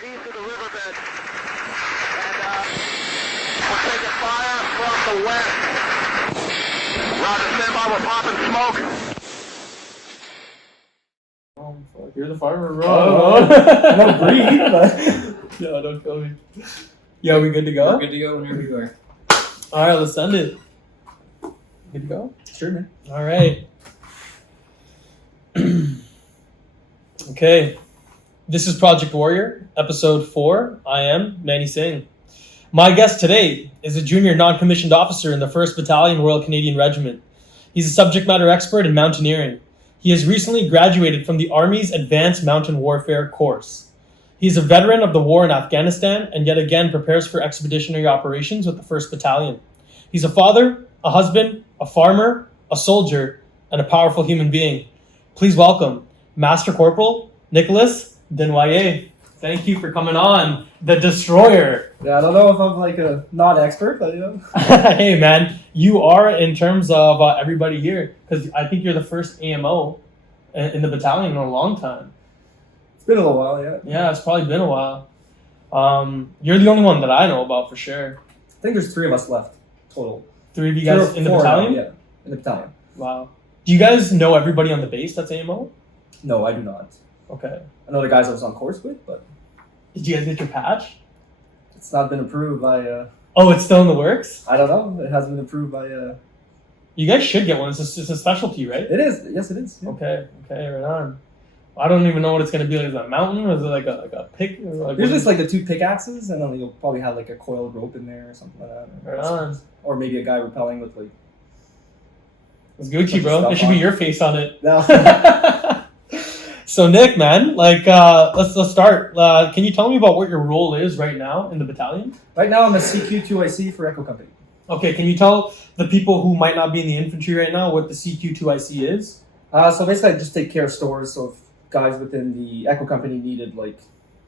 We're east of the riverbed, and we're taking fire from the west. Roger, stand by, we're popping smoke. Oh, fuck. You're the farmer, Oh, bro. I don't breathe, but... No, don't kill me. Yeah, we good to go? We're good to go whenever you are. Alright, let's send it. Good to go? Sure, man. Alright. Okay. This is Project Warrior, episode 4. I am Manny Singh. My guest today is a junior non-commissioned officer in the 1st Battalion Royal Canadian Regiment. He's a subject matter expert in mountaineering. He has recently graduated from the Army's Advanced Mountain Warfare course. He is a veteran of the war in Afghanistan and yet again prepares for expeditionary operations with the 1st Battalion. He's a father, a husband, a farmer, a soldier, and a powerful human being. Please welcome Master Corporal Nicholas Desnoyers. Thank you for coming on, the Destroyer. Yeah, I don't know if I'm like a not expert, but you know. Hey man, you are in terms of everybody here, because I think you're the first AMO in the battalion in a long time. It's been a little while, yeah. Yeah, it's probably been a while. You're the only one that I know about for sure. I think there's 3 of us left total. 3 of you guys in the battalion? Yeah, in the battalion. Wow. Do you guys know everybody on the base that's AMO? No, I do not. Okay. I know the guys I was on course with, but Did you guys get your patch? it's not been approved by, Oh, it's still in the works? I don't know. It hasn't been approved by, You guys should get one. It's a specialty, right? It is. Yes, it is. Yeah. Okay, right on. I don't even know what it's going to be. Like, is it a mountain or is it like a pick? Or like Usually it's like the 2 pickaxes, and then you'll probably have like a coiled rope in there or something like that. Right on. Or maybe a guy rappelling with like... It's Gucci, bro. Stuff There should be on. your face on it. No. So Nick, man, like, let's start. Can you tell me about what your role is right now in the battalion? Right now I'm a CQ2IC for Echo Company. Okay, can you tell the people who might not be in the infantry right now what the CQ2IC is? So basically I just take care of stores, so if guys within the Echo Company needed like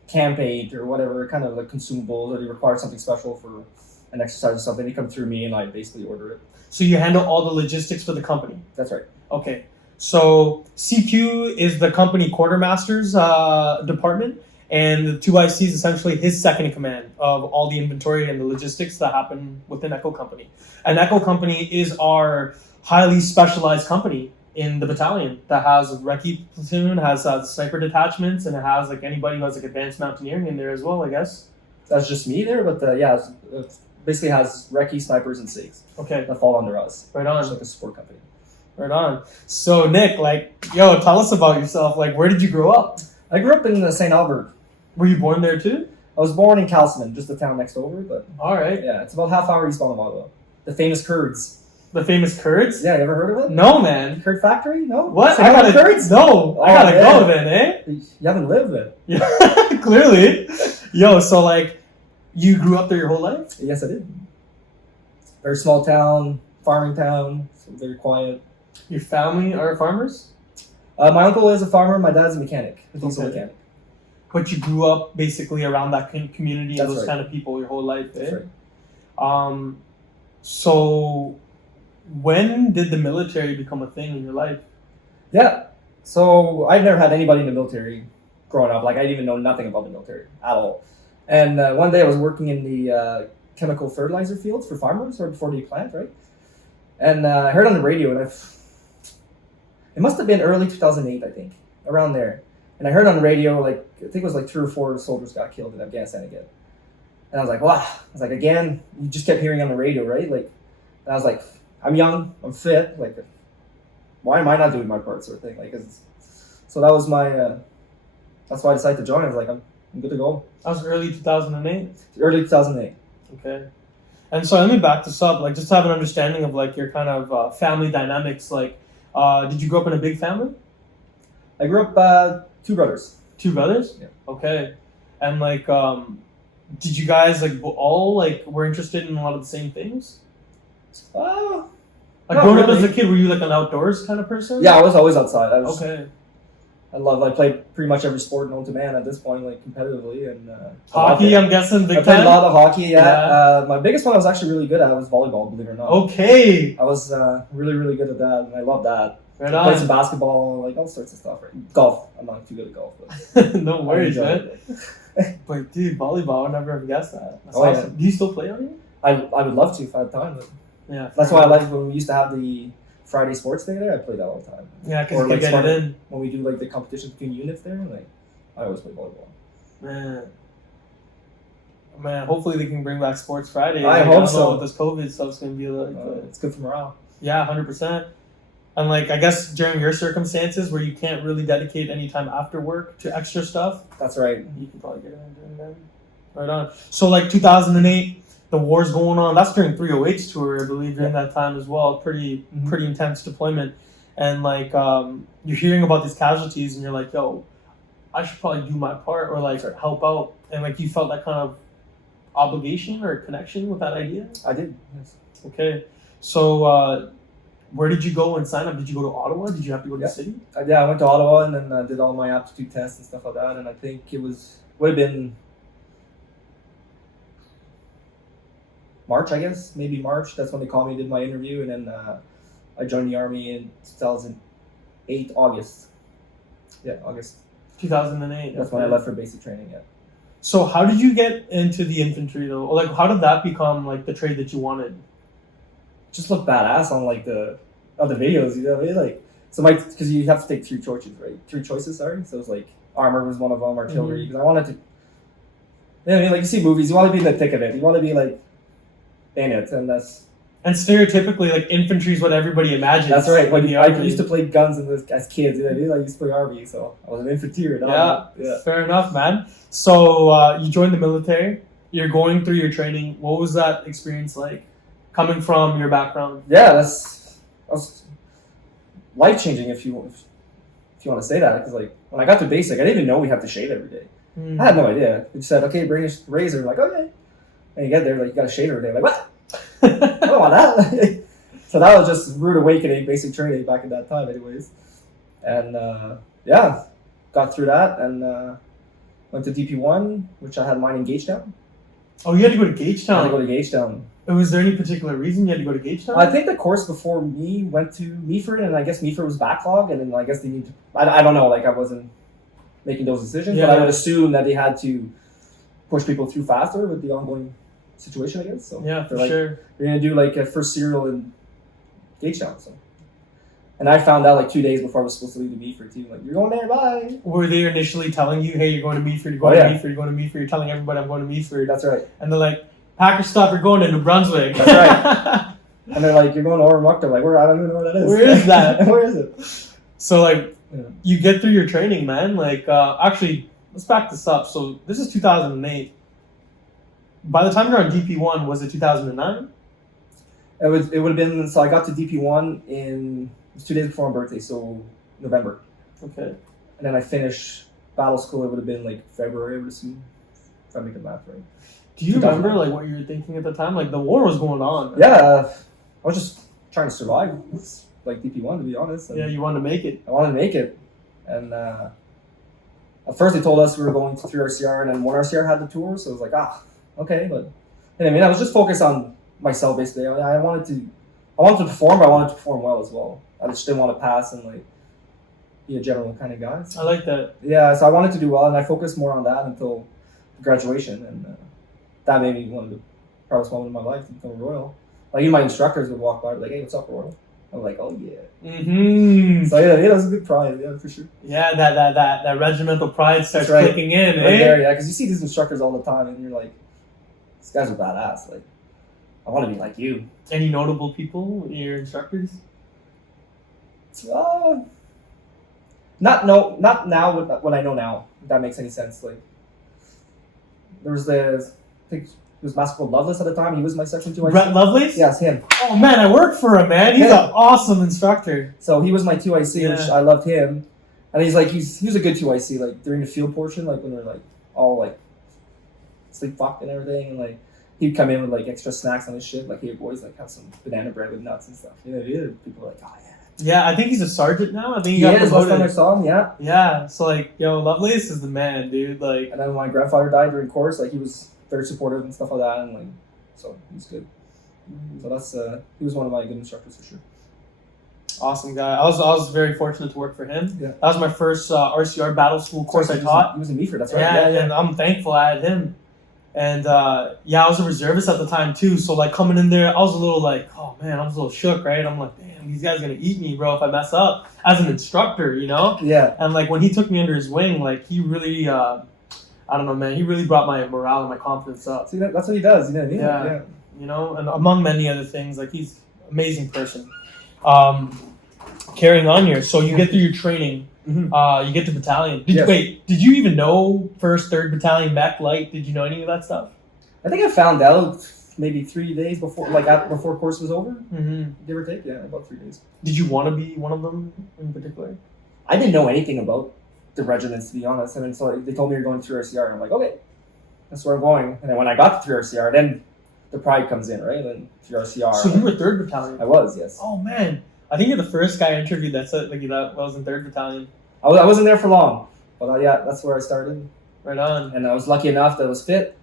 camp aid or whatever, kind of like consumables, or they require something special for an exercise or something, they come through me and I basically order it. So you handle all the logistics for the company? That's right. Okay. So CQ is the company quartermaster's department, and the 2IC is essentially his second in command of all the inventory and the logistics that happen within Echo Company. And Echo Company is our highly specialized company in the battalion that has a recce platoon, has sniper detachments, and it has like anybody who has like advanced mountaineering in there as well, I guess. That's just me there, but yeah, it basically has recce, snipers, and SIGs Okay, that fall under us. right It's on, like a support company. right on. So Nick, like, yo, tell us about yourself. Like, where did you grow up? I grew up in St. Albert. Were you born there too? I was born in Calciman, just the town next over, but All right. yeah, it's about half hour eastbound of Ottawa. The famous curds. The famous curds? Yeah, you ever heard of it? No, man. Curd factory? No? What? St. I gotta Albert curds? No, I Oh, gotta yeah. go then, eh? You haven't lived it. Yeah, clearly. Yo, so like, you grew up there your whole life? Yes, I did. Very small town, farming town, so very quiet. Your family are farmers? My uncle is a farmer, my dad's a mechanic. A diesel Okay. mechanic. But you grew up basically around that community and That's those right. kind of people your whole life, eh? That's right. So when did the military become a thing in your life? Yeah. So I've never had anybody in the military growing up. Like I didn't even know nothing about the military at all. And one day I was working in the chemical fertilizer fields for farmers right before they plant, right? And I heard on the radio, and it must have been early 2008, I think, around there. And I heard on the radio, like, I think it was like 3 or 4 soldiers got killed in Afghanistan again. And I was like, wow. I was like, again, you just kept hearing on the radio, right? Like, and I was like, I'm young, I'm fit, like, why am I not doing my part, sort of thing? Like, so that was my, that's why I decided to join. I was like, I'm good to go. That was early 2008? Early 2008. Okay. And so let me back this up, like just to have an understanding of like your kind of family dynamics. Like, did you grow up in a big family? I grew up 2 brothers. 2 brothers? Yeah. Okay. And like, did you guys like all like were interested in a lot of the same things? Like not growing up as really. a kid, were you like an outdoors kind of person? Yeah, I was always outside. Okay. I played pretty much every sport known to man at this point, like competitively, and Hockey, I'm guessing, I big played a time? lot of hockey. Yeah. Yeah. My biggest one I was actually really good at was volleyball. Believe it or not. Okay. I was really really good at that, and I love that. Right I played some on. basketball, like all sorts of stuff. Right? Golf. I'm not too good at golf, but No worries, I enjoy man. it. But dude, volleyball, I never have guessed that. That's Oh, yeah. awesome. Do you still play on it? I would love to if I had time. But Yeah. that's why I like when we used to have the Friday sports day there. I played that all the time. Yeah, because Or you like can get it in. when we do like the competition between units there, like I always play volleyball. Man, hopefully they can bring back Sports Friday. I Like, hope don't know so. what this COVID stuff's gonna be like. But It's good for morale. yeah, 100%. And like, I guess during your circumstances where you can't really dedicate any time after work to extra stuff, That's right. you can probably get it in during then. Right on. So like 2008, the war's going on. That's during 308's tour, I believe, during that time as well. Pretty intense deployment. And like, you're hearing about these casualties, and you're like, yo, I should probably do my part or like help out. And like, you felt that kind of obligation or connection with that idea? I did. Yes. Okay. So where did you go and sign up? Did you go to Ottawa? Did you have to go to the city? I went to Ottawa and then did all my aptitude tests and stuff like that. And I think it would have been March, I guess, maybe March. That's when they called me, did my interview, and then I joined the Army in 2008, August. Yeah, August. 2008. That's when I left for basic training, yeah. So how did you get into the infantry though? Or like, how did that become like the trade that you wanted? Just look badass on like the videos, you know what I mean? Like, so because you have to take three choices, right? So it was like armor was one of them, artillery, because I wanted to, you know what I mean? Like you see movies, you want to be in the thick of it. You want to be like in it, and that's... And stereotypically, like, infantry is what everybody imagines. That's right. When I used to play guns as kids, you know what I mean? I used to play army, so I was an infantry. Yeah, fair enough, man. So you joined the military. You're going through your training. What was that experience like, coming from your background? Yeah, that was life-changing if you want to say that. Because like when I got to basic, I didn't even know we have to shave every day. I had no idea. They said, okay, bring a razor. I'm like, okay. And you get there, like, you got to shave every day. I'm like, what? I don't want that. So that was just rude awakening, basic training back in that time anyways. And got through that and went to DP1, which I had mine in Gagetown. Oh, you had to go to Gagetown? I had to go to Gagetown. Was there any particular reason you had to go to Gagetown? I think the course before me went to Meaford, and I guess Meaford was backlog, and then I guess they need to... I don't know, like I wasn't making those decisions, but I would assume that they had to push people through faster with the ongoing situation, I guess. So yeah, for like, sure. They're going to do like a first serial in Gagetown. So. And I found out like 2 days before I was supposed to leave the Meaford team. Like, you're going there, bye. Were they initially telling you, hey, you're going to Meaford, you're going to Meaford, you're going to Meaford, you're telling everybody I'm going to Meaford? That's right. And they're like, pack your stuff, you're going to New Brunswick. That's right. And they're like, you're going to Ormuck. They're like, I don't even know where that is. Where is that? Where is it? So like, you get through your training, man. Like, actually, let's back this up. So this is 2008. By the time you're on DP1, was it 2009? It would have been, so I got to DP1 it was 2 days before my birthday, so November. Okay. And then I finished battle school, it would have been like February, I would assume, if I make the math right. Do you remember like what you were thinking at the time? Like the war was going on. Yeah, I was just trying to survive. It's like DP1, to be honest. Yeah, you wanted to make it. I wanted to make it. And at first they told us we were going to 3 RCR, and then 1 RCR had the tour, so I was like, okay. But I mean, I was just focused on myself, basically. I wanted to perform, but I wanted to perform well as well. I just didn't want to pass and like be a general kind of guy. So. I like that. Yeah, so I wanted to do well, and I focused more on that until graduation, and that made me one of the proudest moments of my life to become a Royal. Like, even my instructors would walk by, like, hey, what's up, Royal? I'm like, oh yeah. Mm-hmm. So yeah, it was a good pride, yeah, for sure. Yeah, that regimental pride starts clicking in, right there, yeah, because you see these instructors all the time, and you're like, these guys are badass. Like, I want to be like you. Any notable people, your instructors? Not now. What I know now, if that makes any sense. Like, there was I think it was Master Loveless at the time. He was my section 2IC. Brett Lovelace? Yes, him. Oh man, I work for him, man. He's an awesome instructor. So he was my 2IC, which I loved him. And he was a good 2IC, like during the field portion, like when they're like all like sleep fucked and everything, and like he'd come in with like extra snacks on his shit, like, hey boys, like have some banana bread with nuts and stuff. You know, people were like, oh yeah. Yeah, I think he's a sergeant now. I think he got promoted. Last time I saw him, yeah. Yeah, so like, yo, Lovelace is the man, dude. Like, and then when my grandfather died during course, like he was very supportive and stuff like that, and like, so he's good. So that's he was one of my good instructors for sure. Awesome guy. I was very fortunate to work for him. Yeah. That was my first RCR battle school course I taught. He was in Meaford, that's right. Yeah, and I'm thankful I had him. And I was a reservist at the time too. So like coming in there, I was a little like, oh man, I was a little shook, right? I'm like, damn, these guys are gonna eat me, bro, if I mess up as an instructor, you know? Yeah. And like when he took me under his wing, like he really, I don't know, man, he really brought my morale and my confidence up. See, that's what he does, you know what I mean? Yeah. You know, and among many other things, like he's an amazing person. Carrying on here, so you get through your training. Mm-hmm. You get to battalion. Yes. Did you even know 1st, 3rd Battalion Mech Light? Did you know any of that stuff? I think I found out maybe 3 days before, before course was over, Mm-hmm. give or take. Yeah, about 3 days. Did you want to be one of them in particular? I didn't know anything about the regiments, to be honest. I mean, so they told me you're going through RCR, and I'm like, okay, that's where I'm going. And then when I got to RCR, then the pride comes in, right? And then through RCR. So you were 3rd Battalion. I was, yes. Oh man, I think you're the first guy I interviewed that said like that was in 3rd Battalion. I wasn't there for long, but yeah, that's where I started. Right on. And I was lucky enough that I was fit.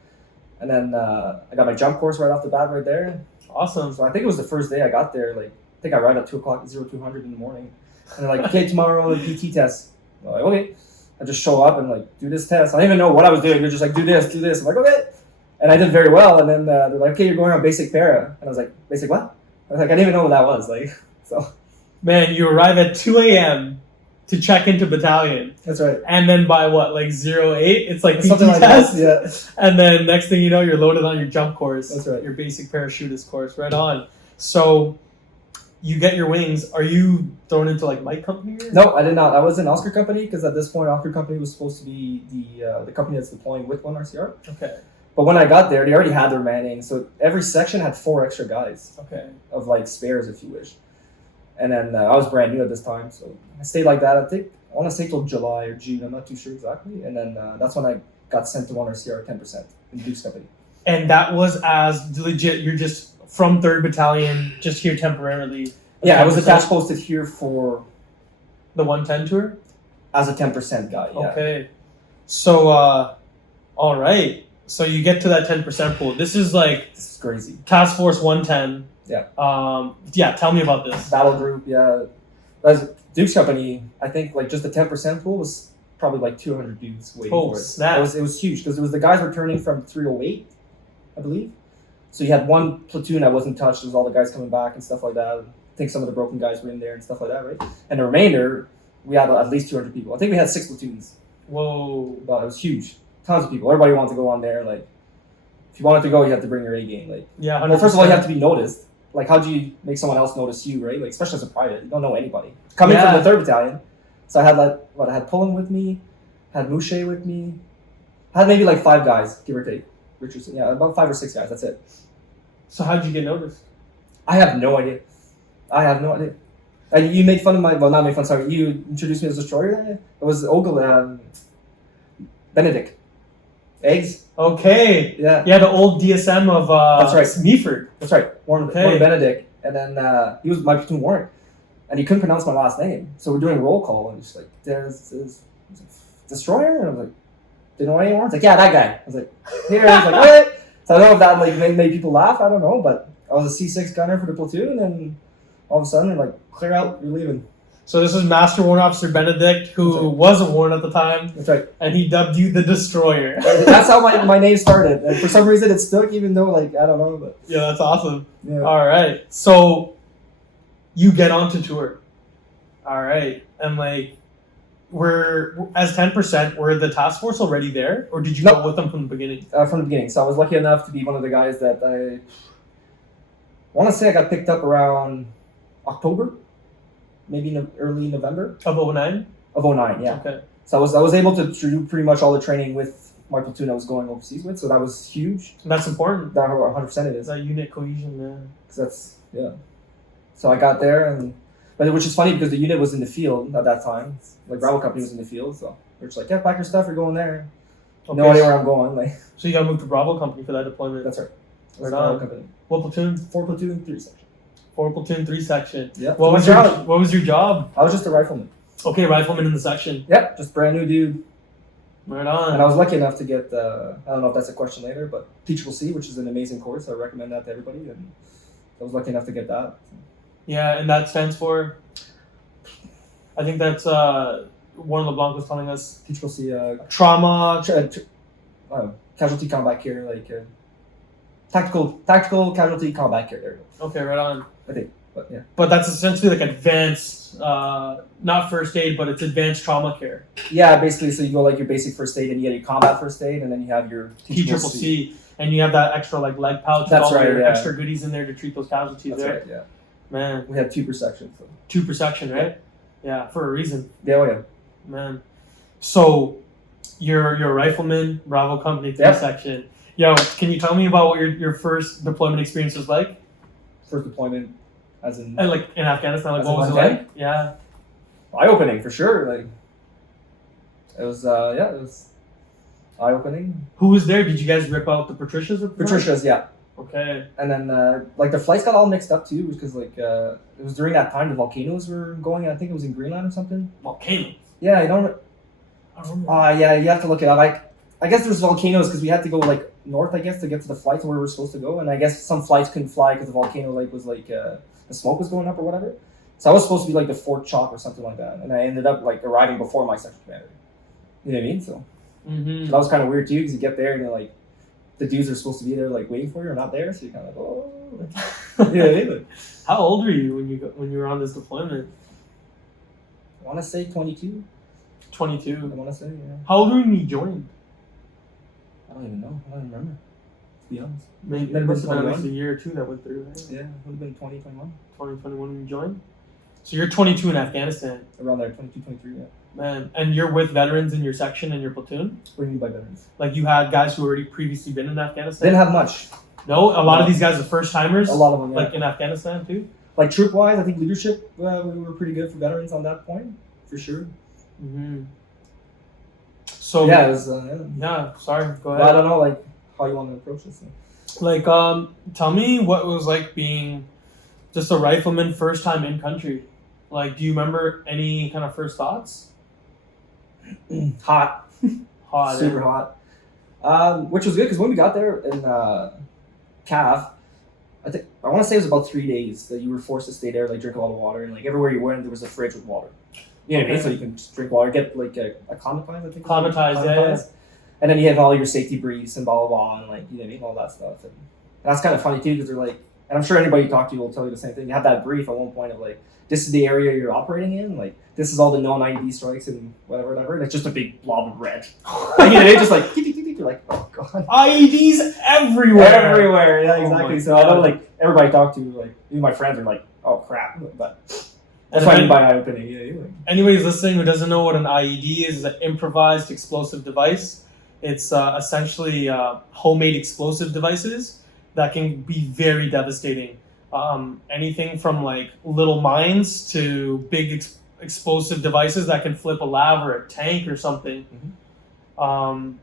And then I got my jump course right off the bat right there. Awesome. So I think it was the first day I got there. Like, I think I arrived at 2 o'clock, 0200 in the morning. And they're like, okay, tomorrow PT test. I'm like, okay. I just show up and like do this test. I didn't even know what I was doing. They're just like, do this, do this. I'm like, okay. And I did very well. And then they're like, okay, you're going on basic para. And I was like, basic what? I was like, I didn't even know what that was. Like, so. Man, you arrive at 2 a.m. to check into battalion. That's right. And then by what, like 08, it's like PT Something like test. that, yeah. And then next thing you know, you're loaded on your jump course. That's right. Your basic parachutist course. Right on. So you get your wings. Are you thrown into like Mike Company? Or? No, I did not. I was in Oscar Company because at this point, Oscar Company was supposed to be the company that's deploying with 1 RCR. Okay. But when I got there, they already had their manning. So every section had 4 extra guys Okay. of like spares, if you wish. And then I was brand new at this time. So I stayed like that, I think, I want to say till July or June. I'm not too sure exactly. And then that's when I got sent to 1 RCR 10% in Duke's Company. And that was as legit, you're just from 3rd Battalion, just here temporarily. Yeah, I was attached posted here for the 110 tour? as a 10% guy. Yeah. Okay. So, all right. So you get to that 10% pool. This is like This is crazy. Task Force 110. Yeah. Yeah, tell me about this. Battle group, yeah. As Duke's Company, I think like just the 10% pool was probably like 200 dudes waiting Oh, for it. snap. It was huge because it was the guys returning from 308, I believe. So you had one platoon that wasn't touched. There was all the guys coming back and stuff like that. I think some of the broken guys were in there and stuff like that, right? And the remainder, we had at least 200 people. I think we had 6 platoons. Whoa. But it was huge. Tons of people. Everybody wanted to go on there. Like, if you wanted to go, you had to bring your A game. Like, Yeah, 100%. well, first of all, you have to be noticed. Like, how do you make someone else notice you, right? Like, especially as a private, you don't know anybody. Coming from the 3rd Battalion, so I had like I had Pullen with me, had Mouche with me, I had maybe like 5 guys, give or take. Richardson, yeah, about 5 or 6 guys. That's it. So how'd you get noticed? I have no idea. You made fun of my, well, not made fun. Sorry, you introduced me as a destroyer. It was Ogle, Benedict, eggs. Okay. Yeah. Yeah, the old DSM of That's right. Meaford. That's right, Warren Benedict, and then he was my platoon warrant, and he couldn't pronounce my last name, so we're doing roll call, and he's like, "There's destroyer," and I was like, "Didn't know any warrants?" Like, "Yeah, that guy." I was like, "Here," I was like, "What?" So I don't know if that like made people laugh. I don't know, but I was a C6 gunner for the platoon, and all of a sudden they're like, "Clear out, you're leaving." So this is Master Warrant Officer Benedict, who That's right. was a warrant at the time, That's right. and he dubbed you the Destroyer. That's how my name started, and for some reason it stuck, even though like I don't know, but Yeah, that's awesome. yeah. All right. So you get onto tour. All right. And like, as 10%, were the task force already there, or did you go with them from the beginning? From the beginning. So I was lucky enough to be one of the guys that I want to say I got picked up around October, maybe early November Of 09? of 09, yeah. Okay. So I was able to do pretty much all the training with my platoon I was going overseas with, so that was huge. And that's important. That 100% it is. That unit cohesion, man. 'Cause that's, yeah. So I got there, but which is funny because the unit was in the field at that time. Like, Bravo Company was in the field, so they're just like, yeah, pack your stuff, you're going there. Okay. No idea where I'm going. Like, So you got moved to Bravo Company for that deployment. that's right. That's Right Bravo on. Company. What platoon? 4 platoon, 3 section. 4 platoon, 3 section. Yeah. What was your job? I was just a rifleman. Okay, rifleman in the section. Yep, just brand new dude. Right on. And I was lucky enough to get, I don't know if that's a question later, but Teachable C, which is an amazing course. I recommend that to everybody. And I was lucky enough to get that. Yeah, and that stands for? I think that's one LeBlanc was telling us. Teachable C. Trauma. Casualty combat care, like tactical casualty combat care. There we go. Okay, right on. I think, but yeah. But that's essentially like advanced, not first aid, but it's advanced trauma care. Yeah, basically, so you go like your basic first aid, and you get your combat first aid, and then you have your Teachable C. And you have that extra like leg pouch with all your extra goodies in there to treat those casualties. That's right, yeah. Man. We had 2 per section. So. 2 per section, right? Yeah, for a reason. Yeah, yeah. Man. So you're a rifleman, Bravo Company 3 section. Yo, can you tell me about what your first deployment experience was like? First deployment, as in... And like in Afghanistan, like what was it like? Yeah. Eye-opening, for sure. Like, it was, it was eye-opening. Who was there? Did you guys rip out the Patricias? Patricias, yeah. Okay. And then, like, the flights got all mixed up, too, because, like, it was during that time the volcanoes were going. I think it was in Greenland or something. Volcanoes? Yeah, you don't... I don't know. Yeah, you have to look it up. I guess there's volcanoes because we had to go, like, north, I guess, to get to the flights where we were supposed to go. And I guess some flights couldn't fly because the volcano, like, was, like, the smoke was going up or whatever. So I was supposed to be, like, the Fort Chalk or something like that. And I ended up, like, arriving before my section commander. You know what I mean? So that was kind of weird, too, because you get there and you're, like, the dudes are supposed to be there, like, waiting for you or not there. So you're kind of like, oh. You know what I mean? Like, how old were you when you were on this deployment? I want to say 22. 22. I want to say, yeah. How old were you when you joined? I don't even know. I don't even remember. To be honest. Maybe it must have been at least a year or two that went through, right? Yeah, it would have been 2021. 2021 when you joined? So you're 22 in Afghanistan. Around there, 22, 23, yeah. Man, and you're with veterans in your section and your platoon? What do you mean by veterans? Like you had guys who already previously been in Afghanistan? Didn't have much. No? A lot of these guys are first timers? A lot of them, yeah. Like in Afghanistan too? Like troop-wise, I think leadership, we were pretty good for veterans on that point, for sure. Mm-hmm. So yeah, it was, yeah, sorry, go ahead. Well, I don't know, like, how you want to approach this thing. Like, tell me what it was like being just a rifleman first time in country. Like, do you remember any kind of first thoughts? Hot. Hot. Super hot. Which was good, because when we got there in CAF, I want to say it was about 3 days that you were forced to stay there, like, drink a lot of water, and, like, everywhere you went, there was a fridge with water. You know what I mean? So you can just drink water, get, like, acclimatized, I think. Acclimatized, yeah. And then you have all your safety briefs and blah, blah, blah, and, like, you know what I mean? All that stuff. And that's kind of funny, too, because they're like, and I'm sure anybody you talk to will tell you the same thing. You have that brief at one point of, like, this is the area you're operating in. Like, this is all the known IED strikes and whatever. And it's just a big blob of red. Like, you know, they just, like, you're like, oh, God. IEDs everywhere. Everywhere, yeah, exactly. So I know, like, everybody I talk to, like, even my friends are like, oh, crap. But that's what I mean by eye-opening. Yeah, anybody's listening who doesn't know what an IED is an improvised explosive device. It's essentially homemade explosive devices that can be very devastating. Anything from like little mines to big explosive devices that can flip a lav or a tank or something. Mm-hmm.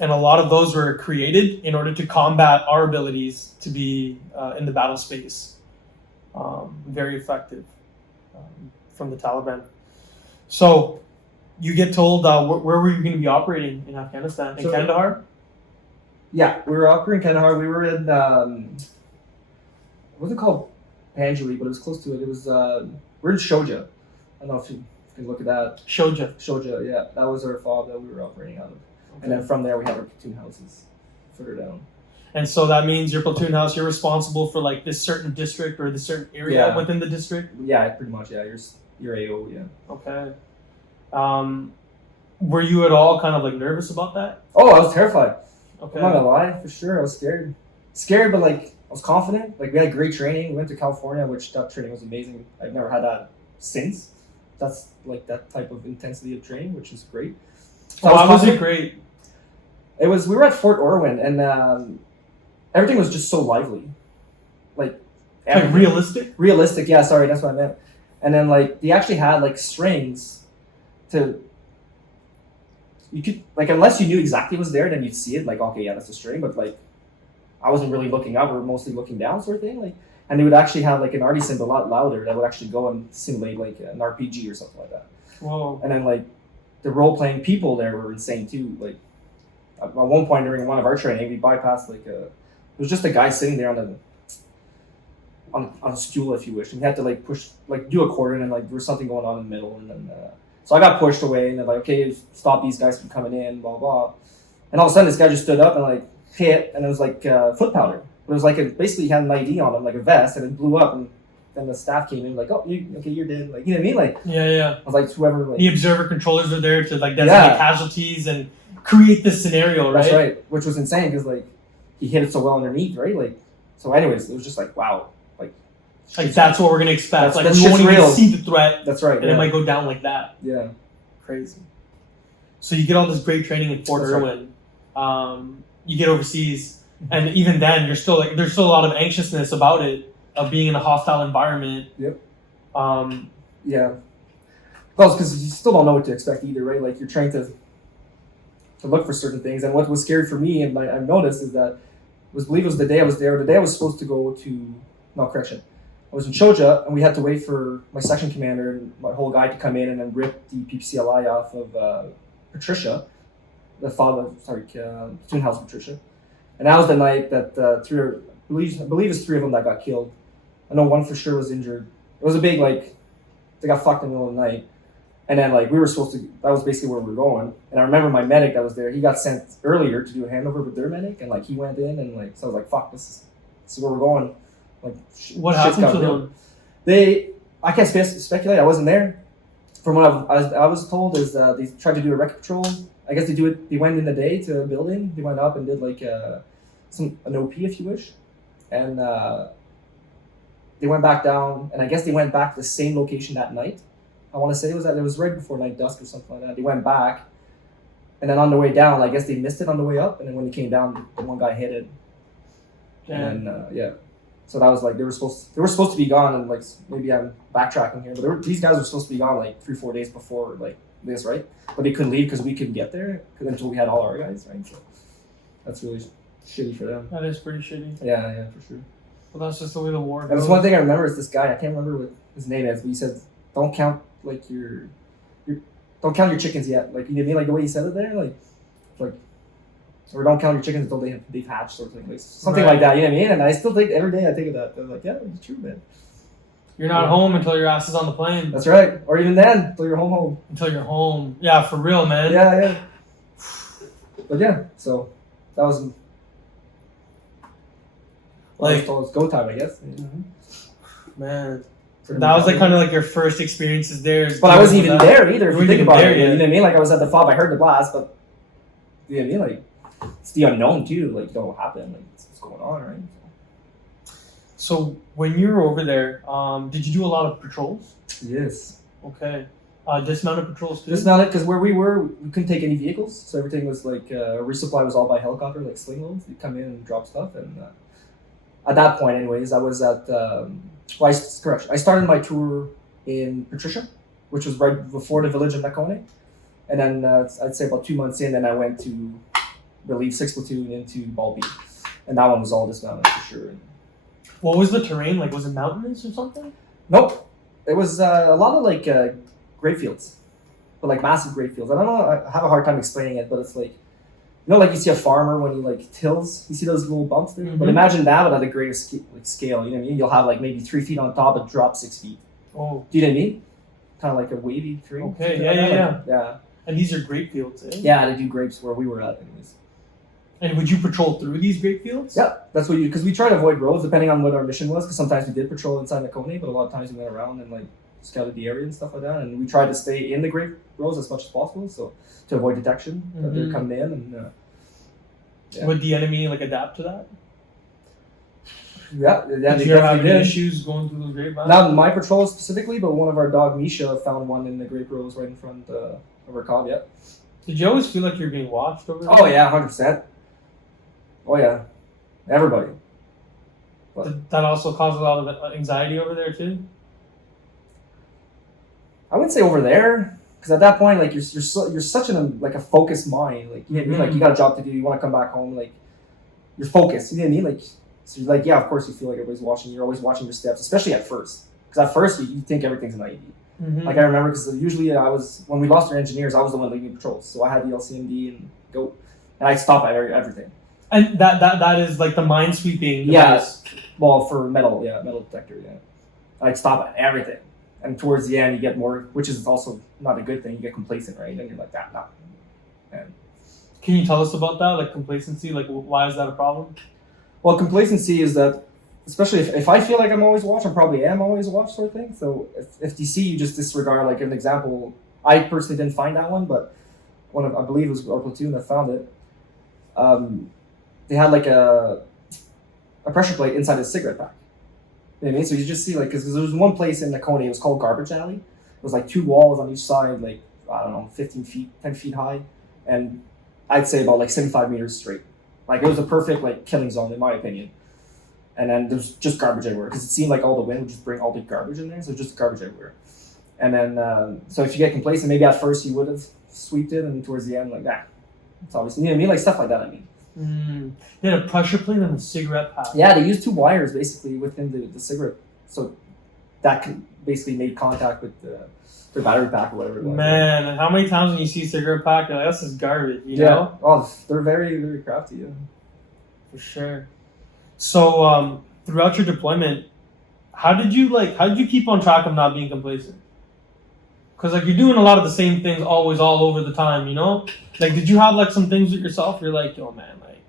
And a lot of those were created in order to combat our abilities to be in the battle space. Very effective from the Taliban. So you get told, where were you going to be operating in Afghanistan? In Kandahar? Yeah, we were operating in Kandahar. We were in, what was it called? Panjali, but it was close to it. It was, we're in Shoja. I don't know if you can look at that. Shoja, yeah. That was our FOB that we were operating out of. Okay. And then from there we had our platoon houses further down. And so that means your platoon house, you're responsible for like this certain district or this certain area within the district? Yeah, pretty much, yeah. Your AO, yeah. Okay. Were you at all kind of like nervous about that? Oh, I was terrified. Okay. I'm not gonna lie, for sure. I was scared. Scared, but like I was confident. Like we had great training. We went to California, which that training was amazing. I've never had that since. That's like that type of intensity of training, which is great. So why was it great? We were at Fort Irwin, and everything was just so lively. Like realistic? Realistic, yeah, sorry, that's what I meant. And then like they actually had like strings to, you could, like, unless you knew exactly what was there, then you'd see it, like, okay, yeah, that's a string, but like I wasn't really looking up, we were mostly looking down sort of thing. Like, and they would actually have like an RD symbol a lot louder that would actually go and simulate like an RPG or something like that. Whoa. And then like the role-playing people there were insane too. Like at one point during one of our training, we bypassed like it was just a guy sitting there on on a stool, if you wish, and you had to like push, like do a quarter, and then like there was something going on in the middle, and then so I got pushed away, and they're like, okay, stop these guys from coming in, blah blah, and all of a sudden this guy just stood up and like hit, and it was like foot powder. It was like basically he had an ID on him, like a vest, and it blew up, and then the staff came in like, oh, you're dead, like, you know what I mean, like Yeah. I was like, whoever, like The observer controllers are there to like designate casualties and create this scenario, right? that's right, which was insane because like he hit it so well underneath, right, like so. Anyways, it was just like wow, like that's what we're gonna expect. Like that we won't shit's even real. see the threat, That's right, and it might go down like that. yeah. Crazy. So you get all this great training in Fort That's right. Irwin. You get overseas, and even then, you're still like there's still a lot of anxiousness about it, of being in a hostile environment. Yep. Yeah. Well, because you still don't know what to expect either, right? Like you're trying to look for certain things, and what was scary for me, and I've noticed, is that I believe it was the day I was there. The day I was supposed to go to correction. I was in Choja, and we had to wait for my section commander and my whole guy to come in and then rip the PPCLI off of Patricia, the father, platoon house Patricia. And that was the night that I believe it's 3 of them that got killed. I know one for sure was injured. It was a big, like, they got fucked in the middle of the night. And then, like, we were supposed to, that was basically where we were going. And I remember my medic that was there, he got sent earlier to do a handover with their medic, and, like, he went in, and, like, so I was like, fuck, this is where we're going. Like, What happened to them? I can't speculate, I wasn't there. From what I was told is they tried to do a wreck patrol. I guess they went in the day to a building, they went up and did, like, an OP, if you wish. And they went back down, and I guess they went back to the same location that night. I want to say it was right before night dusk or something like that. They went back, and then on the way down, I guess they missed it on the way up, and then when they came down, the one guy hit it. And then, so that was like they were supposed to be gone, and like maybe I'm backtracking here, but these guys were supposed to be gone like 3-4 days before like this, right? But they couldn't leave because we couldn't get there until we had all our guys, right? So that's really shitty for them. That is pretty shitty. Yeah, for sure. Well, that's just the way the war goes. And that's one thing I remember is this guy. I can't remember what his name is, but he said, "Don't count like don't count your chickens yet." Like, you know what I mean? Like the way he said it there, like, or don't count your chickens until they've hatched, sort of thing, like something like that. You know what I mean? And I still think every day I think of that. I'm like, yeah, it's true, man. You're not home until your ass is on the plane. That's right. Or even then, until you're home. Until you're home. Yeah, for real, man. Yeah. But yeah, so that was like it's go time, I guess. Man. That was like kind of like your first experiences there. But I wasn't even there either. If you think about it, yeah. you know what I mean? Like I was at the fob, I heard the blast, but you know what I mean? Like it's the unknown too. Like you don't know what happened. Like what's going on, right? So when you were over there, did you do a lot of patrols? Yes. Okay. Dismounted patrols too? Dismounted, because where we were, we couldn't take any vehicles, so everything was like resupply was all by helicopter, like sling loads. You'd come in and drop stuff, and at that point, anyways, I was at. I started my tour in Patricia, which was right before the village of Nakone, and then I'd say about 2 months in, then I went to relieve 6th Platoon into Balby, and that one was all dismounted for sure. What was the terrain like? Was it mountainous or something? Nope, it was a lot of like grape fields, but like massive grape fields. I don't know. I have a hard time explaining it, but it's like, you know, like you see a farmer when he like tills, you see those little bumps there. Mm-hmm. But imagine that but at a greater scale. You know what I mean? You'll have like maybe 3 feet on top, but drop 6 feet. Oh, do you know what I mean? Kind of like a wavy terrain. Okay, yeah. And these are grape fields, eh? Yeah, they do grapes where we were at, anyways. And would you patrol through these grape fields? Yeah, that's what because we try to avoid roads depending on what our mission was. Because sometimes we did patrol inside Nakone, but a lot of times we went around and like scouted the area and stuff like that. And we tried to stay in the grape roads as much as possible, so to avoid detection that they're coming in. And would the enemy like adapt to that? Yeah. Did you ever have any issues going through the grape vines? Not my patrol specifically, but one of our dog Misha found one in the grape rows right in front of our cob. Yeah. Did you always feel like you're being watched over there? Oh yeah, 100%. Oh yeah, everybody. But did that also cause a lot of anxiety over there too? I wouldn't say over there, because at that point, like you're such a focused mind. Like you know what I mean? Like you got a job to do. You want to come back home. Like you're focused. You know what I mean? Like so you're like, yeah, of course you feel like everybody's watching. You're always watching your steps, especially at first. Because at first you think everything's an IED. Mm-hmm. Like I remember, because usually when we lost our engineers, I was the one leading patrols, so I had the LCMD and go, and I'd stop at everything. And that is like the minesweeping device. Well, for metal detector, yeah. I'd stop at everything. And towards the end, you get more, which is also not a good thing. You get complacent, right? And you're like, no. And can you tell us about that, like complacency? Like, why is that a problem? Well, complacency is that, especially if I feel like I'm always watched, I probably am always watched, sort of thing. So if you see, you just disregard. Like an example, I personally didn't find that one, but I believe it was our platoon that found it. They had like a pressure plate inside a cigarette pack. You know what I mean? So you just see, like, because there was one place in Nakoni, it was called Garbage Alley. It was like 2 walls on each side, like, I don't know, 15 feet, 10 feet high. And I'd say about like 75 meters straight. Like, it was a perfect, like, killing zone, in my opinion. And then there's just garbage everywhere, because it seemed like all the wind would just bring all the garbage in there, so just garbage everywhere. And then, so if you get complacent, maybe at first you would have sweeped it, and towards the end, like, it's obviously, you know what I mean? Like, stuff like that, I mean. They had a pressure plate and a cigarette pack. Yeah, they used 2 wires basically within the cigarette, so that basically made contact with the battery pack or whatever it was. Man, and how many times when you see a cigarette pack, you're like, this is garbage, you know? Oh, they're very, very crafty, yeah. For sure. So, throughout your deployment, how did you keep on track of not being complacent? Because, like, you're doing a lot of the same things always, all over the time, you know? Like, did you have, like, some things with yourself? You're like, yo, man, like,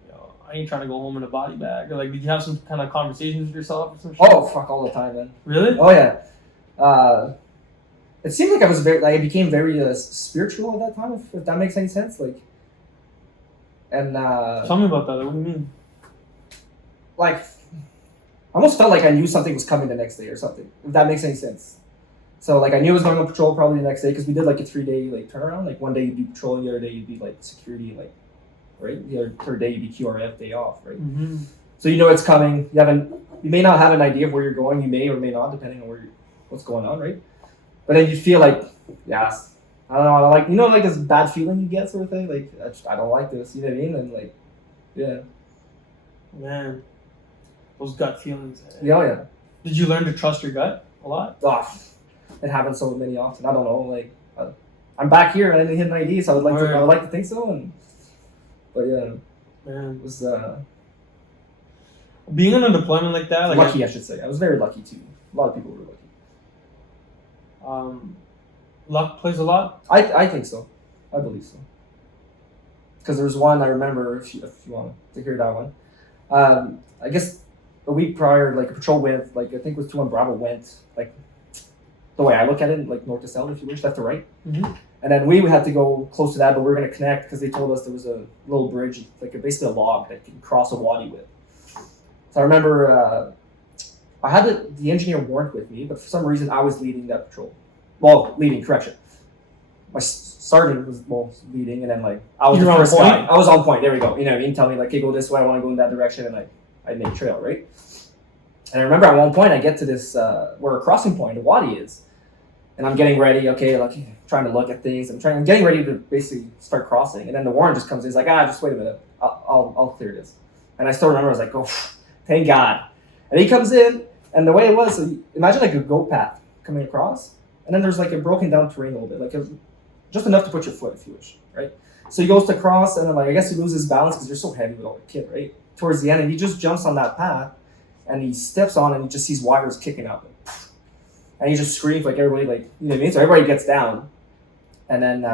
I ain't trying to go home in a body bag. Or, like, did you have some kind of conversations with yourself or some shit? Oh, fuck, all the time, man. Really? Oh, yeah. It seemed like I became very spiritual at that time, if that makes any sense. Like, and tell me about that. Like, what do you mean? Like, I almost felt like I knew something was coming the next day or something, if that makes any sense. So, like, I knew I was going on patrol probably the next day, because we did, like, a 3-day, like, turnaround. Like, one day you'd be patrolling, the other day you'd be, like, security, like, right? The third day you'd be QRF, day off, right? Mm-hmm. So you know it's coming. You may not have an idea of where you're going. You may or may not, depending on what's going on, right? But then you feel like, yeah, I don't know, like, you know, like this bad feeling you get, sort of thing. Like, I don't like this, you know what I mean? And like, yeah. Man, those gut feelings. Yeah, yeah. Did you learn to trust your gut a lot? Oh, it happens so many often. I don't know, like, I'm back here and I didn't hit an ID, so I would like to think so. But yeah, man, it was being on a deployment like that. Like, lucky, I should say. I was very lucky too. A lot of people were lucky. Luck plays a lot. I think so. I believe so. Because there was one I remember. If you want to hear that one, I guess a week prior, like a patrol went, like I think it was 2-1 Bravo went, like the way I look at it, like north to south, if you wish, left to right. Mm-hmm. And then we had to go close to that, but we were going to connect because they told us there was a little bridge, like basically a log that you can cross a wadi with. So I remember I had the engineer weren't with me, but for some reason I was leading that patrol. Well, correction. My sergeant was leading, and then like I was the first guy. I was on point. There we go. You know what I mean? Tell me like, hey, go this way. I want to go in that direction, and I make trail, right? And I remember at one point I get to this where a crossing point, a wadi is, and I'm getting ready. Okay, like trying to look at things. I'm getting ready to basically start crossing, and then the warrant just comes in. He's like, just wait a minute. I'll clear this. And I still remember I was like, oh, thank God. And he comes in, and the way it was, so imagine like a goat path coming across, and then there's like a broken down terrain a little bit, like just enough to put your foot if you wish, right? So he goes to cross, and then like I guess he loses balance because you're so heavy with all the kit, right? Towards the end, and he just jumps on that path, and he steps on, and he just sees wires kicking up, and he just screams like everybody, like, you know what I mean? So everybody gets down, and then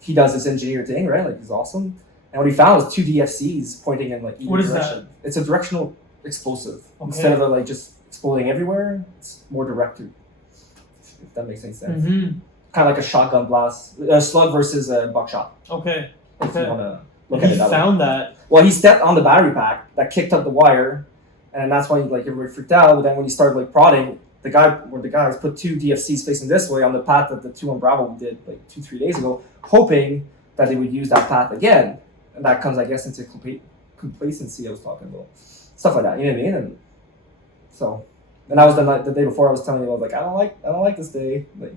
he does this engineer thing, right? Like, he's awesome. And what he found was 2 DFCs pointing in like either direction. That? It's a directional explosive. Okay. Instead of like just exploding everywhere, it's more directed. If that makes any sense. Mm-hmm. Kind of like a shotgun blast, a slug versus a buckshot. Okay. If you want to look at it that way. He found that. Well, he stepped on the battery pack that kicked up the wire, and that's why like everybody freaked out. But then when he started like prodding, the guys put 2 DFCs facing this way on the path that the 2-1 Bravo did like 2-3 days ago, hoping that they would use that path again. And that comes, I guess, into complacency I was talking about. Stuff like that, you know what I mean? And so, and that was the day before I was telling you, I was like, I don't like this day. Like,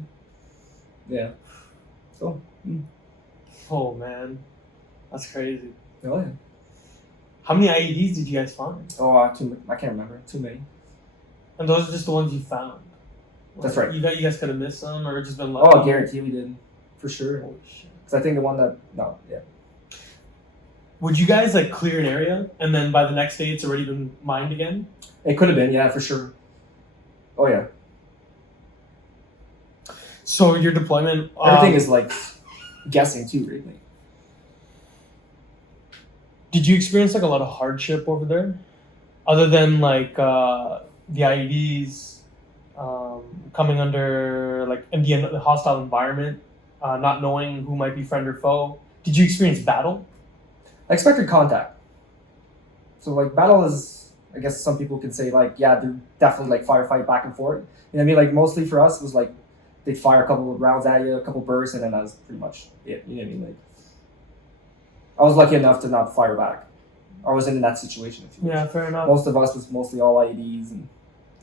yeah. So. Oh, man. That's crazy. Oh, yeah. How many IEDs did you guys find? Oh, I can't remember. Too many. And those are just the ones you found? That's right. You guys could have missed some or just been lucky? Oh, I guarantee we did. For sure. Holy shit. Because I think the one that, Would you guys like clear an area and then by the next day it's already been mined again? It could have been, yeah, for sure. Oh yeah. So your deployment, Everything is like guessing too, right? Like, did you experience like a lot of hardship over there, other than like the IEDs coming under like in the hostile environment, not knowing who might be friend or foe? Did you experience battle? I expected contact. So like battle is, I guess some people could say like, yeah, they're definitely like firefight back and forth. You know what I mean? Like mostly for us it was like they'd fire a couple of rounds at you, a couple bursts, and then that was pretty much it. You know what I mean? Like I was lucky enough to not fire back. I was in that situation. If you Yeah, wish. fair enough. Most of us was mostly all IEDs, and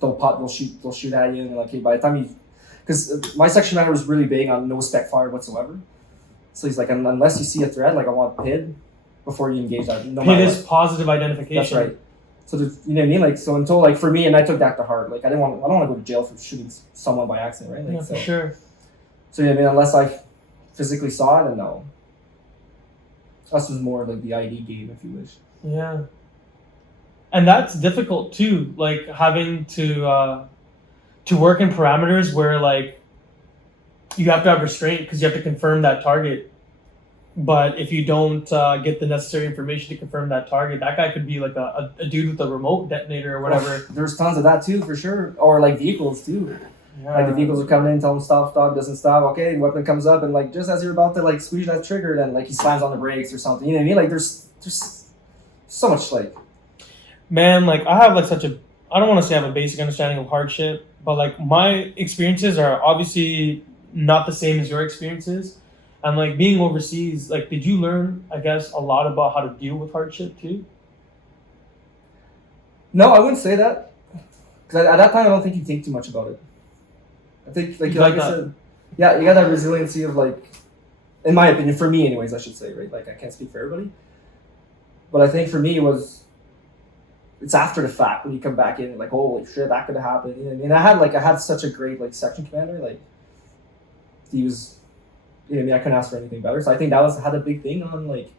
they'll shoot at you, and like, hey, by the time you, because my section commander was really big on no spec fire whatsoever. So he's like, unless you see a threat, like I want PID before you engage that. No PID matter is what. positive identification. That's right. So there's, you know what I mean? Like so until like for me, and I took that to heart. Like I don't want to go to jail for shooting someone by accident, right? Like, Yeah, for sure. So you know what I mean? Unless I physically saw it, then no. Us was more like the ID game, if you wish. Yeah. And that's difficult too, like having to work in parameters where like you have to have restraint because you have to confirm that target. But if you don't get the necessary information to confirm that target, that guy could be like a dude with a remote detonator or whatever. There's tons of that too, for sure. Or like vehicles too. Yeah. Like the vehicles are coming in, tell him stop, doesn't stop. Okay, weapon comes up, and like just as you're about to like squeeze that trigger, then like he slams on the brakes or something. You know what I mean? Like there's so much like. Man, like I have like I don't want to say I have a basic understanding of hardship, but like my experiences are obviously not the same as your experiences. And like being overseas, like did you learn, I guess, a lot about how to deal with hardship too? No, I wouldn't say that. Because at that time, I don't think you think too much about it. I think, like I said, yeah, you got that resiliency of like, in my opinion, for me anyways, I should say, right? Like I can't speak for everybody. But I think for me it's after the fact when you come back in and like, holy shit, that could have happened. You know what I mean? I had such a great like section commander, like he was, you know what I mean? I couldn't ask for anything better. So I think that had a big thing on like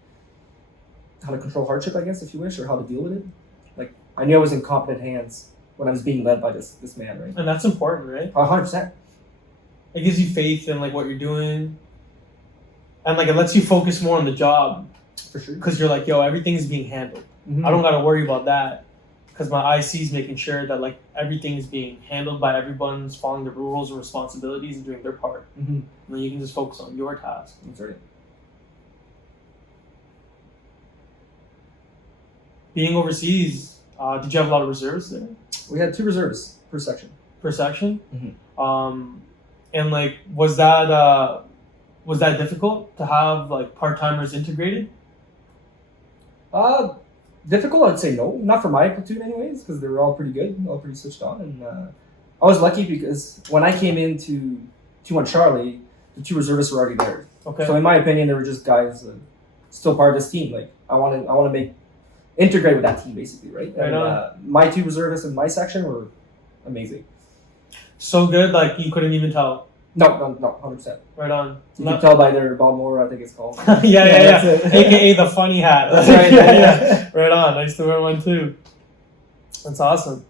how to control hardship, I guess, if you wish, or how to deal with it. Like I knew I was in competent hands when I was being led by this man, right? And that's important, right? 100%. It gives you faith in like what you're doing, and like it lets you focus more on the job. For sure. Because you're like, yo, everything's being handled. Mm-hmm. I don't gotta worry about that. Because my IC is making sure that like everything is being handled by everyone's following the rules and responsibilities and doing their part. Mm-hmm. And then you can just focus on your task. That's right. Being overseas, did you have a lot of reserves there? We had 2 reserves per section. Per section? Mm-hmm. And like, was that difficult to have like part-timers integrated? Difficult, I'd say no. Not for my platoon anyways, because they were all pretty good, all pretty switched on. And I was lucky because when I came into 2-1 Charlie, the 2 reservists were already there. Okay. So in my opinion, they were just guys still part of this team. Like I want to integrate with that team basically, right? Right And on. my 2 reservists in my section were amazing. So good, like you couldn't even tell. No, 100%. Right on. You can tell by their Balmora, I think it's called. yeah. That's it. AKA the funny hat. That's right. yeah. Right on. I used to wear one too. That's awesome.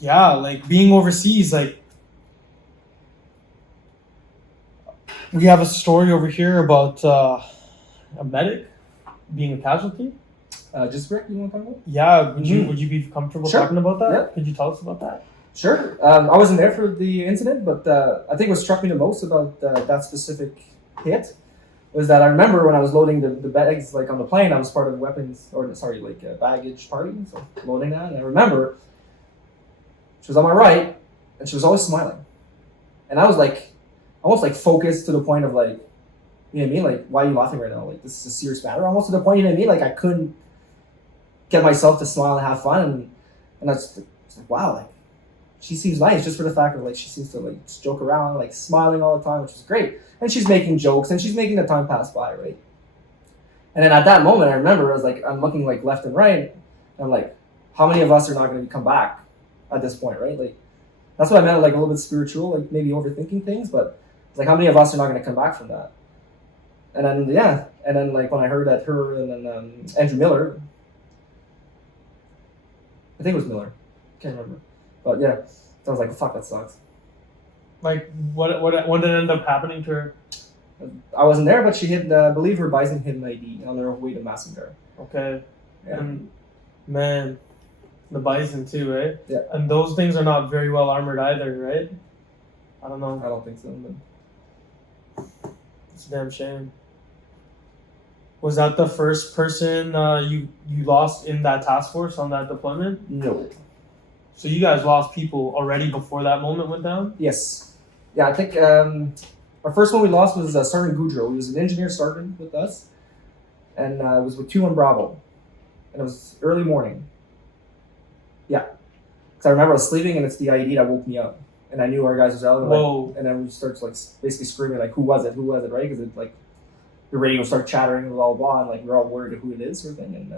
Yeah, like being overseas, like we have a story over here about a medic being a casualty. Just Rick, you want to talk about? Yeah, would you be comfortable Sure. talking about that? Yeah. Could you tell us about that? Sure. I wasn't there for the incident, but I think what struck me the most about that specific hit was that I remember when I was loading the bags, like on the plane, I was part of baggage party, so loading that, and I remember she was on my right, and she was always smiling, and I was like, almost like focused to the point of like, you know what I mean, like why are you laughing right now? Like this is a serious matter, almost to the point, you know what I mean, like I couldn't get myself to smile and have fun, and I was like, wow, like. She seems nice just for the fact of like she seems to like just joke around, like smiling all the time, which is great. And she's making jokes and she's making the time pass by, right? And then at that moment, I remember I was like, I'm looking like left and right, and I'm like, how many of us are not going to come back at this point, right? Like that's what I meant, like a little bit spiritual, like maybe overthinking things, but it's like how many of us are not going to come back from that? And then like when I heard that her and then Andrew Miller, I think it was Miller, can't remember, but yeah, I was like, fuck, that sucks. Like, what did end up happening to her? I wasn't there, but she hid, I believe her bison hid an ID on their way to Massengar. Okay. Yeah. And, man, the bison too, right? Yeah. And those things are not very well armored either, right? I don't know. I don't think so. But It's a damn shame. Was that the first person you lost in that task force on that deployment? no. So you guys lost people already before that moment went down? Yes. Yeah, I think our first one we lost was Sergeant Goudreau. He was an engineer sergeant with us, and it was with 2-1 Bravo, and it was early morning. Yeah, because I remember I was sleeping, and it's the IED that woke me up, and I knew our guys was out. Whoa. And then we start like basically screaming like, "Who was it? Who was it?" Right? Because it like the radio started chattering, blah blah blah, and like we're all worried of who it is, sort of thing. And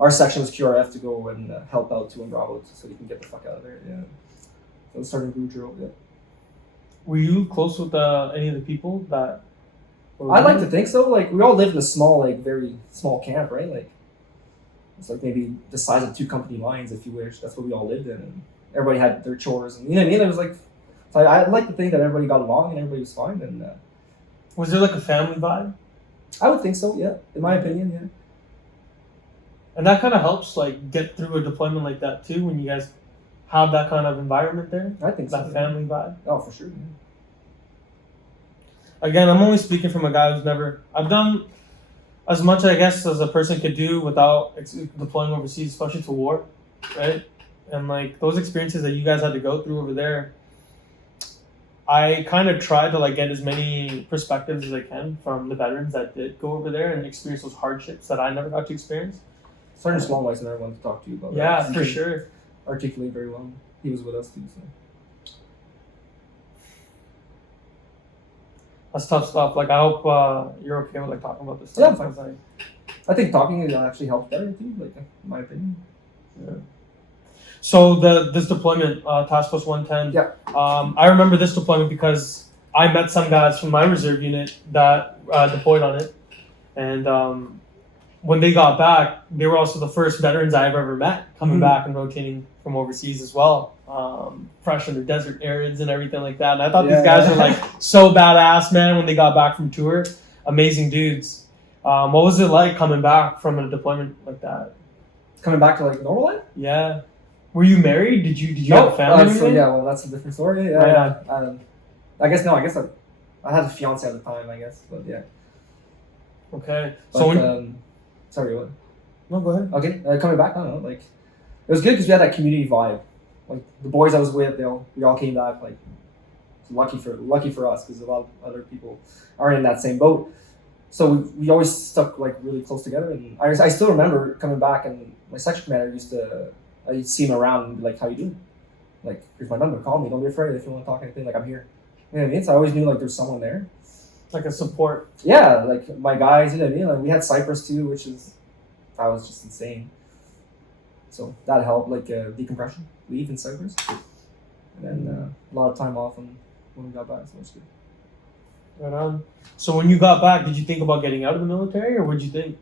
our section was QRF to go and help out 2-1 Bravo so we can get the fuck out of there. Yeah. So Sergeant Goudreau. Yeah. Were you close with any of the people that? I'd like to think so. Like we all lived in a small, like very small camp, right? Like it's like maybe the size of 2 company lines, if you wish. That's what we all lived in, and everybody had their chores, and you know what I mean. It was like, so I'd like to think that everybody got along and everybody was fine. And Was there like a family vibe? I would think so. Yeah, in my opinion, yeah. And that kind of helps like get through a deployment like that too, when you guys have that kind of environment there, I think so. that yeah. family vibe. Oh, for sure. Yeah. Again, I'm only speaking from a guy who's never. I've done as much, I guess, as a person could do without deploying overseas, especially to war, right? And like those experiences that you guys had to go through over there, I kind of try to like get as many perspectives as I can from the veterans that did go over there and experience those hardships that I never got to experience. Sergeant Smallwhite's another one to talk to you about. Yeah, that. He for can sure. Articulate very well. He was with us too. So. That's tough stuff. Like I hope you're okay with like talking about this Yeah, stuff. I'm It's like, I think talking actually helps better too. Like in my opinion. yeah. So this deployment, Task Force 110. Yeah. I remember this deployment because I met some guys from my reserve unit that deployed on it, and when they got back, they were also the first veterans I've ever met coming back and rotating from overseas as well, fresh in the desert arids and everything like that. And I thought these guys were like so badass, man, when they got back from tour. Amazing dudes. What was it like coming back from a deployment like that? Coming back to like normal life. Yeah. Were you married? Did you No, have a family? or so anything? yeah, well, that's a different story. Yeah, Right yeah. I guess no. I guess I had a fiance at the time. I guess, but yeah. Okay. But, So when, sorry, what? no, go ahead. Okay, coming back. I don't know. Like, it was good because we had that community vibe. Like the boys I was with, we all came back. Like, lucky for us because a lot of other people aren't in that same boat. So we always stuck like really close together. And I still remember coming back, and my section commander I'd see him around and be like, "How you doing? Like, here's my number. Call me. Don't be afraid if you want to talk anything. Like, I'm here." You know what I mean? So I always knew like there's someone there. Like a support. Yeah, like my guys. You know what I mean? Like we had Cyprus too, that was just insane. So that helped, like decompression, leave in Cyprus, and then a lot of time off when we got back. So it's good. Right on. So when you got back, did you think about getting out of the military, or what'd you think?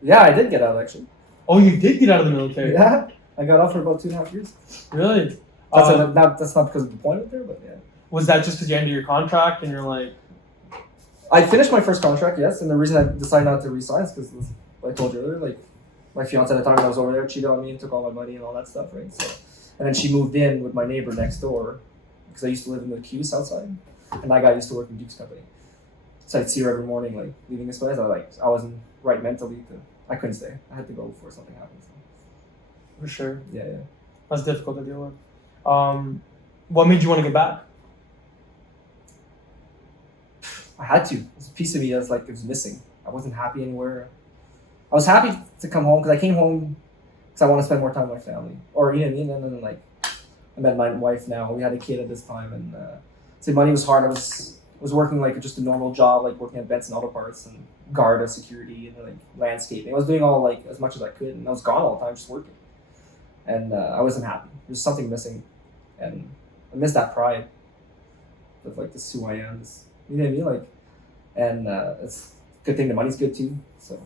Yeah, I did get out actually. Oh, you did get out of the military. Yeah, I got out for about 2.5 years. Really? That's not because of deployment there, but yeah. Was that just because you ended your contract and you're like? I finished my first contract, yes, and the reason I decided not to resign is because, like I told you earlier, like my fiance at the time when I was over there cheated on me and took all my money and all that stuff, right? So, and then she moved in with my neighbor next door because I used to live in the Q's outside, and that guy used to work in Duke's company. So I'd see her every morning, like leaving this place. I wasn't right mentally I couldn't stay. I had to go before something happened. So. For sure. Yeah. That's difficult to deal with. What made you want to get back? I had to. There's a piece of me that's like it was missing. I wasn't happy anywhere. I was happy to come home because I came home because I want to spend more time with my family. Or you know what I mean? And then like I met my wife now. We had a kid at this time, and so money was hard. I was working like just a normal job, like working at Benson Auto Parts and Garda security and like landscaping. I was doing all like as much as I could, and I was gone all the time just working. And I wasn't happy. There's something missing, and I missed that pride of like this is who I am. You know what I mean? Like, and it's good thing the money's good too. So,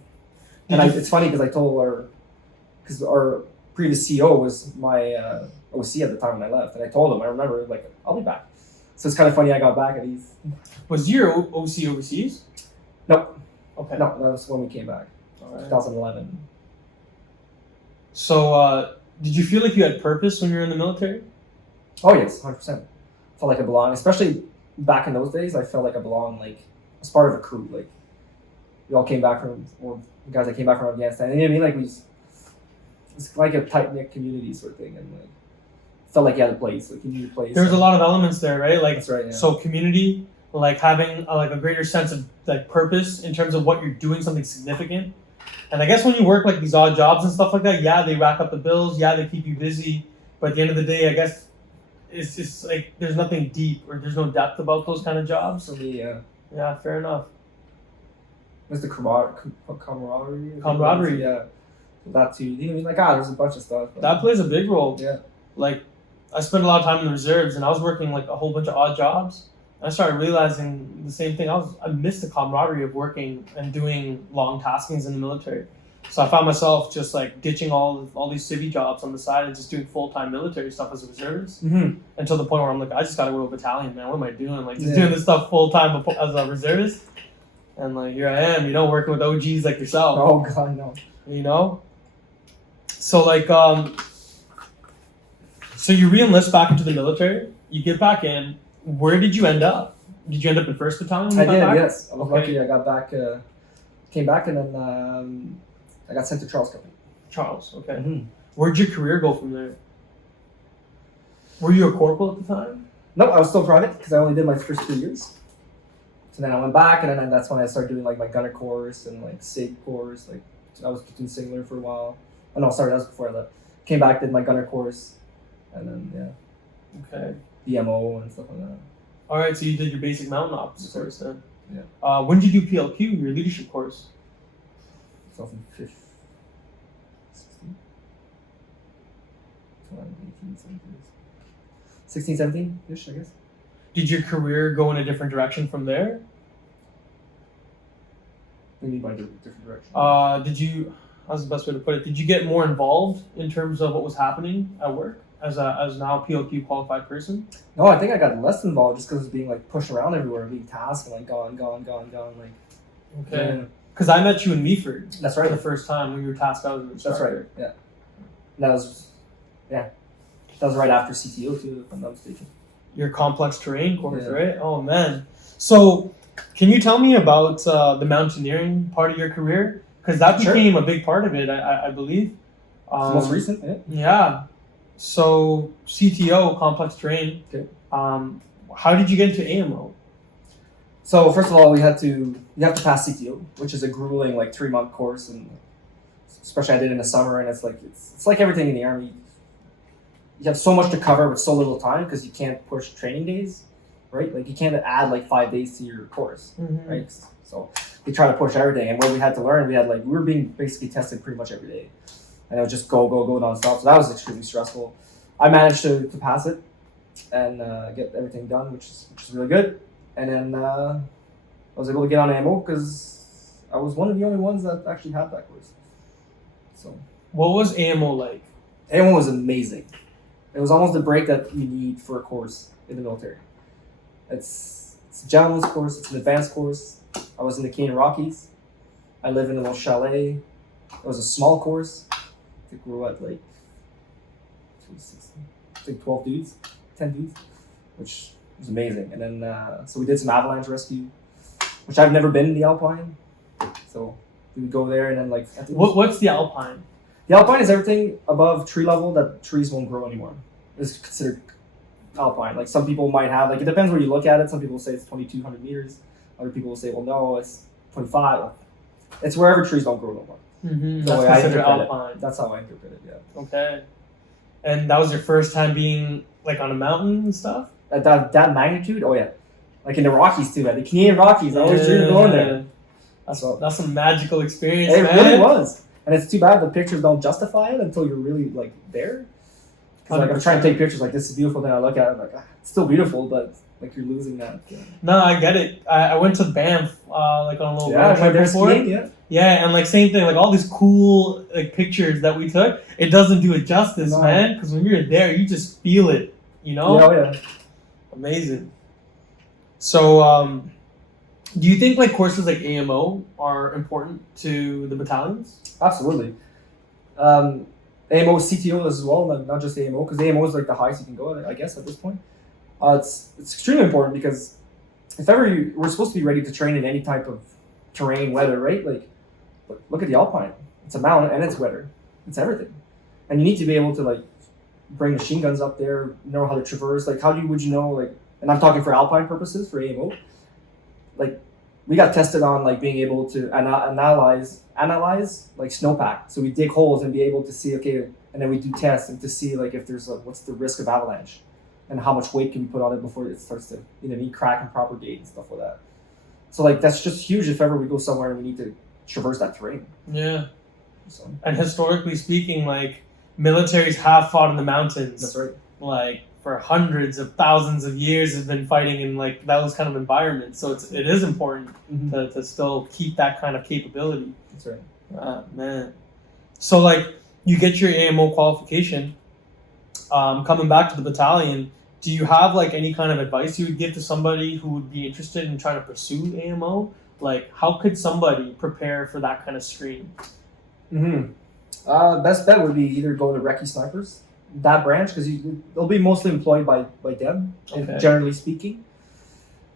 and it's funny because I told our previous CEO was my OC at the time when I left, and I told him, I remember, like, I'll be back. So it's kind of funny I got back, and he's... Was your OC overseas? Nope. Okay. No, that was when we came back, All right. 2011. So, did you feel like you had purpose when you were in the military? Oh yes, 100%. Felt like I belonged, especially back in those days. I felt like I belonged, like, as part of a crew. Like, we all came back from, or the guys that came back from Afghanistan. You know what I mean? Like, it's like a tight-knit community sort of thing, and like, felt like you had a place, like you needed a place. There's a lot of elements there, right? Like, That's right. Yeah. so community, like having like a greater sense of like purpose in terms of what you're doing, something significant. And I guess when you work like these odd jobs and stuff like that, yeah, they rack up the bills, yeah, they keep you busy, but at the end of the day, I guess it's just like there's nothing deep or there's no depth about those kind of jobs. For me, yeah. Yeah, fair enough. There's the camaraderie. Camaraderie. Yeah. That too. You know what I mean? Like, there's a bunch of stuff. But That plays a big role. yeah. Like, I spent a lot of time in the reserves, and I was working like a whole bunch of odd jobs. And I started realizing the same thing. I missed the camaraderie of working and doing long taskings in the military. So I found myself just like ditching all these civvy jobs on the side and just doing full-time military stuff as a reservist. Mm-hmm. Until the point where I'm like, I just gotta go to a battalion, man. What am I doing? Like, just Yeah. doing this stuff full-time as a reservist. And like, here I am, working with OGs like yourself. Oh God, no. You know? So like, so you re-enlist back into the military, you get back in, where did you end up? Did you end up in 1st Battalion? when I you got did, back? yes. I was Okay. lucky. I got back, came back, and then I got sent to Charles Company. Charles, okay. Mm-hmm. Where'd your career go from there? Were you a corporal at the time? No, I was still private because I only did my first 2 years. So then I went back, and then that's when I started doing like my gunner course and like SIG course. Like, I was platoon signaler for a while. Oh no, sorry, that was before I left. Came back, did my gunner course, and then Okay. BMO and stuff like that. All right, so you did your basic mountain ops Yes, sir. course then. Yeah. When did you do PLQ, your leadership course? 2015, 16, 18, 17, 16, 17-ish, I guess. Did your career go in a different direction from there? What do you mean by different direction? How's the best way to put it? Did you get more involved in terms of what was happening at work as now a PLQ qualified person? No, I think I got less involved just because it was being like pushed around everywhere, being tasked and like gone. Like, Okay. yeah. Because I met you in Meaford That's for right. the first time when you were tasked out as an That's instructor. right. Yeah. That was right after CTO too, if I'm not mistaken. Your complex terrain course, Yeah. right? Oh man. So, can you tell me about the mountaineering part of your career? Because that Sure. became a big part of it, I believe. It's the most recent, yeah. Yeah. So CTO, complex terrain. Okay. How did you get into AMO? So first of all, you have to pass CTO, which is a grueling like 3-month course, and especially I did it in the summer, and it's like everything in the Army. You have so much to cover with so little time because you can't push training days, right? Like you can't add like 5 days to your course, right? So we try to push everything, and what we had to learn, we were being basically tested pretty much every day, and it was just go nonstop. So that was extremely stressful. I managed to pass it and get everything done, which is really good. And then I was able to get on AMO because I was one of the only ones that actually had that course. So What was AMO like? AMO was amazing. It was almost the break that you need for a course in the military. It's a gentleman's course. It's an advanced course. I was in the Canadian Rockies. I lived in a little chalet. It was a small course. I think we were at like 12 dudes, 10 dudes, which was amazing. And then so we did some avalanche rescue, which I've never been in the Alpine. So we would go there and then like What's the Alpine? the Alpine is everything above tree level that trees won't grow anymore. It's considered Alpine. Like some people might have, like it depends where you look at it. Some people say it's 2,200 meters. Other people will say, well, no, it's 25. It's wherever trees don't grow no more. Mm-hmm. The way That's I considered interpret it. Alpine. That's how I interpret it, yeah. Okay. And that was your first time being like on a mountain and stuff? At that magnitude, oh yeah. Like in the Rockies too, at the Canadian Rockies. I always dreamed of going there. That's a magical experience, It man. really was. And it's too bad the pictures don't justify it until you're really like there. Because like I'm trying to take pictures like this is beautiful, then I look at it like it's still beautiful, but like you're losing that. No, I get it. I went to Banff like on a little road trip like before. skiing, Yeah, and like same thing, like all these cool like pictures that we took, it doesn't do it justice, No. man. Because when you're there, you just feel it, you know? Yeah. Amazing. So, do you think like courses like AMO are important to the battalions? Absolutely. AMO, CTO as well, not just AMO, because AMO is like the highest you can go, I guess, at this point. It's extremely important because if ever we're supposed to be ready to train in any type of terrain, weather, right? Like, look at the Alpine. It's a mountain and it's weather. It's everything. And you need to be able to like bring machine guns up there, know how to traverse. Like, would you know, like, and I'm talking for Alpine purposes, for AMO. Like, we got tested on like being able to analyze like snowpack. So we dig holes and be able to see, okay, and then we do tests and to see like if there's what's the risk of avalanche and how much weight can we put on it before it starts to need crack and propagate and stuff like that. So like that's just huge if ever we go somewhere and we need to traverse that terrain. Yeah. So. And historically speaking, like militaries have fought in the mountains. That's right. Like for hundreds of thousands of years have been fighting in like those kind of environments. So it is important to still keep that kind of capability. That's right. Man. So like you get your AMO qualification, coming back to the battalion, do you have like any kind of advice you would give to somebody who would be interested in trying to pursue AMO? Like how could somebody prepare for that kind of screen? Best bet would be either go to recce snipers, that branch, because they'll be mostly employed by them, generally speaking.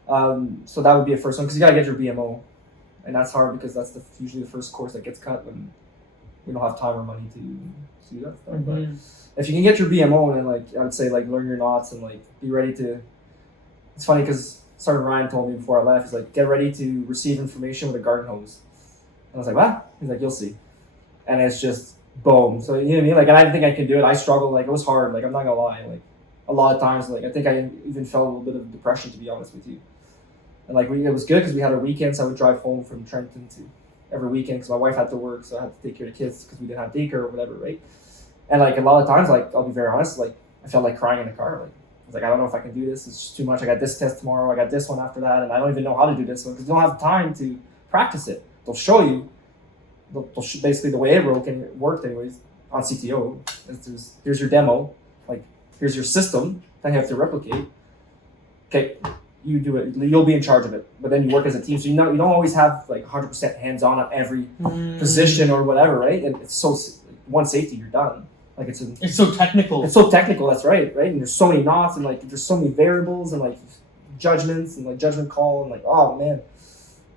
So that would be a first one because you gotta get your BMO, and that's hard because that's usually the first course that gets cut when we don't have time or money to do that stuff. But if you can get your BMO and then like I would say like learn your knots and like be ready to. It's funny because Sergeant Ryan told me before I left, he's like, get ready to receive information with a garden hose. And I was like, what? He's like, you'll see. And it's just boom. So you know what I mean? Like, and I didn't think I could do it. I struggled. Like, it was hard. Like, I'm not gonna lie. Like, a lot of times, like, I think I even felt a little bit of depression, to be honest with you. And like, it was good because we had our weekends. I would drive home from Trenton to every weekend because my wife had to work, so I had to take care of the kids because we didn't have daycare or whatever, right? And like a lot of times, like I'll be very honest, like I felt like crying in the car. Like I was like, I don't know if I can do this. It's just too much. I got this test tomorrow. I got this one after that, and I don't even know how to do this one because they don't have time to practice it. They'll show you. Basically the way it worked anyways on CTO. Here's your demo. Like here's your system that you have to replicate. Okay, you do it. You'll be in charge of it. But then you work as a team, so you don't always have like 100% hands-on on every position or whatever, right? And it's so one safety, you're done. Like it's so technical. It's so technical. That's right? And there's so many knots and like there's so many variables and like judgments and like judgment call and like oh man,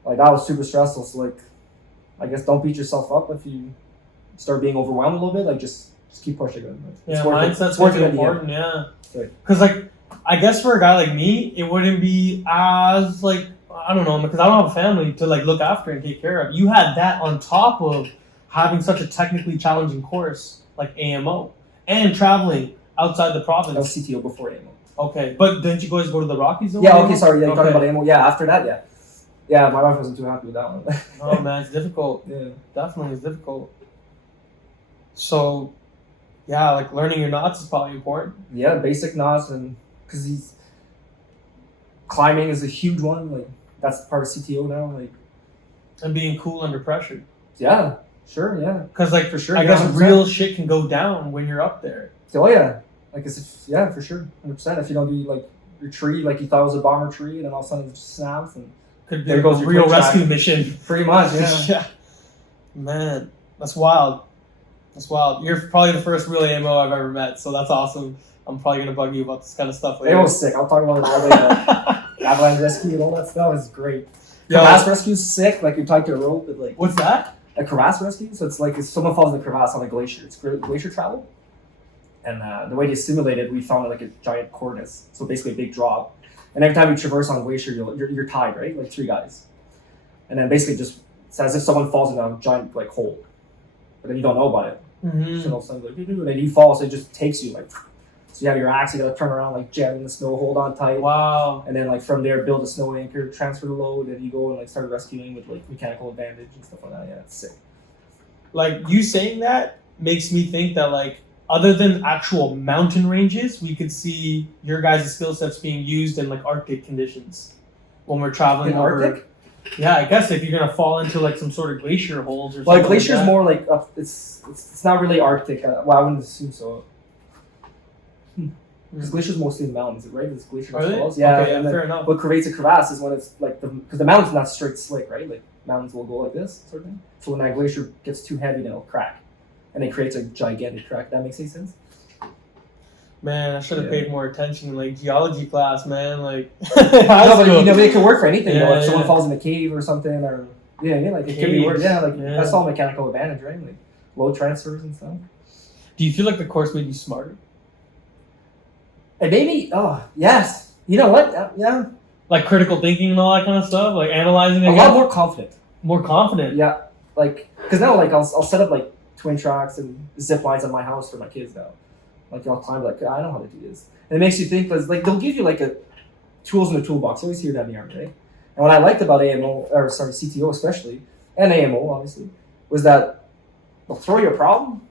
like that was super stressful. So like, I guess don't beat yourself up if you start being overwhelmed a little bit. Like just keep pushing it. Yeah, mindset's really important. Yeah, because like I guess for a guy like me, it wouldn't be as like I don't know because I don't have a family to like look after and take care of. You had that on top of having such a technically challenging course like AMO and traveling outside the province. That was CTO before AMO. Okay, but didn't you guys go to the Rockies? Yeah. Okay. Sorry. Yeah. You talking about AMO? Yeah. After that, yeah. Yeah, my wife wasn't too happy with that one. Oh man, it's difficult. Yeah, definitely it's difficult. So, yeah, like learning your knots is probably important. Yeah, basic knots, and because climbing is a huge one. Like that's part of CTO now. Like, and being cool under pressure. Yeah, sure, yeah. Because like for sure, I guess real shit can go down when you're up there. Oh yeah, like yeah, for sure, 100%. If you don't do like your tree, like you thought it was a bomber tree, and then all of a sudden it just snaps and. Could be there goes a real rescue mission. Pretty much, yeah. Yeah. Man, that's wild. That's wild. You're probably the first real AMO I've ever met, so that's awesome. I'm probably gonna bug you about this kind of stuff later. It was sick. I'll talk about it all day. Avalanche rescue and all that stuff is great. Crevasse rescue's sick. Like you're tied to a rope, but like what's that? A crevasse rescue. So it's like if someone falls in a crevasse on a glacier. It's glacier travel, and the way they simulated it, we found like a giant cornice. So basically a big drop. And every time you traverse on a glacier, you're tied, right? Like 3 guys. And then basically just it's as if someone falls in a giant like hole. But then you don't know about it. So all of a sudden like, and then you fall, so it just takes you like so you have your axe, you gotta turn around like jam in the snow, hold on tight. Wow. And then like from there build a snow anchor, transfer the load, and you go and like start rescuing with like mechanical advantage and stuff like that. Yeah, it's sick. Like you saying that makes me think that like other than actual mountain ranges, we could see your guys' skill sets being used in like Arctic conditions when we're traveling In over. Arctic? Yeah, I guess if you're gonna fall into like some sort of glacier holes or Well, something. glacier's like that. more like up. It's not really Arctic. Well, I wouldn't assume so. Because glacier's mostly in the mountains, right? There's glacier Are they? falls. Yeah, Okay, and then fair enough. what creates a crevasse is when it's like because the mountain's not straight slick, right? Like mountains will go like this sort of thing. So when that glacier gets too heavy, then it'll crack, and it creates a gigantic crack. That makes any sense? Man, I should have Yeah. paid more attention in like geology class, man. Like, No, but you know, it can work for anything. Yeah, though. If someone yeah. falls in a cave or something, or yeah, I mean, like it can be worse. Caves. Yeah, like Yeah. that's all mechanical advantage, right? Like load transfers and stuff. Do you feel like the course made you smarter? And maybe, oh yes, you know what? Yeah, Like critical thinking and all that kind of stuff, like analyzing a it, lot more confident. more confident. Yeah, like because now like I'll set up like twin tracks and zip lines on my house for my kids now. Like I'll climb like I know how to do this, and it makes you think because like they'll give you like a tools in the toolbox. You always hear that in the army, right? And what I liked about CTO especially, and AMO obviously, was that they'll throw you a problem.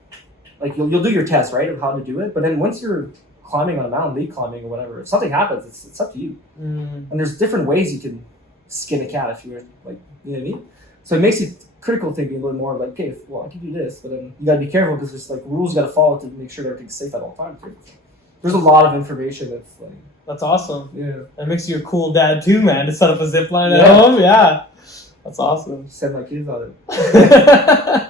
Like you'll do your test right of how to do it, but then once you're climbing on a mountain, lead climbing or whatever, if something happens, it's up to you. Mm. And there's different ways you can skin a cat if you're like, you know what I mean? So it makes you critical thinking a little more like, okay, well, I can do this, but then you gotta be careful because there's like rules you gotta follow to make sure that everything's safe at all times. Too. There's a lot of information that's like, That's awesome. yeah, That makes you a cool dad too, man. To set up a zip line at Yeah. home, yeah, that's awesome. send my kids on it.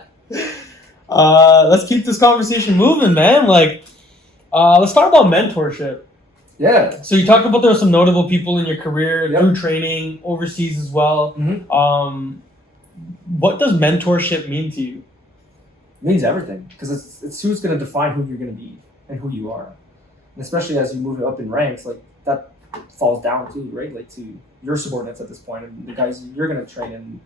Let's keep this conversation moving, man. Like, let's talk about mentorship. Yeah. So you talked about there were some notable people in your career Yep. through training overseas as well. Mhm. What does mentorship mean to you? It means everything because it's who's gonna define who you're gonna be and who you are. And especially as you move up in ranks, like that falls down too, right? Like to your subordinates at this point and the guys you're gonna train and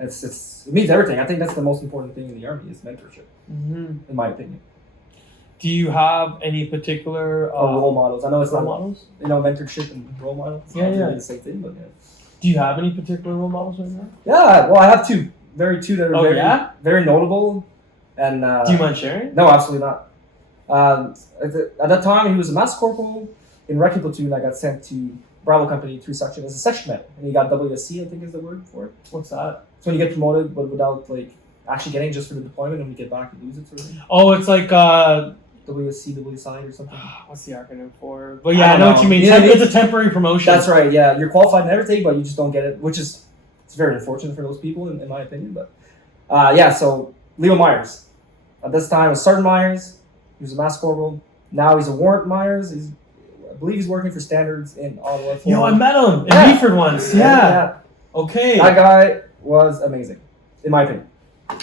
it means everything. I think that's the most important thing in the army is mentorship, in my opinion. Do you have any particular Or role models. I know it's role not models? mentorship and role models. It's Yeah, not yeah. really the same thing, but yeah. Do you have any particular role models right now? Yeah, well, I have two that are Oh, very, yeah? very notable. And Do you mind sharing? no, absolutely not. At that time, he was a master corporal in Wrecking Platoon. I got sent to Bravo Company 3 section as a section commander, and he got WSC, I think is the word for it. What's that? It's when you get promoted, but without like actually getting just for the deployment, and when you get back, you lose it sort of thing. Oh, it's like WSC, WSI or something. what's the acronym for? But yeah, I don't know know. what you mean. Yeah, It's a temporary promotion. That's right. Yeah, you're qualified and everything, but you just don't get it, which is it's very unfortunate for those people, in my opinion. But yeah, so Leo Myers, at this time was Sergeant Myers. He was a master corporal. Now he's a warrant Myers. I believe he's working for Standards in Ottawa. Yo, I met him in Yeah. Meaford once. Yeah. Okay. That guy was amazing, in my opinion.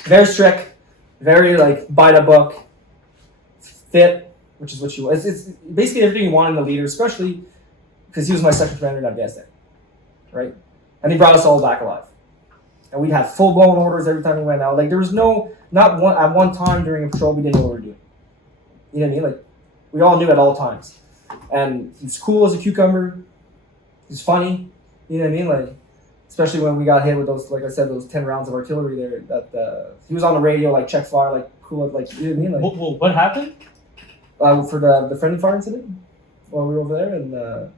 Very strict, very like by the book, fit, which is what you want. It's basically everything you want in a leader, especially because he was my second commander in Afghanistan, right? And he brought us all back alive. And we'd have full blown orders every time we went out. Like there was not one at one time during a patrol we didn't know what we were doing. You know what I mean? Like we all knew at all times. And he's cool as a cucumber. He's funny. You know what I mean? Like especially when we got hit with those, like I said, those 10 rounds of artillery there. That he was on the radio, like check fire, like cool, like you know what I mean? Like What happened? for the friendly fire incident while we were over there, and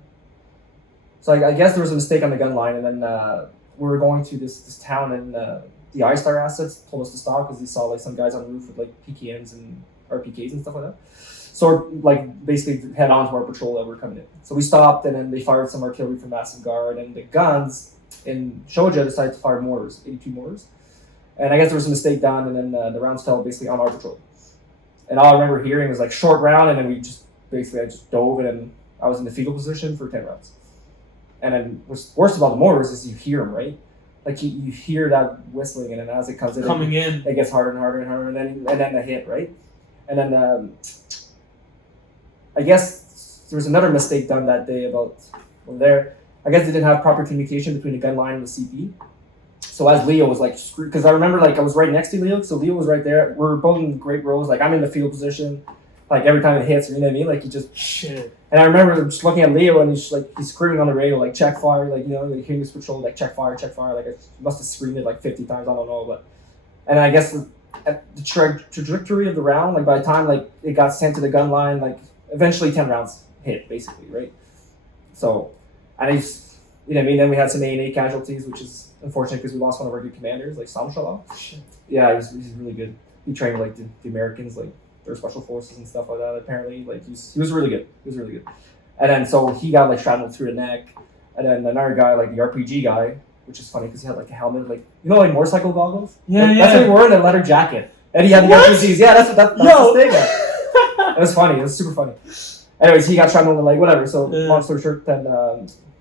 so I guess there was a mistake on the gun line, and then we were going to this town, and the I-Star assets told us to stop because they saw like some guys on the roof with like PKMs and RPKs and stuff like that. So we're like basically head on to our patrol that we're coming in. So we stopped, and then they fired some artillery from Massive Guard, and the guns in Shoja decided to fire mortars, 82 mortars. And I guess there was a mistake done, and then the rounds fell basically on our patrol. And all I remember hearing was like short round, and then I just dove, and I was in the fetal position for 10 rounds. And then what's worst about the mortars is you hear them, right? Like you hear that whistling, and then as it comes in, Coming in. it gets harder and harder and harder, and then the hit, right? And then I guess there was another mistake done that day about over there. I guess they didn't have proper communication between the gun line and the CP. So as Leo was like, because I remember like I was right next to Leo, so Leo was right there. We're both in great rows. Like I'm in the fetal position. Like every time it hits, you know what I mean? Like he just Shit. And I remember just looking at Leo, and he's screaming on the radio like check fire, like like hearing his patrol like check fire, like I must have screamed it like 50 times. I don't know, but and I guess at the trajectory of the round, like by the time like it got sent to the gun line, like eventually 10 rounds hit basically, right? So, and he's, you know what I mean? Then we had some A&A casualties, which is unfortunate because we lost one of our good commanders, like Samshala. Yeah, he's really good. He trained like the Americans, like their special forces and stuff like that. Apparently, like he was really good. He was really good. And then so he got like shrapnel through the neck, and then another guy, like the RPG guy, which is funny because he had like a helmet, like like motorcycle goggles. Yeah, That's what he wore in a leather jacket, and he had the RPGs. Yeah, that's his thing. It was funny. It was super funny. Anyways, he got shrapnel in the leg, whatever. So long story short, then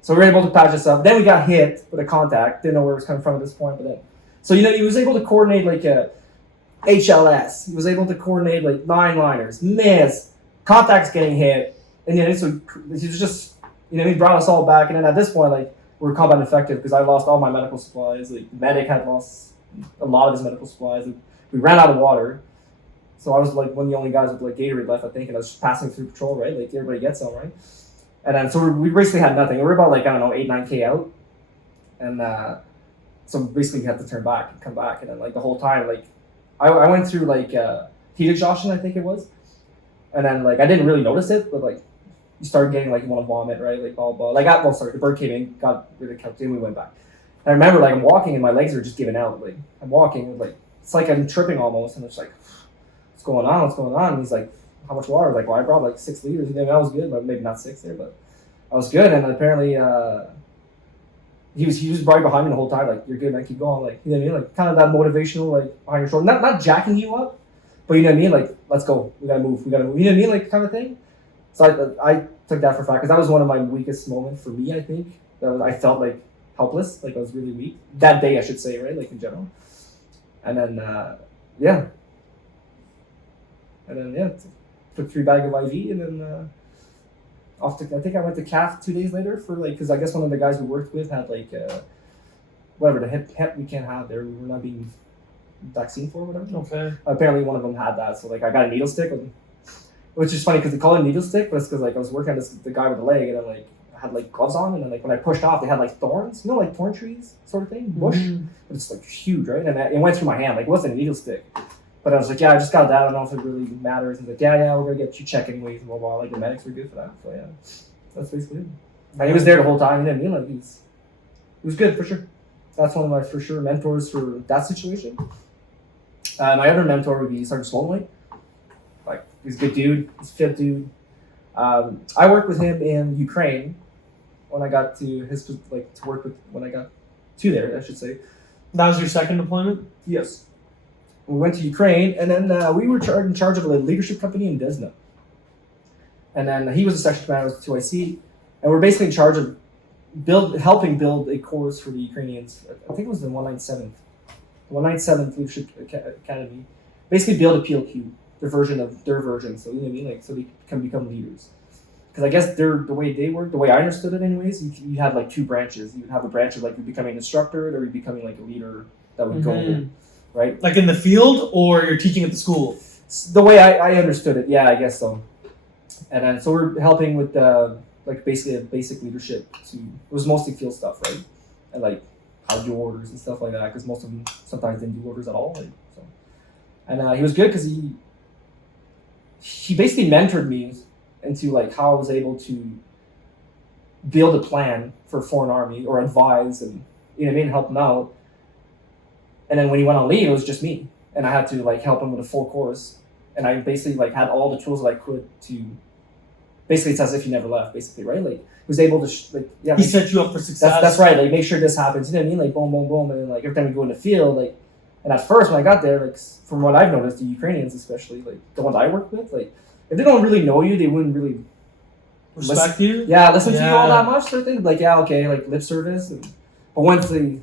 so we were able to patch this up. Then we got hit with a contact. Didn't know where it was coming from at this point, but then so he was able to coordinate like a HLS. He was able to coordinate like 9-liners, miss, contacts getting hit, and so he was just he brought us all back. And then at this point, like we were combat effective because I lost all my medical supplies. Like the medic had lost a lot of his medical supplies. We ran out of water. So I was like one of the only guys with like Gatorade left, I think, and I was just passing through patrol, right? Like everybody gets some, right? And then so we basically had nothing. We were about like 8-9K out, and so basically we had to turn back and come back. And then like the whole time, like I went through like heat exhaustion, I think it was, and then like I didn't really notice it, but like you started getting like you want to vomit, right? Like blah blah. Like the bird came in, got rid of kept in, we went back. And I remember like I'm walking and my legs are just giving out. Like I'm walking, like it's like I'm tripping almost, and it's like. What's going on? And he's like, how much water? Like, well, I brought like 6 liters. And I was good, but maybe not 6 there, but I was good. And apparently, he was right behind me the whole time. Like, you're good, man. Keep going. Like, you know what I mean? Like, kind of that motivational, like behind your shoulder, not jacking you up, but you know what I mean? Like, let's go. We gotta move. You know what I mean? Like, kind of thing. So I took that for a fact because that was one of my weakest moments for me. I think I felt like helpless. Like I was really weak that day, I should say, right? Like in general. And then yeah. And then took 3 bags of IV, and then I think I went to CAF 2 days later for like because I guess one of the guys we worked with had like whatever the hep we can't have there. We were not being vaccine for whatever. Okay. Apparently one of them had that, so like I got a needle stick, which is funny because they call it a needle stick, but it's because like I was working on the guy with the leg, and then like I had like gloves on, and then like when I pushed off, they had like thorns, like thorn trees sort of thing, bush, but it's like huge, right? And it went through my hand, like it wasn't a needle stick. But I was like, yeah, I just got that. I don't know if it really matters. And he's like, yeah, we're going to get you checked anyways. And blah, blah. Like, the medics were good for that. So, yeah, that's basically it. And he was there the whole time. And then, like, he was good for sure. That's one of my, for sure, mentors for that situation. My other mentor would be Sergeant Sloanwhite. Like, he's a good dude. He's a fit dude. I worked with him in Ukraine when I got to when I got to there, I should say. That was your second deployment? Yes. We went to Ukraine, and then we were in charge of a leadership company in Desna. And then he was a section commander with 2IC, and we're basically in charge of helping build a course for the Ukrainians. I think it was the 197th Leadership Academy. Basically build a PLQ, their version, so you know what I mean, like so they can become leaders. Because I guess the way they work, the way I understood it, anyways, you have like 2 branches. You have a branch of like you're becoming an instructor, or you're becoming like a leader that would go. Right? Like in the field, or you're teaching at the school? The way I understood it, yeah, I guess so. And then so we're helping with like basically a basic leadership. It was mostly field stuff, right? And like how to do orders and stuff like that, because most of them sometimes didn't do orders at all. Like, so. And he was good because he basically mentored me into like how I was able to build a plan for a foreign army or advise and help them out. And then when he went on leave, it was just me, and I had to like help him with a full course. And I basically like had all the tools that I could to. Basically, it's as if he never left. Basically, right? Like he was able to He set you up for success. That's right. Like make sure this happens. You know what I mean? Like boom, boom, boom, and then like every time we go in the field, like. And at first, when I got there, like from what I've noticed, the Ukrainians especially, like the ones I work with, like if they don't really know you, they wouldn't really respect you. Yeah, listen to you all that much. Sort of thing. Like yeah, okay, like lip service. But once they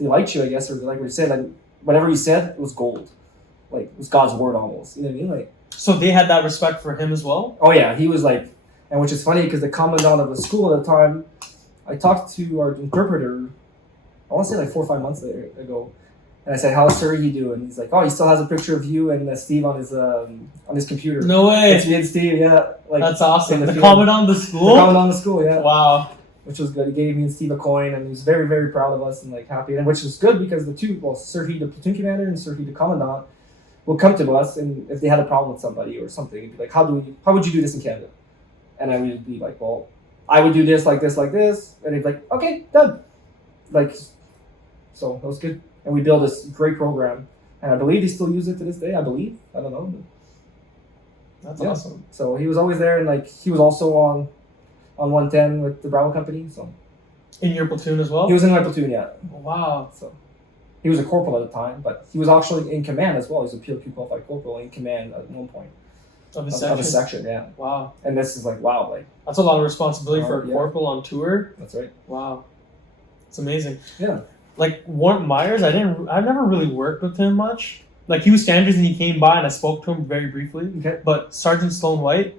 liked you, I guess, or like what you said, like whatever you said, it was gold. Like it was God's word almost. You know what I mean? Like so they had that respect for him as well? Oh yeah, he was like, and which is funny because the commandant of the school at the time, I talked to our interpreter, I want to say like 4 or 5 months ago, and I said, "How's Sir he doing?" He's like, "Oh, he still has a picture of you and Steve on his computer." No way. It's me and Steve, yeah. Like that's awesome. The field. commandant of the school. The commandant of the school, yeah. Wow. which was good. He gave me and Steve a coin, and he was very, very proud of us and like happy, and which was good because the two, well, Serhi, the platoon commander, and Serhi, the commandant, will come to us, and if they had a problem with somebody or something, he'd be like, how would you do this in Canada? And I would be like, well, I would do this, like this, like this, and he'd be like, okay, done. Like, so it was good, and we built this great program, and I believe they still use it to this day. I believe, I don't know. But That's yeah. awesome. So he was always there, and like he was also on 110 with the Bravo Company. So In your platoon as well? he was in my platoon, yeah. Wow. So he was a corporal at the time, but he was actually in command as well. He was a PLQ qualified corporal in command at one point Of a of section? a section, yeah. Wow. And this is like wow, like That's a lot of responsibility for a Yeah. corporal on tour. that's right. Wow. It's amazing. Yeah. Like Warren Myers, I've never really worked with him much. Like he was standards and he came by and I spoke to him very briefly. Okay. But Sergeant Sloan White,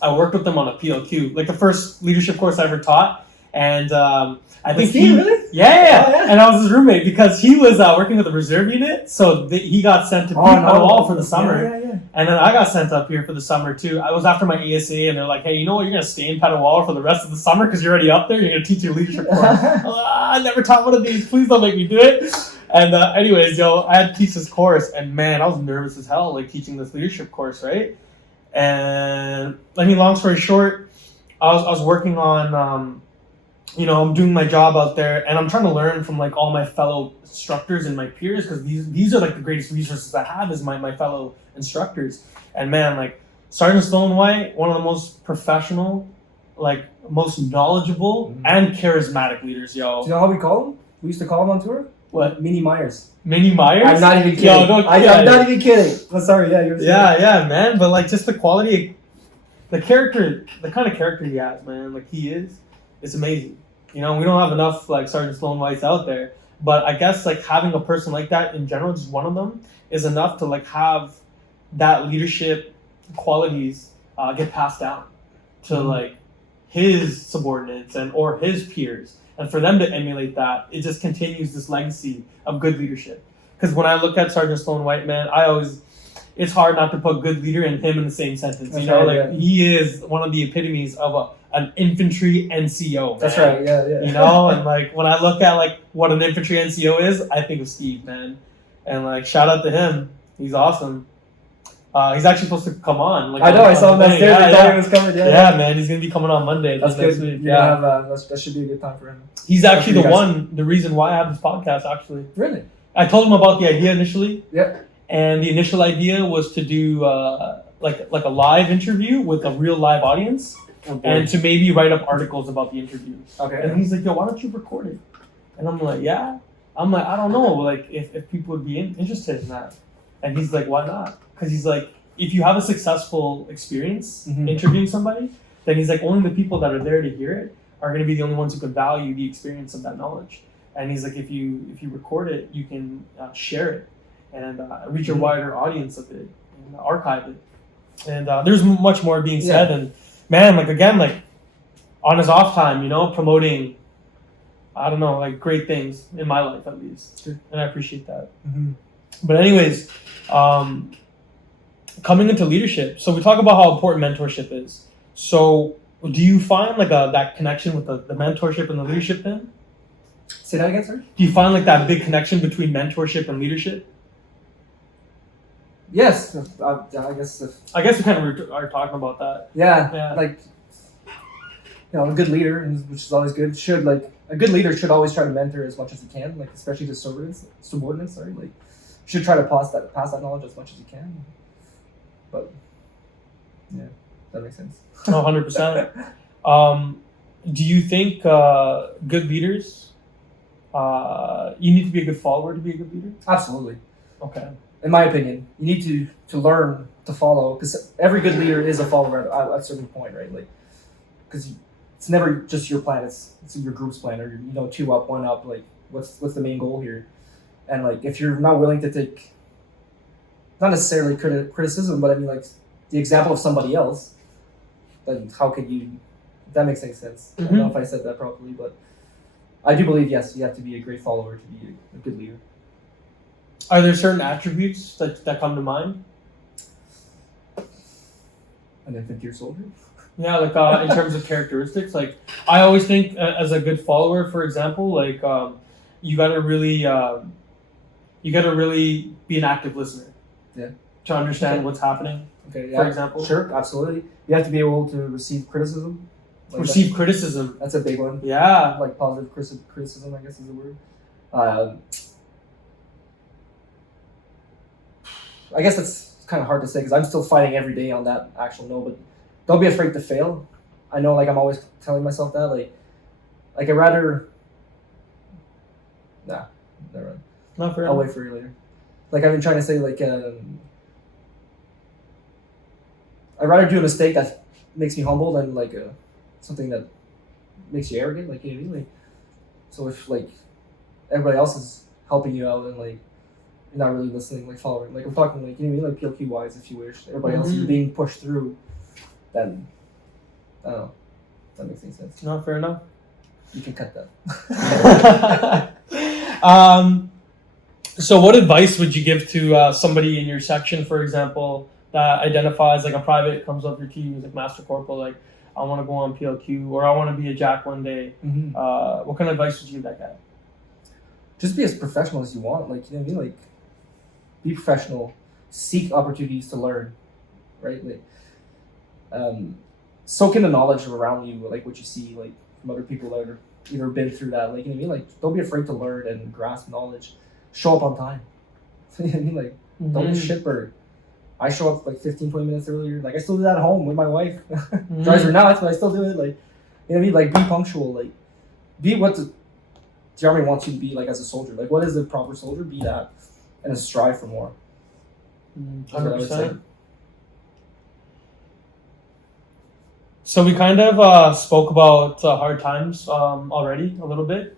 I worked with him on a PLQ, like the first leadership course I ever taught. And I think he really? Yeah. Oh, yeah. And I was his roommate because he was working with the reserve unit. So he got sent to Peterborough for the summer. Yeah. And then I got sent up here for the summer too. I was after my ASA, and they're like, "Hey, you know what? You're gonna stay in Petawawa for the rest of the summer because you're already up there. You're gonna teach your leadership course." I never taught one of these. Please don't make me do it. And anyways, I had to teach this course, and man, I was nervous as hell, like teaching this leadership course, right? And I mean, long story short, I was working on, I'm doing my job out there, and I'm trying to learn from like all my fellow instructors and my peers because these are like the greatest resources I have is my fellow instructors. And man, like Sergeant Sloan White, one of the most professional, like most knowledgeable and charismatic leaders, yo. Do you know how we call him? We used to call him on tour? What? Mini Myers. Mini Myers? I'm not even kidding. Yo, don't I'm not even kidding. I'm sorry, yeah, you're Yeah, man. But like just the quality, the character, the kind of character he has, man, like he is, it's amazing. We don't have enough like Sergeant Sloan Whites out there. But I guess like having a person like that in general, just one of them, is enough to like have that leadership qualities get passed down to like his subordinates or his peers, and for them to emulate that, it just continues this legacy of good leadership. Because when I look at Sergeant Sloan White, man, it's hard not to put good leader and him in the same sentence. That's right, he is one of the epitomes of an infantry NCO. Man. That's right, yeah. And like when I look at like what an infantry NCO is, I think of Steve, man. And like shout out to him, he's awesome. He's actually supposed to come on. Like I know, I saw him downstairs. I thought he was coming. Yeah, man, he's gonna be coming on Monday. That's next good. week. Yeah, that should be a good time for him. He's actually Hopefully the reason why I have this podcast. Actually, Really? I told him about the idea initially. Yeah. And the initial idea was to do like a live interview with a real live audience, and to maybe write up articles about the interview. Okay. And he's like, "Yo, why don't you record it?" And I'm like, "Yeah." I'm like, "I don't know, like if people would be interested in that." And he's like, "Why not?" Because he's like, if you have a successful experience interviewing somebody, then he's like, only the people that are there to hear it are going to be the only ones who can value the experience of that knowledge. And he's like, if you record it, you can share it and reach a wider audience of it and archive it. And there's much more being said. And man, like again, like on his off time, promoting, I don't know, like great things in my life at least. Sure. And I appreciate that. But anyways, coming into leadership, so we talk about how important mentorship is. So do you find like that connection with the mentorship and the leadership then? Say that again, sorry? Do you find like that big connection between mentorship and leadership? Yes, I guess. I guess we kind of are talking about that. Yeah, like a good leader, which is always good. A good leader should always try to mentor as much as he can, like especially to subordinates. Sorry, like should try to pass that knowledge as much as he can. But yeah, that makes sense. 100%. Do you think good leaders? You need to be a good follower to be a good leader? Absolutely. Okay. In my opinion, you need to learn to follow, because every good leader is a follower at a certain point, right? Like, because it's never just your plan; it's your group's plan, or 2 up, 1 up. Like, what's the main goal here? And like, if you're not willing to take, not necessarily criticism, but I mean like the example of somebody else, then how could you? If that makes any sense. I don't know if I said that properly, but I do believe yes, you have to be a great follower to be a good leader. Are there certain attributes that come to mind? An infantry soldier. Yeah, like in terms of characteristics, like I always think as a good follower, for example, like you gotta really be an active listener. Yeah. To understand Okay. what's happening. Okay, yeah. For example. Sure, absolutely. You have to be able to receive criticism. Like Receive criticism. that's a big one. Yeah. Like positive criticism, I guess is the word. I guess it's kind of hard to say because I'm still fighting every day on that actual no, but don't be afraid to fail. I know, like I'm always telling myself that, like I'd rather. Nah, never mind. Not for I'll wait for you later. Like I've been trying to say, like I'd rather do a mistake that makes me humble than like something that makes you arrogant. Like you know what I mean? Like, so if like everybody else is helping you out and like you're not really listening, like following, like I'm talking like you know what I mean, like PLQ wise, if you wish, everybody else is being pushed through, then I don't know. If that makes any sense. Not fair enough. You can cut that. So what advice would you give to somebody in your section, for example, that identifies like a private comes up your team like Master Corporal, like I want to go on PLQ or I want to be a Jack one day. Mm-hmm. What kind of advice would you give that guy? Just be as professional as you want. Like you know what I mean. Like be professional. Seek opportunities to learn. Right. Like soak in the knowledge around you, like what you see, like from other people that are either been through that. Like you know what I mean. Like don't be afraid to learn and grasp knowledge. Show up on time. You know what I mean. Like don't be shitbird. I show up like 15, 20 minutes earlier. Like I still do that at home with my wife. Drives her nuts, but I still do it. Like you know what I mean. Like be punctual. Like be what the army wants you to be. Like as a soldier. Like what is a proper soldier? Be that, and strive for more. 100%. So we kind of spoke about hard times already a little bit.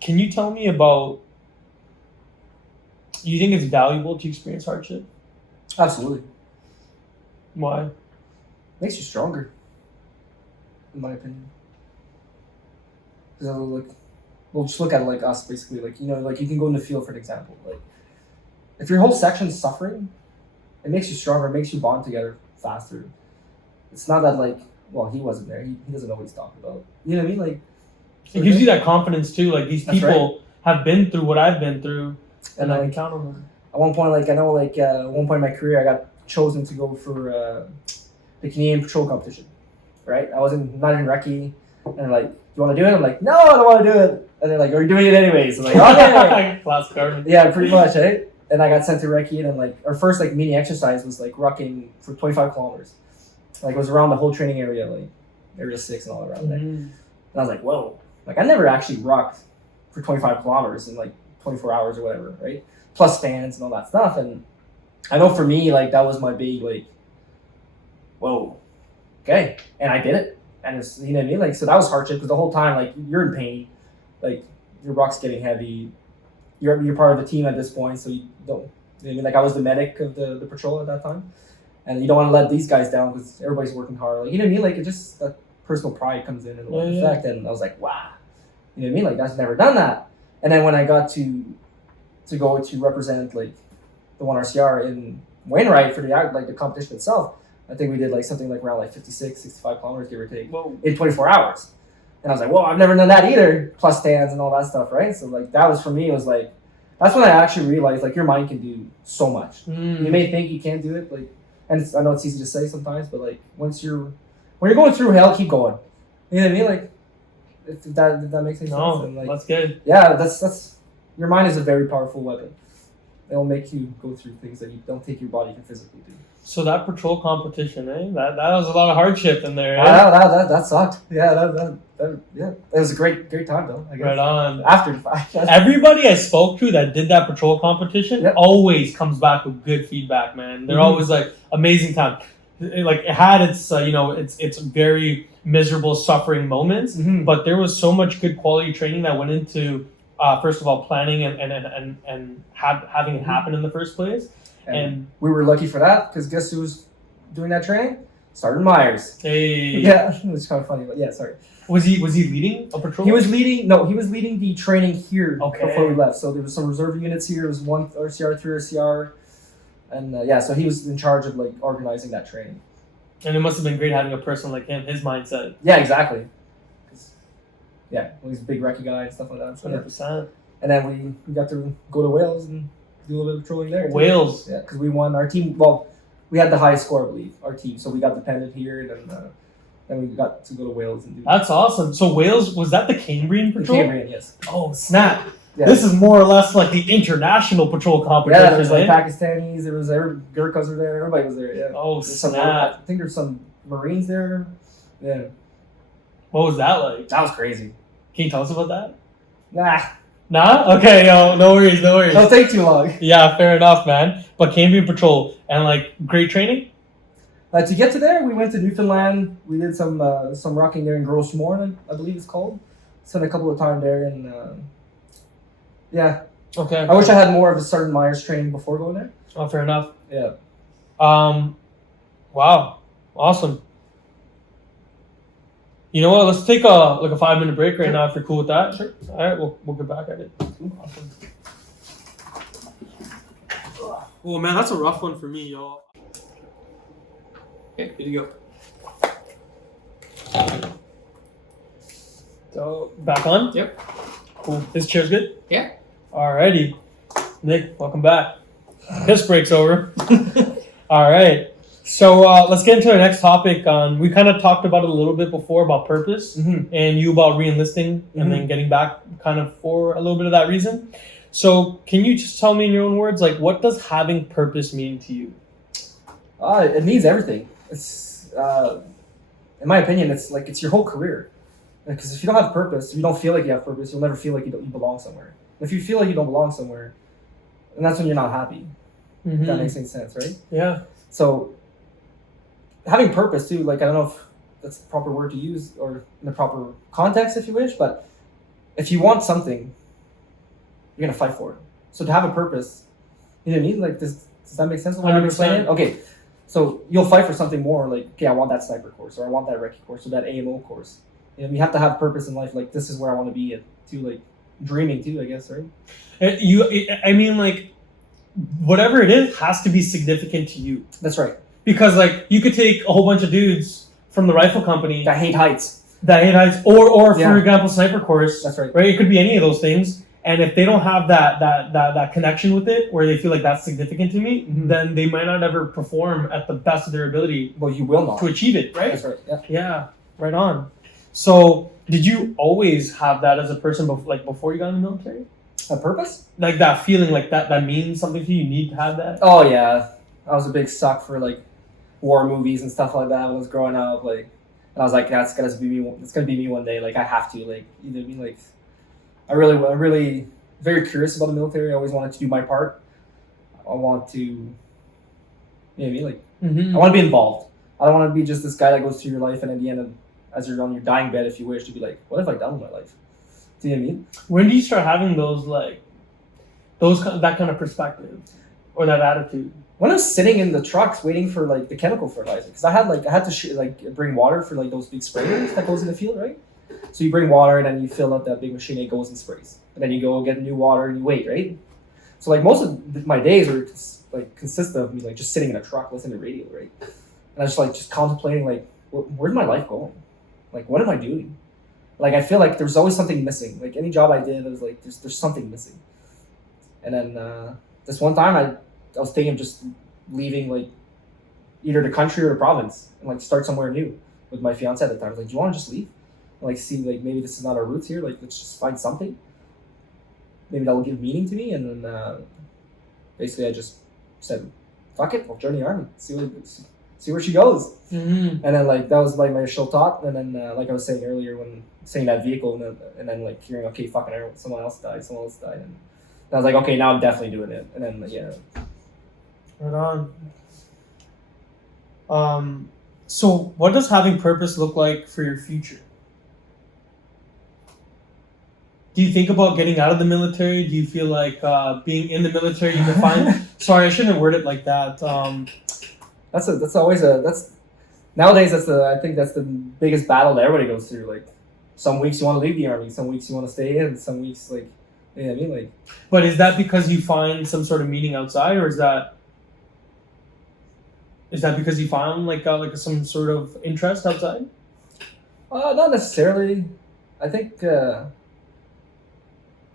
Can you tell me about? You think it's valuable to experience hardship? Absolutely. Why? Makes you stronger. In my opinion. Because like, we'll just look at it like us basically. Like you know, like you can go in the field for an example. Like if your whole section's suffering, it makes you stronger. It makes you bond together faster. It's not that like, well, he wasn't there. He doesn't know what he's talking about. You know what I mean? Like it gives you that confidence too. Like these people right. have been through what I've been through, and I can like, count on them. At one point, like I know, like at one point in my career, I got chosen to go for the Canadian patrol competition. Right? I wasn't not in recce, and they're like, "You want to do it?" I'm like, "No, I don't want to do it." And they're like, "Are you doing it anyways?" I'm like, "Okay." Classic Army. Yeah, pretty much, right? And I got sent to recce, and then like our first like mini exercise was like rucking for 25 kilometers. Like it was around the whole training area, like area 6 and all around there. And I was like, "Whoa!" Like I never actually rucked for 25 kilometers in like 24 hours or whatever, right? Plus stands and all that stuff. And I know for me, like that was my big like, whoa, okay. And I did it. And it's, you know what I mean? Like, so that was hardship because the whole time, like you're in pain, like your ruck's getting heavy. You're part of the team at this point. So you don't, you know what I mean? Like I was the medic of the patrol at that time. And you don't want to let these guys down because everybody's working hard. Like, you know what I mean? Like it just, that personal pride comes in and effect. And I was like, wow, you know what I mean? Like that's never done that. And then when I got to go to represent like the 1RCR in Wainwright for the competition itself, I think we did like something like around like 56, 65 kilometers, give or take, in 24 hours. And I was like, whoa, I've never done that either. Plus stands and all that stuff, right? So like that was for me, it was like, that's when I actually realized like your mind can do so much. You may think you can't do it, like, and I know it's easy to say sometimes, but like when you're going through hell, keep going. You know what I mean? Like if that makes any sense. And like, that's good. Yeah, that's your mind is a very powerful weapon. It'll make you go through things that you don't think your body can physically do. So that patrol competition, that was a lot of hardship in there. That sucked. Yeah, yeah. It was a great time though. I guess. Right on. After the fact. Everybody I spoke to that did that patrol competition always comes back with good feedback, man. They're always like amazing time. It had its its very miserable suffering moments, but there was so much good quality training that went into first of all planning and having it happen in the first place. And we were lucky for that because guess who was doing that training? Sergeant Myers. Hey. Yeah, it was kind of funny, but yeah, sorry. Was he leading a patrol? He was leading the training here before we left. So there was some reserve units here. It was 1 RCR, 3 RCR, and so he was in charge of like organizing that training. And it must have been great having a person like him, his mindset. Yeah, exactly. Yeah, well, he's a big recce guy and stuff like that. So, 100%. And then we got to go to Wales and do a little bit of trolling there. Wales? Yeah, because we won our team. Well, we had the highest score, I believe, our team. So we got dependent here, and then we got to go to Wales and do. That's awesome. So Wales, was that the Cambrian the Patrol? Cambrian, yes. Oh, snap. Yeah. This is more or less like the international patrol competition. Yeah, there was like eh? Pakistanis, there was Gurkhas were there, everybody was there. Yeah. Oh, There's some, snap. I think there's some Marines there. Yeah, What was that like? that was crazy. Can you tell us about that? Nah, Nah? Okay, no worries, no worries. it'll take too long. Yeah, fair enough, man. But Cambrian Patrol, and like great training? To get to there, we went to Newfoundland. We did some rocking there in Grossmore, I believe it's called. Spent a couple of time there, and yeah. Okay. I wish I had more of a Sergeant Myers training before going there. Oh, fair enough. Yeah. Wow. Awesome. You know what? Let's take a 5-minute break right now if you're cool with that. Sure. All right, we'll get back at it. Awesome. Oh man, that's a rough one for me, y'all. Okay, good to go. So back on? Yep. Cool. This chair's good? Yeah. Alrighty. Nick, welcome back. Piss break's over. Alright. So let's get into our next topic. We kind of talked about it a little bit before about purpose, and you about re-enlisting and then getting back kind of for a little bit of that reason. So can you just tell me in your own words, like, what does having purpose mean to you? It means everything. It's in my opinion, it's your whole career. Because if you don't have purpose, if you don't feel like you have purpose, you'll never feel like you belong somewhere. If you feel like you don't belong somewhere, then that's when you're not happy. If that makes any sense, right? Yeah. So having purpose too, like I don't know if that's the proper word to use or in the proper context if you wish, but if you want something, you're gonna fight for it. So to have a purpose, you know what I mean? Like does that make sense? What I'm explaining? Okay. So you'll fight for something more, like, okay, I want that sniper course, or I want that recce course, or that AMO course. You know, you have to have purpose in life, like this is where I want to be at too, like dreaming too, I guess, right? I mean, like, whatever it is has to be significant to you. That's right. Because, like, you could take a whole bunch of dudes from the rifle company That hate heights. or Yeah. for example, sniper course. That's right. Right? It could be any of those things. And if they don't have that connection with it, where they feel like that's significant to me, then they might not ever perform at the best of their ability Well, you will not. to achieve it, right? That's right. Yeah. Yeah, right on. So, did you always have that as a person, before you got in the military? A purpose? Like that feeling, like that means something to you. You need to have that. Oh yeah, I was a big suck for like war movies and stuff like that when I was growing up. Like, and I was like, that's gonna be me. It's gonna be me one day. Like, I have to. Like, you know what I mean? Like, I'm really very curious about the military. I always wanted to do my part. I want to, you know what I mean? Like, I want to be involved. I don't want to be just this guy that goes through your life and at the end of, as you're on your dying bed, if you wish, to be like, what have I done with my life? Do you know what I mean? When do you start having that kind of perspective or that attitude? When I was sitting in the trucks waiting for like the chemical fertilizer, because I had to bring water for like those big sprayers that goes in the field, right? So you bring water and then you fill up that big machine, it goes and sprays, and then you go get new water and you wait, right? So like most of my days are like consist of me like just sitting in a truck listening to radio, right? And I just contemplating like, where's my life going? Like, what am I doing? Like, I feel like there's always something missing. Like, any job I did, I was like, there's something missing. And then this one time, I was thinking of just leaving, like, either the country or the province and, like, start somewhere new with my fiance at the time. I was like, do you want to just leave? And, like, see, like, maybe this is not our roots here. Like, let's just find something. Maybe that will give meaning to me. And then basically I just said, fuck it, I'll join the army. See where she goes. And then like that was like my initial thought, and then like I was saying earlier when saying that vehicle, and then like hearing, okay, fucking hell, someone else died, and I was like, okay, now I'm definitely doing it. And then yeah. Right on. So what does having purpose look like for your future? Do you think about getting out of the military? Do you feel like being in the military you can find? Sorry, I shouldn't have worded it like that. Nowadays I think that's the biggest battle that everybody goes through. Like, some weeks you want to leave the army, some weeks you want to stay in, some weeks like, you know what I mean? Like, but is that because you find some sort of meaning outside, or is that? Is that because you found like some sort of interest outside? Not necessarily. I think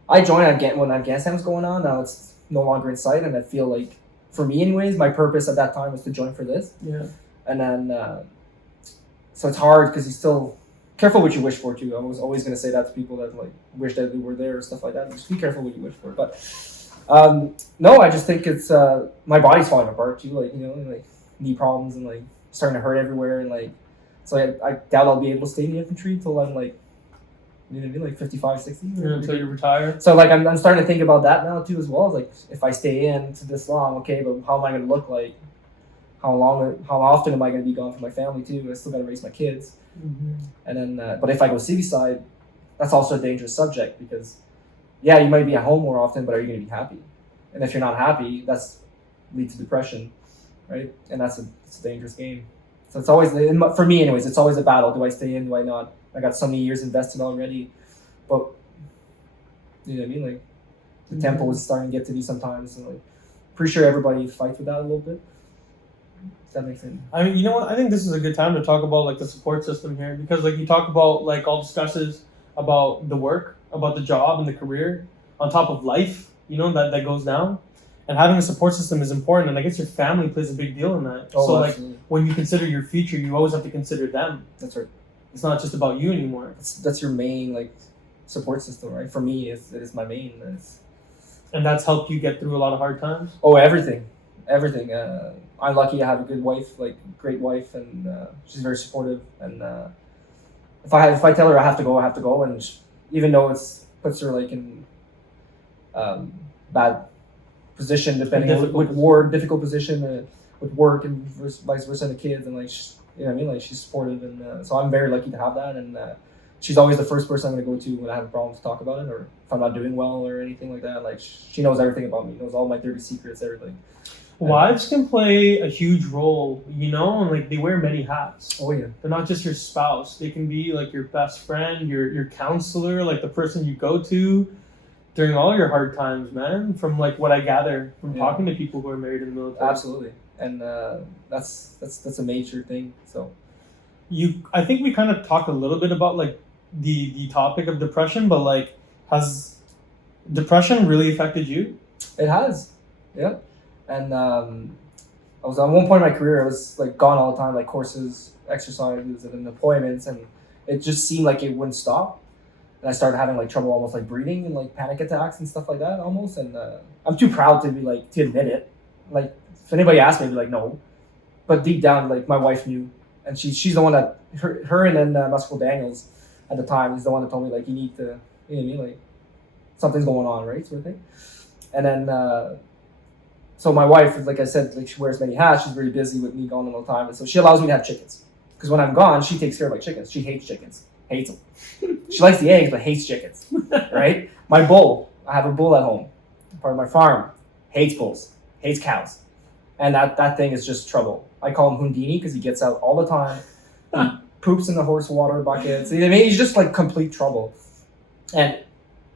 I joined when Afghanistan was going on. Now it's no longer in sight, and I feel like, for me anyways, my purpose at that time was to join for this. Yeah. And then, so it's hard because you still careful what you wish for too. I was always going to say that to people that like wish that they were there or stuff like that. Just be careful what you wish for. But no, I just think it's my body's falling apart too. Like, like knee problems and like starting to hurt everywhere, and like, so I doubt I'll be able to stay in the infantry until I'm like, like 55, 60. Until you retire. So like I'm starting to think about that now too as well. Like, if I stay in to this long, okay, but how am I going to look like? How often am I going to be gone from my family too? I still got to raise my kids. Mm-hmm. And then, but if I go city side, that's also a dangerous subject because, yeah, you might be at home more often, but are you going to be happy? And if you're not happy, that's leads to depression, right? And it's a dangerous game. So it's always, for me anyways, it's always a battle. Do I stay in? Do I not? I got so many years invested already, but you know what I mean? Like, the tempo is starting to get to me sometimes, and like, pretty sure everybody fights with that a little bit. Does that make sense? I mean, you know what? I think this is a good time to talk about like the support system here, because like you talk about like all the stresses about the work, about the job and the career, on top of life, that goes down. And having a support system is important, and I guess your family plays a big deal in that. Oh, so absolutely. Like when you consider your future, you always have to consider them. That's right. It's not just about you anymore. That's your main like support system, right? For me, it is my main. And that's helped you get through a lot of hard times? Oh, everything. I'm lucky I have a good wife, like great wife, and she's very supportive. And if I tell her I have to go, and even though puts her like in bad position, depending on difficult position with work and vice versa, the kids, and like like she's supportive, and so I'm very lucky to have that. And she's always the first person I'm going to go to when I have a problem to talk about it, or if I'm not doing well or anything like that. Like, she knows everything about me, knows all my dirty secrets, everything. Wives can play a huge role, and like they wear many hats. Oh yeah. They're not just your spouse. They can be like your best friend, your counselor, like the person you go to during all your hard times, man. From like what I gather from talking to people who are married in the military. Absolutely. And that's a major thing. So I think we kind of talked a little bit about like the topic of depression, but like, has depression really affected you? It has, yeah. And I was at one point in my career, I was like gone all the time, like courses, exercises, and deployments, and it just seemed like it wouldn't stop. And I started having like trouble, almost like breathing, and like panic attacks and stuff like that, almost. And I'm too proud to be like to admit it. Like, if anybody asked me, I'd be like, no. But deep down, like, my wife knew, and she's the one that her and then MCpl Daniels at the time is the one that told me, like, you need to, like, something's going on, right, sort of thing. And then so my wife, like I said, like, she wears many hats. She's very busy with me gone all the time, and so she allows me to have chickens, because when I'm gone, she takes care of my chickens. She hates chickens, hates them. She likes the eggs, but hates chickens, right? My bull, I have a bull at home, part of my farm, hates bulls, hates cows. And that thing is just trouble. I call him Houdini because he gets out all the time. He poops in the horse water buckets. You know what I mean? He's just like complete trouble. And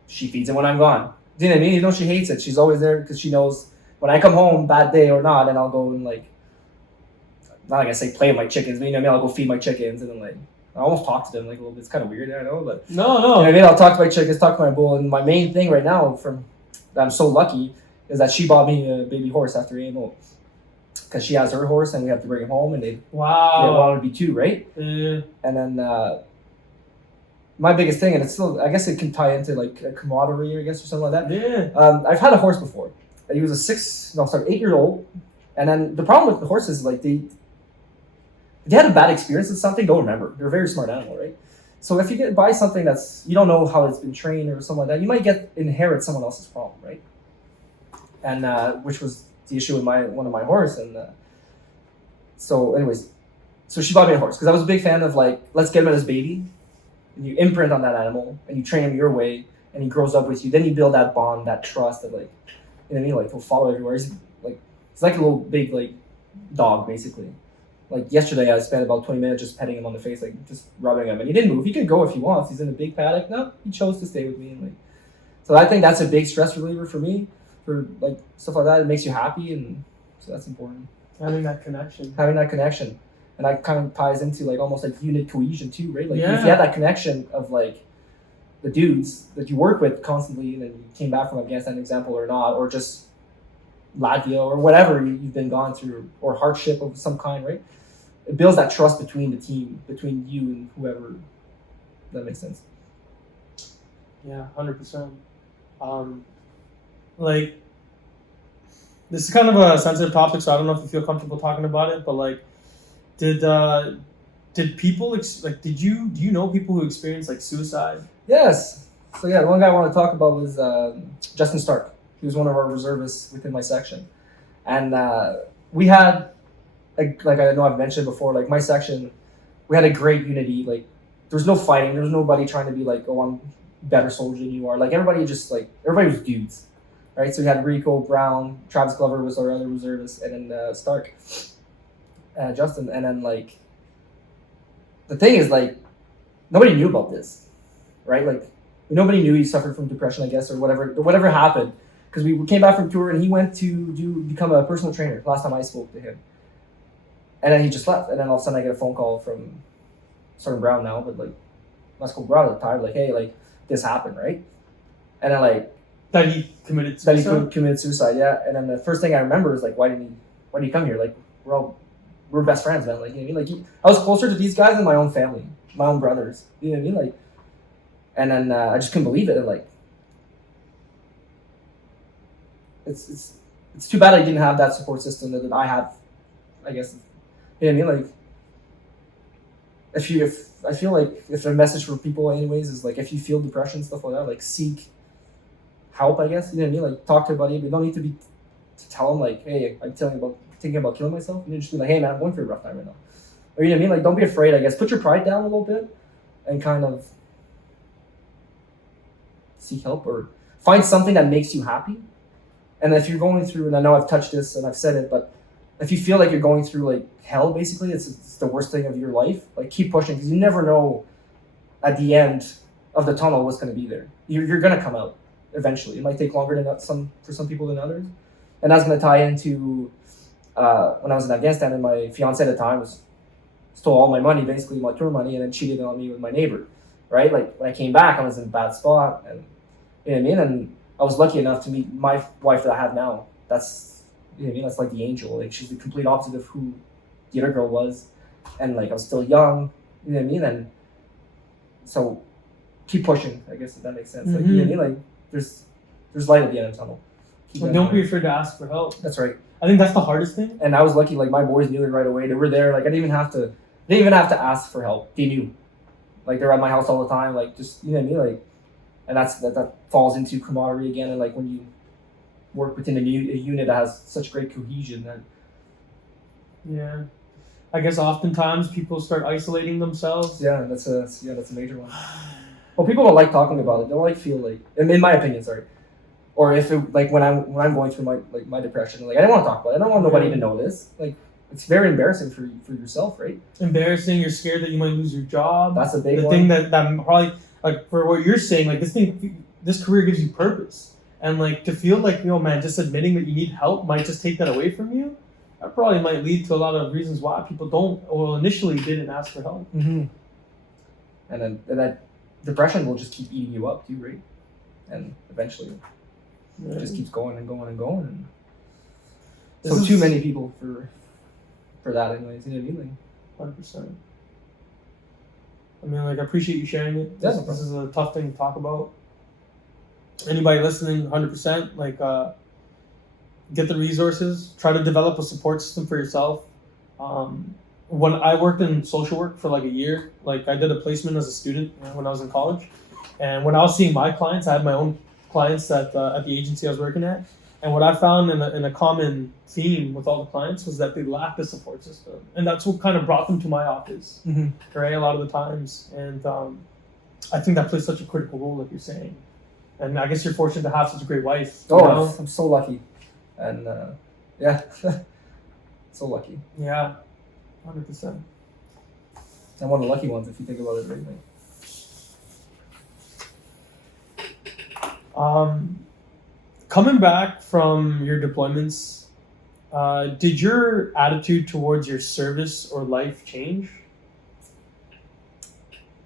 she feeds him when I'm gone. You know what I mean? Even though she hates it, she's always there because she knows when I come home, bad day or not, and I'll go and like, not like I say play with my chickens, but you know what I mean? I'll go feed my chickens, and then like, I almost talk to them like a little bit. It's kind of weird, I know, but no. You know what I mean? I'll talk to my chickens, talk to my bull, and my main thing right now that I'm so lucky is that she bought me a baby horse after AMO. Because she has her horse, and we have to bring him home, and they wanted to be two, right? Yeah. And then my biggest thing, and it's still, I guess it can tie into like a camaraderie, I guess, or something like that. Yeah. I've had a horse before. He was 8-year-old, and then the problem with the horses is like they had a bad experience with something, don't remember. They're a very smart animal, right? So if you buy something that's, you don't know how it's been trained or something like that, you might inherit someone else's problem, right? And which was the issue with one of my horse. And so anyways, so she bought me a horse because I was a big fan of like, let's get him as baby, and you imprint on that animal and you train him your way, and he grows up with you. Then you build that bond, that trust, that like, you know what I mean? Like, he'll follow everywhere. He's like a little big like dog basically. Like yesterday, I spent about 20 minutes just petting him on the face, like just rubbing him, and he didn't move. He could go if he wants. He's in a big paddock. No, he chose to stay with me, and like, so I think that's a big stress reliever for me. For like stuff like that, it makes you happy, and so that's important. Having that connection. And that kind of ties into like almost like unit cohesion too, right? Like Yeah. if you had that connection of like the dudes that you work with constantly, and then you came back from Afghanistan, example, or not, or just Latvia or whatever you've been gone through, or hardship of some kind, right? It builds that trust between the team, between you and whoever. That makes sense. Yeah, 100%. Like, this is kind of a sensitive topic, so I don't know if you feel comfortable talking about it. But like, did people do you know people who experienced like suicide? Yes. So yeah, the one guy I want to talk about was Justin Stark. He was one of our reservists within my section, and we had, like I know I've mentioned before, like my section, we had a great unity. Like there was no fighting. There was nobody trying to be like, oh, I'm better soldier than you are. Like everybody was dudes, right? So we had Rico, Brown, Travis Glover was our other reservist, and then Stark, Justin, and then like the thing is like nobody knew about this, right? Like nobody knew he suffered from depression, I guess, or whatever happened, because we came back from tour and he went to become a personal trainer. Last time I spoke to him, and then he just left, and then all of a sudden I get a phone call from Sergeant Brown now, but like let's go Brown at the time, like, hey, like this happened, right? And then like That he committed suicide? committed suicide, yeah. And then the first thing I remember is like, why did he come here? Like we're best friends, man. Like, you know what I mean? Like I was closer to these guys than my own family, my own brothers. You know what I mean? Like, and then I just couldn't believe it. And like, it's too bad I didn't have that support system that I have. I guess, you know what I mean? Like, if I feel like if a message for people anyways is like, if you feel depression, stuff like that, like seek help, I guess. You know what I mean? Like talk to a buddy, but you don't need to tell them like, hey, I'm thinking about killing myself. You just be like, hey man, I'm going through a rough time right now. Or you know what I mean? Like don't be afraid, I guess. Put your pride down a little bit and kind of seek help or find something that makes you happy. And if you're going through, and I know I've touched this and I've said it, but if you feel like you're going through like hell, basically, it's the worst thing of your life, like keep pushing, because you never know at the end of the tunnel what's going to be there. You're going to come out eventually. It might take longer for some people than others. And that's going to tie into when I was in Afghanistan, and my fiance at the time stole all my money, basically my tour money, and then cheated on me with my neighbor, right? Like when I came back, I was in a bad spot, and you know what I mean? And I was lucky enough to meet my wife that I have now. That's, you know what I mean? That's like the angel. Like she's the complete opposite of who the other girl was. And like I was still young, you know what I mean? And so keep pushing, I guess, if that makes sense. Like, you know what I mean? Like there's light at the end of the tunnel. And don't be afraid to ask for help. That's right. I think that's the hardest thing. And I was lucky, like my boys knew it right away. They were there. Like I didn't even have to ask for help. They knew. Like they're at my house all the time. Like just, you know what I mean? Like, and that falls into camaraderie again. And like when you work within a unit that has such great cohesion, then yeah, I guess oftentimes people start isolating themselves. Yeah, that's a major one. Well, people don't like talking about it. They don't like feel like, in my opinion, sorry. Or if it, like when I'm going through my depression, like I don't want to talk about it. I don't want nobody to know this. Like it's very embarrassing for yourself, right? Embarrassing. You're scared that you might lose your job. That's a big one. The thing that probably, like, for what you're saying, like this career gives you purpose, and like to feel like, you know, man, just admitting that you need help might just take that away from you. That probably might lead to a lot of reasons why people initially didn't ask for help. Mm-hmm. And then that depression will just keep eating you up too, right? And eventually, it just keeps going and going and going. And so too many people for that, anyways. You know what I mean? Like, 100%. I mean, like, I appreciate you sharing it. Yeah, This is a tough thing to talk about. Anybody listening, 100%, like, get the resources. Try to develop a support system for yourself. When I worked in social work for like a year, like I did a placement as a student when I was in college. And when I was seeing my clients, I had my own clients at the agency I was working at. And what I found in a common theme with all the clients was that they lacked a support system. And that's what kind of brought them to my office, right, a lot of the times. And I think that plays such a critical role, like you're saying. And I guess you're fortunate to have such a great wife. Oh, you know? I'm so lucky. And yeah, so lucky. Yeah, 100%. I'm one of the lucky ones if you think about it, right? Coming back from your deployments, Did your attitude towards your service or life change?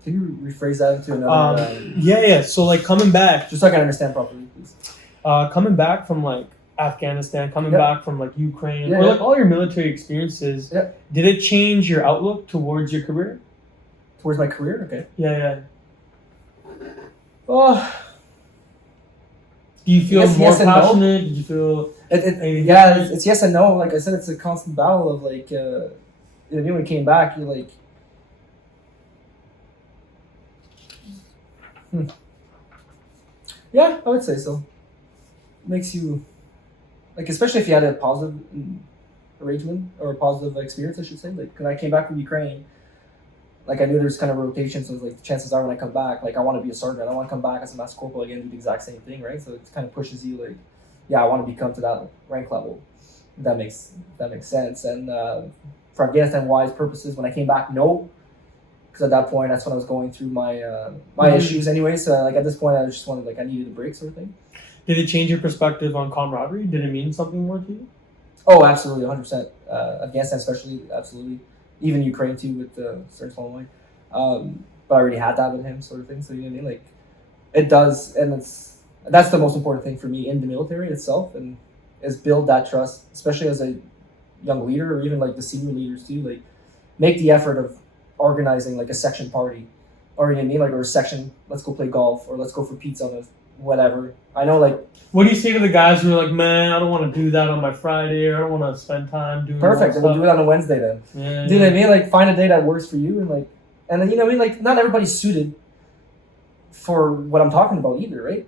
Can you rephrase that into another? Yeah. So like coming back, Just so I can understand properly, please. coming back from like Afghanistan, coming Yep. back from like Ukraine, Yeah, or yeah. like all your military experiences, Yep. did it change your outlook towards your career? Towards my career, okay. Yeah. Oh, do you feel Yes, more yes and no. passionate? Did you feel? It's yes and no. Like I said, it's a constant battle of like, when we came back, you're like, yeah, I would say so. Makes you, like, especially if you had a positive arrangement or a positive experience, I should say. Like, when I came back from Ukraine, like I knew there was kind of a rotation, so it was like the chances are when I come back, like I want to be a sergeant, I want to come back as a master corporal again, do the exact same thing, right? So it kind of pushes you like, yeah, I want to become to that rank level. That makes sense. And for Afghanistan-wise purposes, when I came back, no, because at that point that's when I was going through my issues anyway. So like at this point, I just wanted, like, I needed a break, sort of thing. Did it change your perspective on camaraderie? Did it mean something more to you? Oh, absolutely, 100%. Afghanistan, especially, absolutely. Even Ukraine too, with Serge Solomon. But I already had that with him, sort of thing. So you know what I mean? Like, it does, and that's the most important thing for me in the military itself, and is build that trust, especially as a young leader, or even like the senior leaders too. Like, make the effort of organizing like a section party, or you know what I mean, like, or a section. Let's go play golf, or let's go for pizza on a whatever. I know, like. What do you say to the guys who are like, man, I don't want to do that on my Friday, or I don't want to spend time doing Perfect. that We'll do it on a Wednesday then. Yeah, Do you know what I mean? Like, find a day that works for you, and like, and then you know what I mean. Like, not everybody's suited for what I'm talking about either, right?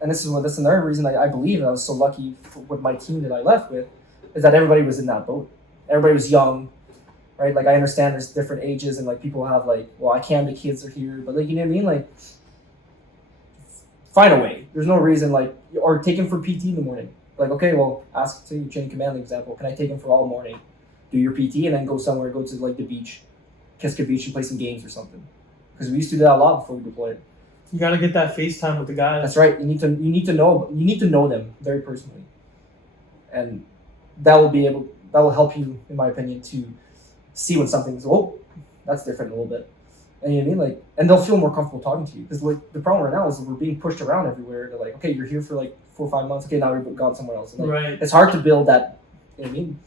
And this is another reason I believe I was so lucky with my team that I left with, is that everybody was in that boat. Everybody was young, right? Like, I understand there's different ages, and like people have like, well, I can't, the kids are here, but like, you know what I mean? Like, find a way. There's no reason, like, or take him for PT in the morning. Like, okay, well, ask, say, your chain command example. Can I take him for all morning, do your PT, and then go somewhere, go to like the beach, Kiska Beach, and play some games or something? Because we used to do that a lot before we deployed. You got to get that FaceTime with the guys. That's right. You need to know them very personally, and that will help you, in my opinion, to see when something's that's different a little bit. And you know what I mean? Like, and they'll feel more comfortable talking to you, because like the problem right now is we're being pushed around everywhere. They're like, okay, you're here for like 4 or 5 months. Okay, now you're gone somewhere else. And like, Right. It's hard to build that. You know what I mean?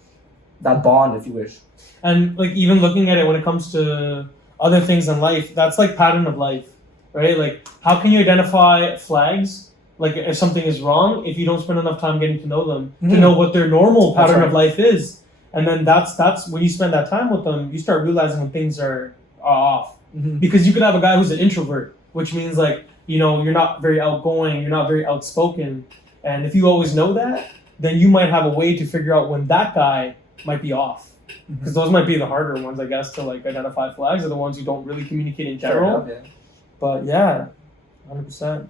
That bond, if you wish. And like, even looking at it when it comes to other things in life, that's like pattern of life, right? Like, how can you identify flags? Like, if something is wrong, if you don't spend enough time getting to know them, to know what their normal That's pattern right. of life is. And then that's when you spend that time with them, you start realizing when things are off. Mm-hmm. Because you could have a guy who's an introvert, which means like, you know, you're not very outgoing, you're not very outspoken. And if you always know that, then you might have a way to figure out when that guy might be off. Because those might be the harder ones, I guess, to like identify flags, are the ones who don't really communicate in general. Fair enough, yeah. But yeah, 100%.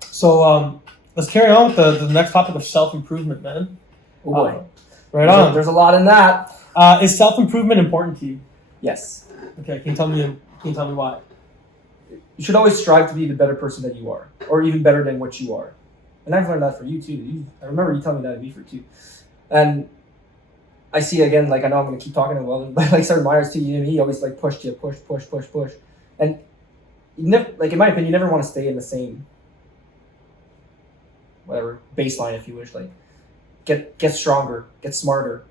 So let's carry on with the next topic of self-improvement, man. Oh boy. Right on. There's a lot in that. Is self-improvement important to you? Yes. Okay, can you tell me why? You should always strive to be the better person that you are, or even better than what you are. And I've learned that for you too. I remember you telling me that to me for too. And I see, again, like, I know I'm going to keep talking about, but like Sergeant Myers too, you know, he always like pushed you, push. And you never, like, in my opinion, you never want to stay in the same, whatever, baseline, if you wish. Like, get stronger, get smarter,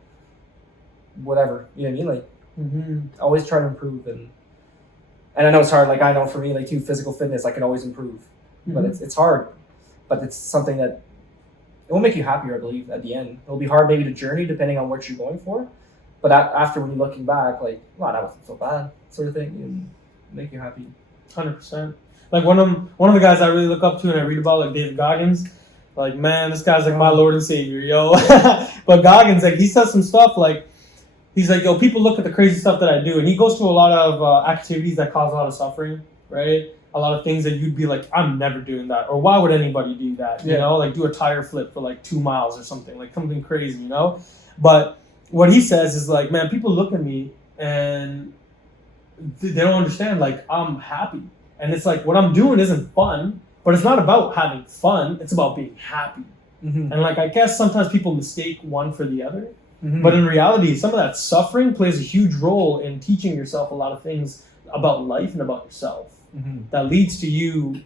whatever, you know what I mean? Like, always try to improve. And I know it's hard. Like, I know for me, like, too, physical fitness, I can always improve, but it's hard. But it's something that it will make you happier, I believe, at the end. It'll be hard, maybe, the journey, depending on what you're going for. But after, when you're looking back, like, wow, that wasn't so bad, sort of thing, and make you happy. 100%. Like, one of the guys I really look up to and I read about, like David Goggins. Like, man, this guy's like my Lord and Savior, yo. But Goggins, like, he says some stuff like, he's like, yo, people look at the crazy stuff that I do, and he goes through a lot of activities that cause a lot of suffering, right? A lot of things that you'd be like, I'm never doing that, or why would anybody do that? You know, like do a tire flip for like 2 miles or something, like something crazy, you know? But what he says is like, man, people look at me and they don't understand, like, I'm happy. And it's like, what I'm doing isn't fun, but it's not about having fun, it's about being happy. And like, I guess sometimes people mistake one for the other. But in reality, some of that suffering plays a huge role in teaching yourself a lot of things about life and about yourself. That leads to you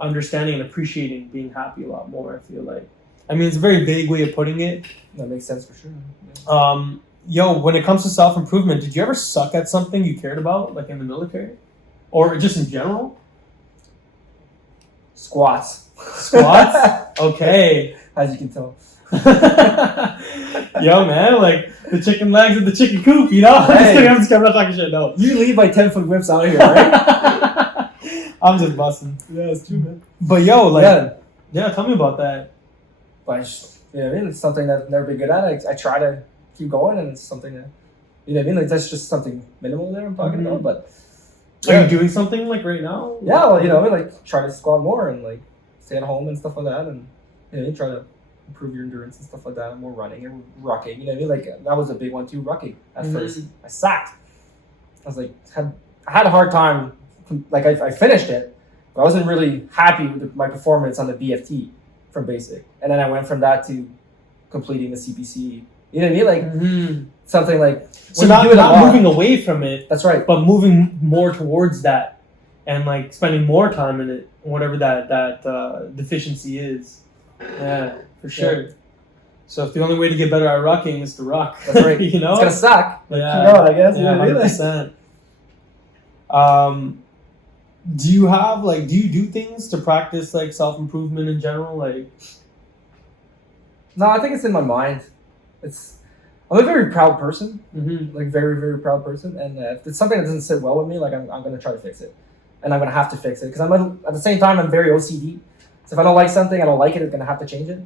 understanding and appreciating being happy a lot more, I feel like. I mean, it's a very vague way of putting it. That makes sense for sure. When it comes to self-improvement, did you ever suck at something you cared about, like in the military? Or just in general? Squats. Squats? Okay. As you can tell. Yo, man, like the chicken legs and the chicken coop, you know? Hey. I'm not talking shit, no. You leave my 10-foot whips out here, right? I'm just busting. Yeah, it's true, man. But yo, like, Yeah. yeah, tell me about that. But it's something that I've never been good at. I try to keep going, and it's something that, like that's just something minimal there I'm talking about. But Are you doing something like right now? yeah, well, like try to squat more and like stay at home and stuff like that, and you try to improve your endurance and stuff like that, and more running and rucking. Like that was a big one too, rucking at first. I sacked. I was like, I had a hard time. Like I finished it, but I wasn't really happy with my performance on the BFT from basic, and then I went from that to completing the CPC. You know what I mean? Like something like so not moving away from it. That's right. But moving more towards that, and like spending more time in it, whatever that deficiency is. Yeah, for sure. Yeah. So if the only way to get better at rucking is to ruck, that's right. You know, it's gonna suck. Yeah, I guess. Yeah, 100%. Do you do things to practice like self-improvement in general? Like, no, I think it's in my mind. I'm a very proud person, like very, very proud person. And if it's something that doesn't sit well with me, like I'm going to try to fix it, and I'm going to have to fix it because at the same time I'm very OCD. So if I don't like something, I don't like it. I'm going to have to change it.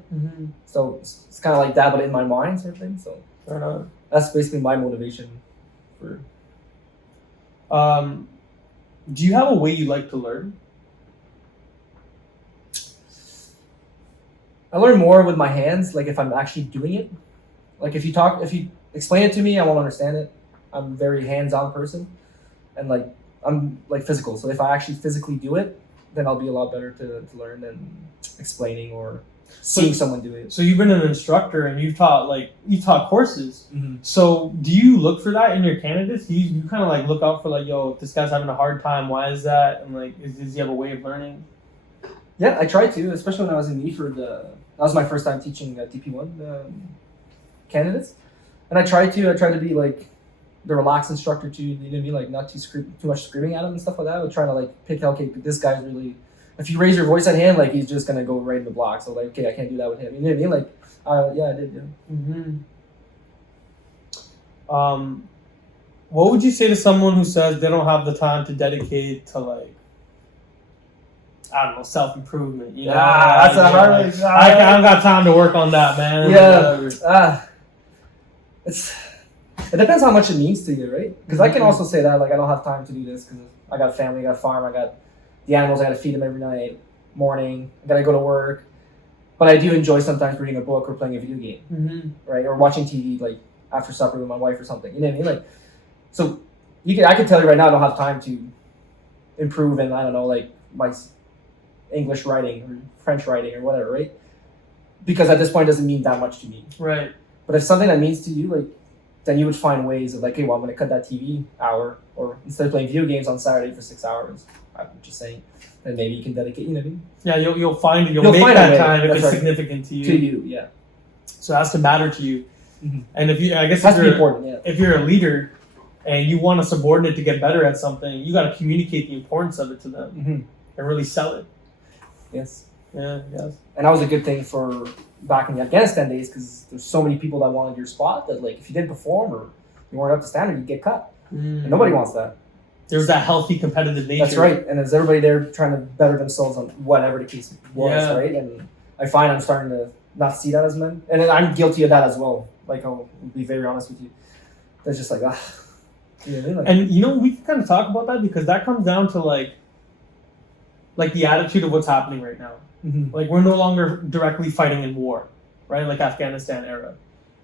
So it's kind of like that, but in my mind, sort of thing. So that's basically my motivation for. Do you have a way you like to learn? I learn more with my hands, like if I'm actually doing it. Like if you explain it to me, I won't understand it. I'm a very hands-on person, and like I'm like physical. So if I actually physically do it, then I'll be a lot better to learn than explaining or seeing someone do it. So you've been an instructor and you taught courses. So do you look for that in your candidates? Do you kind of like look out for like, yo, if this guy's having a hard time, why is that? And like, does he have a way of learning? Yeah, I tried to, especially when I was in Meaford. That was my first time teaching TP1 candidates, and I tried to be like the relaxed instructor too. You know what I mean? Like not too much screaming at him and stuff like that. I was trying to like pick, okay, this guy's really. If you raise your voice at him, like he's just gonna go right in the block. So like, okay, I can't do that with him. You know what I mean? Like, yeah, I did. Yeah. What would you say to someone who says they don't have the time to dedicate to like, I don't know, self-improvement? You know, that's a hard one. I haven't got time to work on that, man. Yeah. It depends how much it means to you, right? Because I can also say that, like, I don't have time to do this because I got family, I got a farm, I got the animals, I got to feed them every night, morning, I got to go to work. But I do enjoy sometimes reading a book or playing a video game, right? Or watching TV, like, after supper with my wife or something. You know what I mean? Like, so I can tell you right now I don't have time to improve in, I don't know, like, my English writing or French writing or whatever, right? Because at this point it doesn't mean that much to me. Right. But if something that means to you, like, then you would find ways of like, hey, well, I'm going to cut that TV hour, or instead of playing video games on Saturday for 6 hours, I'm just saying, then maybe you can dedicate, you know what I mean? Yeah, you'll make that time if it's significant to you. To you, yeah. So it has to matter to you. And if you, I guess, it has to be important, yeah. If you're a leader and you want a subordinate to get better at something, you got to communicate the importance of it to them and really sell it. Yes. Yeah, yes. And that was a good thing for back in the Afghanistan days because there's so many people that wanted your spot that, like, if you didn't perform or you weren't up to standard, you'd get cut. And nobody wants that. There's that healthy competitive nature. That's right. And there's everybody there trying to better themselves on whatever the case was, right? And I find I'm starting to not see that as men. And I'm guilty of that as well. Like, I'll be very honest with you. That's just like, you know what I mean? Like, and, you know, we can kind of talk about that because that comes down to, like the attitude of what's happening right now. Like, we're no longer directly fighting in war, right? Like Afghanistan era.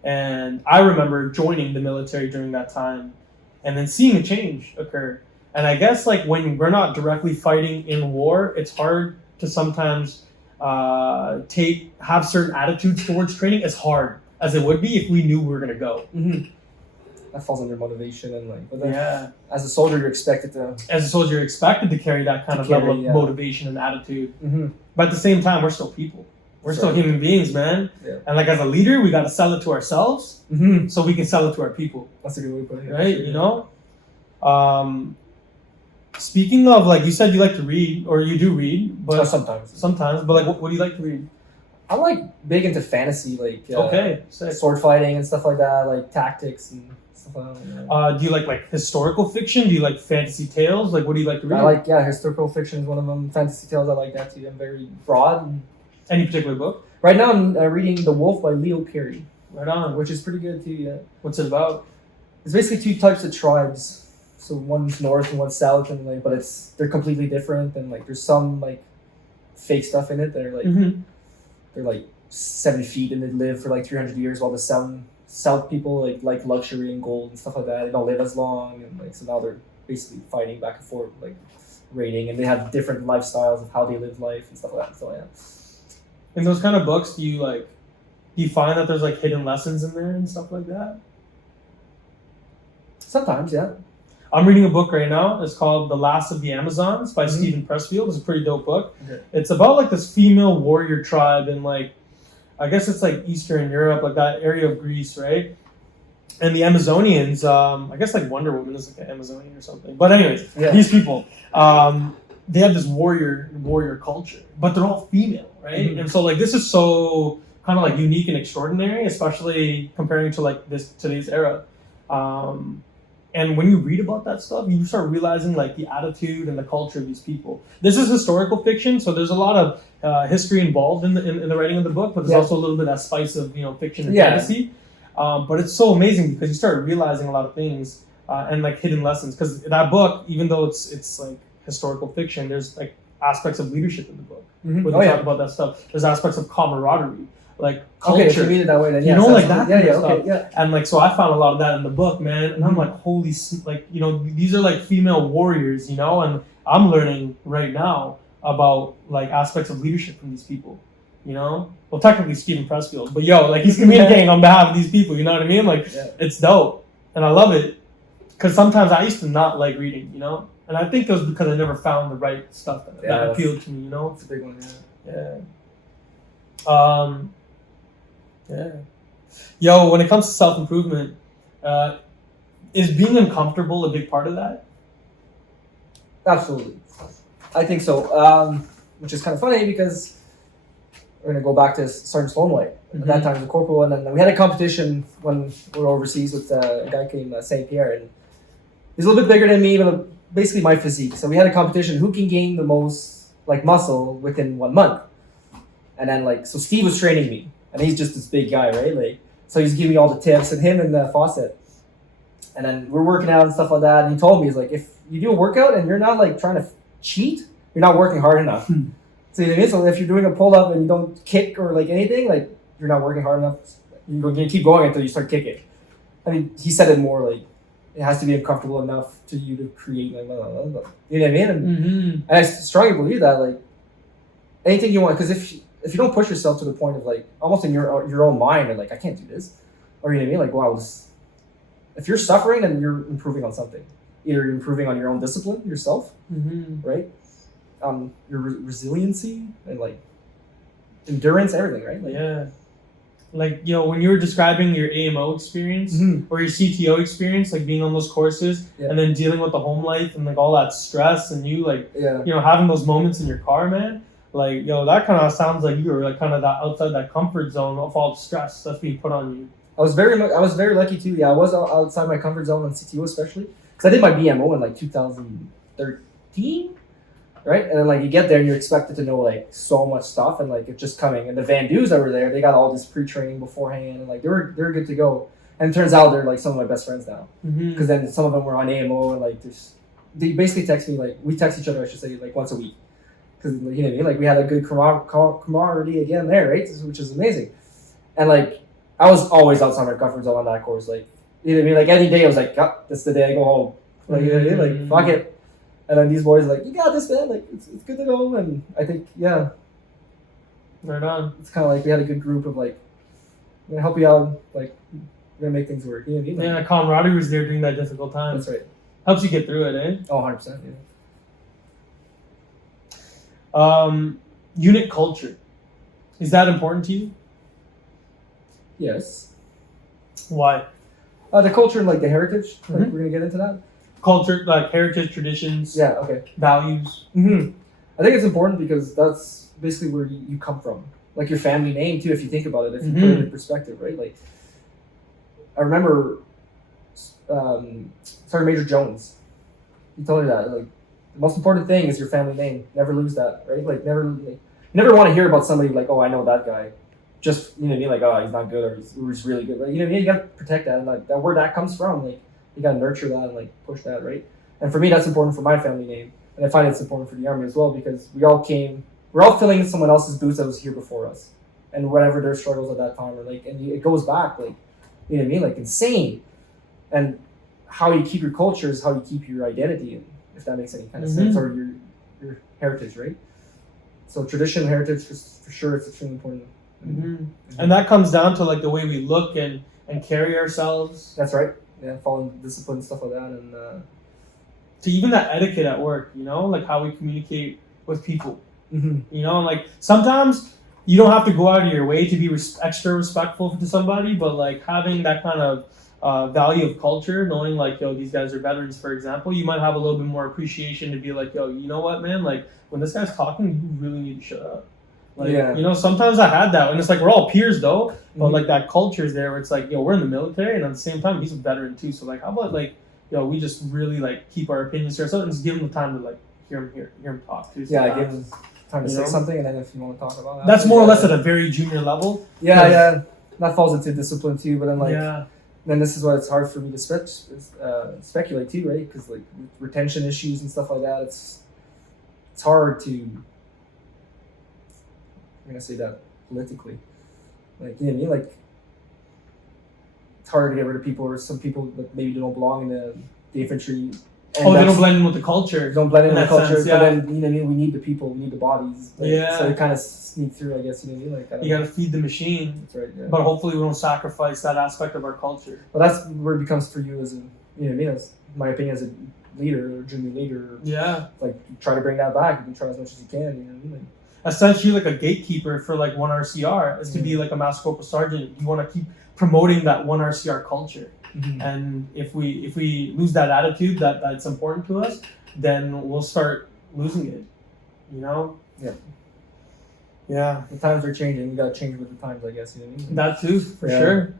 And I remember joining the military during that time and then seeing a change occur. And I guess, like, when we're not directly fighting in war, it's hard to sometimes have certain attitudes towards training. It's hard. as it would be if we knew we were gonna go. Mm-hmm. That falls under motivation and like. But then, Yeah. as a soldier, you're expected to. As a soldier, you're expected to carry that kind of level of motivation and attitude. Mm-hmm. But at the same time, we're still people. We're still human beings, man. Yeah. And like as a leader, we got to sell it to ourselves so we can sell it to our people. That's a good way to put it. Right? You know? Speaking of, like, you said you like to read, or you do read, but sometimes. But like, what do you like to read? I'm like big into fantasy, like sick. sword fighting and stuff like that, like tactics and stuff like that. Do you like historical fiction? Do you like fantasy tales? Like, what do you like to read? I like historical fiction is one of them. Fantasy tales, I like that too. I'm very broad. Any particular book? Right now, I'm reading The Wolf by Leo Perry. Right on. Which is pretty good too. Yeah. What's it about? It's basically two types of tribes. So one's north and one's south, and like, but they're completely different. And like, there's some like fake stuff in it that are like they're like 70 feet and they live for like 300 years, while the south people like luxury and gold and stuff like that. They don't live as long, and like so now they're basically fighting back and forth, like raiding, and they have different lifestyles of how they live life and stuff like that. So yeah. In those kind of books, do you find that there's like hidden lessons in there and stuff like that? Sometimes, yeah. I'm reading a book right now. It's called The Last of the Amazons by Stephen Pressfield. It's a pretty dope book. Okay. It's about like this female warrior tribe in like, I guess it's like Eastern Europe, like that area of Greece, right? And the Amazonians, I guess like Wonder Woman is like an Amazonian or something. But anyways, these people, they have this warrior culture, but they're all female, right? And so like this is so kind of like unique and extraordinary, especially comparing to like today's era. And when you read about that stuff, you start realizing like the attitude and the culture of these people. This is historical fiction, so there's a lot of history involved in the writing of the book, but there's also a little bit of that spice of fiction and fantasy. But it's so amazing because you start realizing a lot of things and like hidden lessons. Because that book, even though it's like historical fiction, there's like aspects of leadership in the book where they talk about that stuff. There's aspects of camaraderie. Like culture. Okay, if you read it that way, then like that kind of stuff. Okay, yeah. And like, so I found a lot of that in the book, man. And I'm like, holy, like, these are like female warriors, and I'm learning right now about like aspects of leadership from these people, Well, technically Stephen Pressfield, but like he's communicating on behalf of these people, you know what I mean? Like, it's dope. And I love it. Because sometimes I used to not like reading, And I think it was because I never found the right stuff that appealed to me, It's a big one, Yeah. Yo, when it comes to self-improvement, is being uncomfortable a big part of that? Absolutely. I think so. Which is kind of funny because we're going to go back to Sergeant Stonewhite. At that time, the corporal, and then we had a competition when we were overseas with a guy named St. Pierre, and he's a little bit bigger than me, but basically my physique. So we had a competition, who can gain the most like muscle within 1 month. And then so Steve was training me. And he's just this big guy, right? Like, so he's giving me all the tips, and him and Fawcett. And then we're working out and stuff like that. And he told me, he's like, if you do a workout and you're not like trying to cheat, you're not working hard enough. So you know what I mean? So if you're doing a pull up and you don't kick or like anything, like you're not working hard enough. You're going to keep going until you start kicking. I mean, he said it more like it has to be uncomfortable enough to you to create like, blah, blah, blah. You know what I mean? And I strongly believe that like anything you want, because if you don't push yourself to the point of like almost in your own mind and like I can't do this, or you know what I mean, like wow, if you're suffering, then you're improving on something. Either you're improving on your own discipline yourself, right? Your resiliency and like endurance, everything, right? Like, like when you were describing your AMO experience or your CTO experience, like being on those courses and then dealing with the home life and like all that stress, and you like having those moments in your car, man. Like, that kind of sounds like you were like kind of that outside that comfort zone of all the stress that's being put on you. I was very lucky too. Yeah, I was outside my comfort zone on CTO especially because I did my BMO in like 2013, right? And then like you get there and you're expected to know like so much stuff, and like it's just coming. And the Van Doos that were there, they got all this pre-training beforehand, and like they were good to go. And it turns out they're like some of my best friends now because then some of them were on AMO, and like they basically text me, like we text each other, I should say, like once a week. Because you know what I mean? Like we had a good camaraderie again there, right? Which is amazing. And like I was always outside my comfort zone on that course. Like you know what I mean? Like any day I was like, this is the day I go home. Like you know what I mean? Like fuck it. And then these boys are like, you got this, man. Like it's good to go. And I think right on. It's kind of like we had a good group of like gonna help you out. Like, we're gonna make things work. You know what I mean? Like, Yeah, camaraderie was there during that difficult time. that's right. Helps you get through it, eh? Oh, 100%. Yeah. Unit culture. Is that important to you? Yes. Why? The culture and like the heritage. Like, Mhm. we're gonna get into that. Culture, like heritage, traditions, Yeah. Okay. values. I think it's important because that's basically where you come from. Like your family name too, if you think about it, if you put it in perspective, right? Like, I remember, Sergeant Major Jones. He told me that like the most important thing is your family name. Never lose that, right? Like you never want to hear about somebody like, oh, I know that guy. Just, you know what I mean? Like, oh, he's not good or he's really good. Like, you know what I mean? You gotta protect that and like that where that comes from. Like, you gotta nurture that and like push that, right? And for me, that's important for my family name, and I find it's important for the Army as well because we're all filling in someone else's boots that was here before us, and whatever their struggles at that time, or like, and it goes back, like, you know what I mean, like insane. And how you keep your culture is how you keep your identity, and if that makes any kind of sense, or your heritage, right? So tradition, heritage, for sure, it's extremely important. And that comes down to like the way we look and carry ourselves. That's right. Yeah, following discipline and stuff like that, and to even that etiquette at work, you know, like how we communicate with people. you You know, and like sometimes you don't have to go out of your way to be extra respectful to somebody, but like having that kind of value of culture, knowing like, yo, these guys are veterans, for example, you might have a little bit more appreciation to be like, yo, you know what, man, like when this guy's talking, you really need to shut up. Like, Yeah. you know, sometimes I had that, and it's like we're all peers though, but like that culture's there where it's like, yo, we're in the military, and at the same time, he's a veteran too. So like, how about like, yo, we just really like keep our opinions to ourselves and just give him the time to like hear him talk too. yeah, give them time to You say know? something, and then if you want to talk about that, That's more or less at a very junior level. yeah, that falls into discipline too. But then like, Yeah. then this is why it's hard for me to speculate too, right? Because like retention issues and stuff like that, it's hard to. I'm gonna say that politically, like, you know what I mean, like it's hard to get rid of people, or some people that maybe don't belong in the infantry. And They don't blend in with the culture. Don't blend in in with the that culture, sense, yeah. but then, you know what I mean, we need the people, we need the bodies. Like, Yeah. So it kind of sneak through, I guess, you know what I mean? Like, I don't You know. gotta feed the machine, That's right, yeah. but hopefully we don't sacrifice that aspect of our culture. But that's where it becomes for you as a, you know what I mean, as my opinion as a leader or junior leader, Yeah. like try to bring that back. You can try as much as you can, you know what I mean? Like, Essentially, like a gatekeeper for like one RCR is to be like a Master Corporal Sergeant. You want to keep promoting that one RCR culture. And if we lose that attitude that's important to us, then we'll start losing it. You know? Yeah. Yeah. The times are changing. You gotta change with the times, I guess, you know what I mean? That too, for Yeah. sure.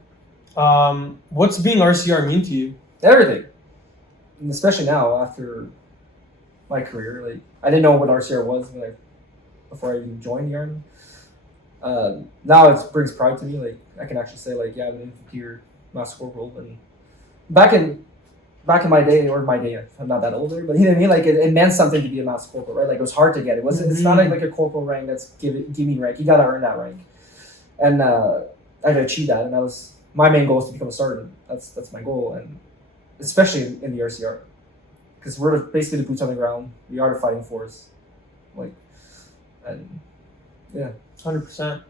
What's being RCR mean to you? Everything. And especially now after my career, like I didn't know what RCR was before I even joined the Army. Now it brings pride to me. Like I can actually say, like, yeah, I'm an infantry Master Corporal. And back in my day, I'm not that older, but you know what I mean. Like it meant something to be a Master Corporal, right? Like it was hard to get. It's not like a corporal rank that's gimme rank. You gotta earn that rank, and I had to achieve that. And that was my main goal, is to become a sergeant. That's my goal, and especially in the RCR, because we're basically the boots on the ground. We are the fighting force, like. And yeah, 100%.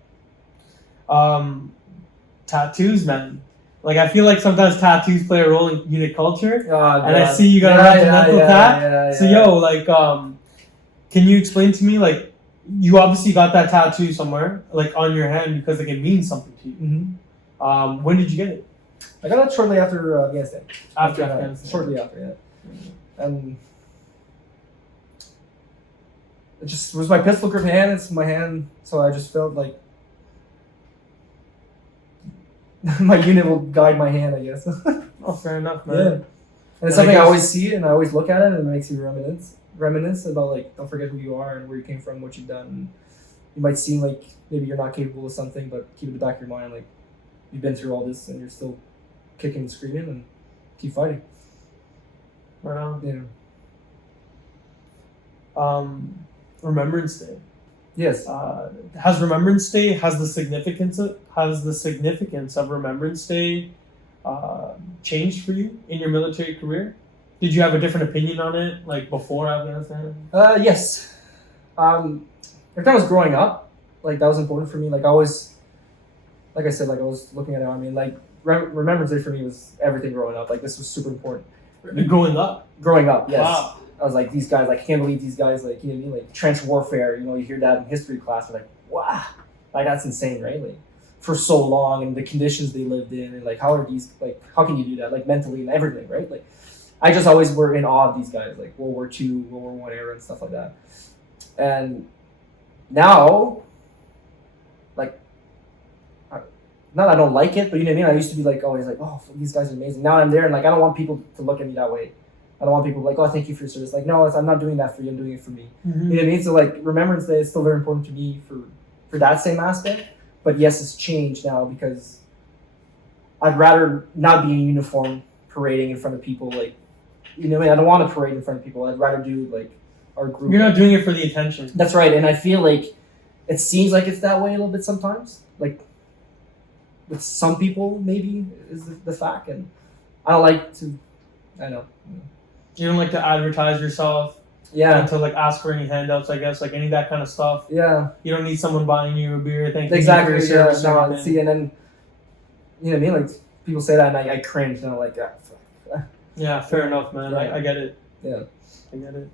Tattoos, man. Like I feel like sometimes tattoos play a role in unit culture, and I see you got a regimental tat. So yo, like, can you explain to me, like, you obviously got that tattoo somewhere, like on your hand, because like it means something to you. When did you get it? I got it shortly after Afghanistan. After Afghanistan. Shortly after, yeah. And it just was my pistol grip hand. It's my hand, so I just felt like my unit will guide my hand, I guess. Oh, fair enough, man. Yeah. And it's something I always see and I always look at it, and it makes you reminisce about, like, don't forget who you are and where you came from, what you've done. You might seem like maybe you're not capable of something, but keep it in the back of your mind, like, you've been through all this and you're still kicking and screaming, and keep fighting. Right on. Yeah. Remembrance Day. Yes. Has Remembrance Day has the significance of Remembrance Day changed for you in your military career? Did you have a different opinion on it, like before Afghanistan? Yes. Every time I was growing up, like that was important for me. Like I always like I said, like I was looking at it. I mean, like Remembrance Day for me was everything growing up. Like this was super important. Growing up? Growing up, yes. Wow. I was like, these guys, like, I can't believe these guys, like, you know what I mean? Like, trench warfare, you know, you hear that in history class, you're like, wow, like, that's insane, right? Like, for so long, and the conditions they lived in, and, like, how are these, like, how can you do that, like, mentally and everything, right? Like, I just always were in awe of these guys, like, World War II, World War One era, and stuff like that. And now, like, not that I don't like it, but you know what I mean? I used to be, like, always like, oh, these guys are amazing. Now I'm there, and, like, I don't want people to look at me that way. I don't want people like, oh, thank you for your service. Like, no, I'm not doing that for you. I'm doing it for me. Mm-hmm. You know what I mean? So, like, Remembrance Day is still very important to me for that same aspect. But yes, it's changed now because I'd rather not be in uniform parading in front of people. Like, you know what I mean? I don't want to parade in front of people. I'd rather do, like, our group. You're not doing it for the attention. That's right. And I feel like it seems like it's that way a little bit sometimes. Like, with some people, maybe, is the fact. And I don't like to, I know. You don't like to advertise yourself. Yeah. And to like ask for any handouts, I guess, like any of that kind of stuff. Yeah. You don't need someone buying you a beer. Thanking exactly. you for your service. Yeah. No, see, and then you know what I mean? Like people say that, and I cringe, and I'm like, yeah. Yeah, fair enough, man. Right. I get it. Yeah. I get it.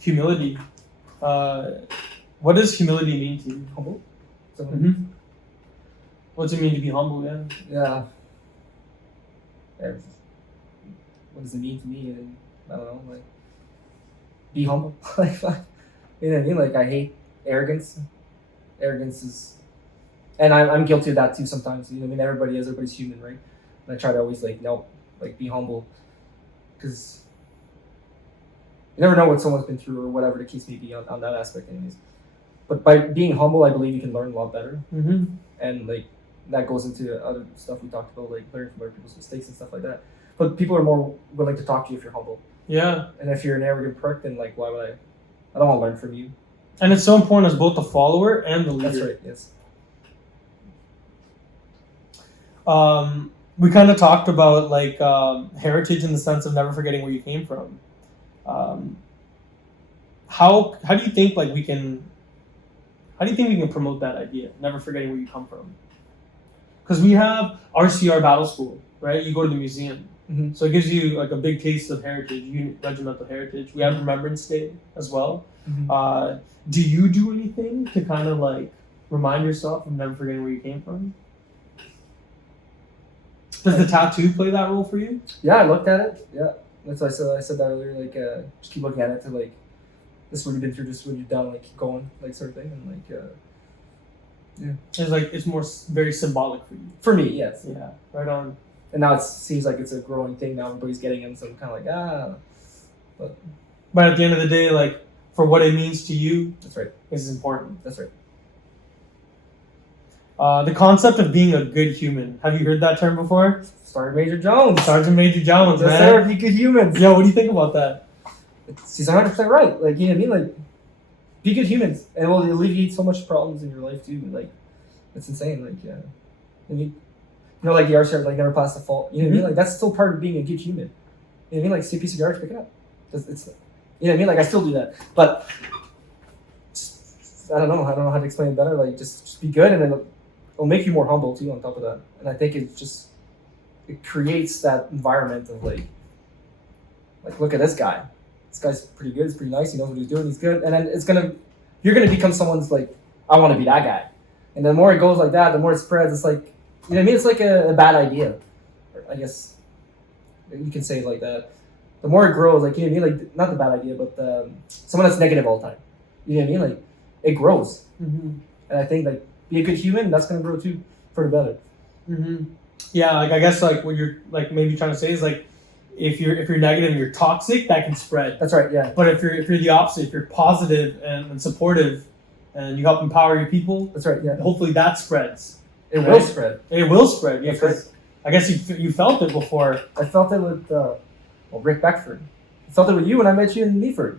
Humility. What does humility mean to you? Humble. So, Mm-hmm. What's it mean to be humble? Yeah. Yeah. What does it mean to me? And I don't know, like, be humble. Like, you know what I mean? Like, I hate arrogance. Arrogance is, and I'm guilty of that too sometimes. You know what I mean? Everybody's human, right? And I try to always like, no, like, be humble, because you never know what someone's been through or whatever the case may be on that aspect, anyways. But by being humble, I believe you can learn a lot better. Mm-hmm. And like that goes into other stuff we talked about, like learning from other people's mistakes and stuff like that. But people are more willing to talk to you if you're humble. Yeah. And if you're an arrogant prick, then like, why would I don't want to learn from you. And it's so important as both the follower and the leader. That's right. Yes. We kind of talked about like heritage in the sense of never forgetting where you came from. How do you think like we can promote that idea, never forgetting where you come from? Because we have RCR Battle School, right? You go to the museum. Mm-hmm. So it gives you like a big taste of heritage, regimental heritage. We have Remembrance Day as well. Mm-hmm. Do you do anything to kind of like remind yourself of never forgetting where you came from? Does the tattoo play that role for you? Yeah, I looked at it. Yeah, that's what I said that earlier. Like, just keep looking at it to like, this is what you've been through, this is what you've done. Like, keep going, like sort of thing, and like, yeah. It's more very symbolic for you. For me, yes. Yeah, right on. And now it seems like it's a growing thing. Now everybody's getting in, so I'm kind of like, But at the end of the day, like for what it means to you, that's right. this is important. That's right. The concept of being a good human. Have you heard that term before? Sergeant Major Jones. Sergeant Major Jones, Yes, man. sir, be good humans. Yo, what do you think about that? He's 100% right. Like, you know what I mean? Like, be good humans, and it will alleviate so much problems in your life too. Like, it's insane. Like, yeah, I mean, you know, like the RCR, like never pass the fault. You know what I mean? Like, that's still part of being a good human. You know what I mean? Like, see a piece of garbage, pick it up. It's you know what I mean? Like, I still do that, but I don't know how to explain it better. Like, just be good, and then it'll make you more humble too. On top of that, and I think it creates that environment of like look at this guy. This guy's pretty good. He's pretty nice. He knows what he's doing. He's good. And then you're gonna become someone's like, I want to be that guy. And the more it goes like that, the more it spreads. It's like, you know what I mean? It's like a bad idea. I guess you can say it like that. The more it grows, like, you know what I mean? Like, not the bad idea, but someone that's negative all the time. You know what I mean? Like, it grows. Mm-hmm. And I think like, be a good human. That's gonna grow too, for the better. Mm-hmm. Yeah, like I guess like what you're like maybe trying to say is like, if you're negative and you're toxic, that can spread. That's right. Yeah. But if you're the opposite, if you're positive and supportive, and you help empower your people, That's right. Yeah. hopefully that spreads. It Right? will spread. It will spread. Yeah, That's right. 'cause I guess you felt it before. I felt it with Rick Beckford. I felt it with you when I met you in Meaford.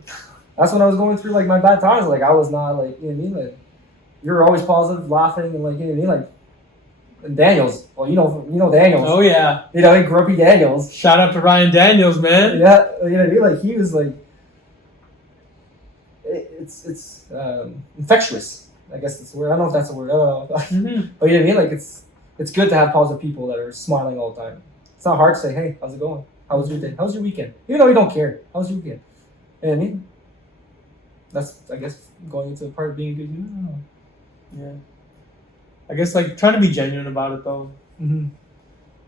That's when I was going through like my bad times. Like, I was not like, you know what I mean? Like, you were always positive, laughing, and like, you know what I mean? Like, and Daniels. Well, you know Daniels. Oh yeah. You know, Grumpy Daniels. Shout out to Ryan Daniels, man. Yeah, you know what I mean? Like, he was like, it's infectious. I guess that's the word. I don't know if that's a word. I don't know. Mhm. But you know what I mean? Like it's good to have positive people that are smiling all the time. It's not hard to say, hey, how's it going? How was your day? How was your weekend? Even though you don't care. How was your weekend? You know what I mean? That's, I guess, going into the part of being a good human. Yeah. I guess like trying to be genuine about it though. Mm-hmm.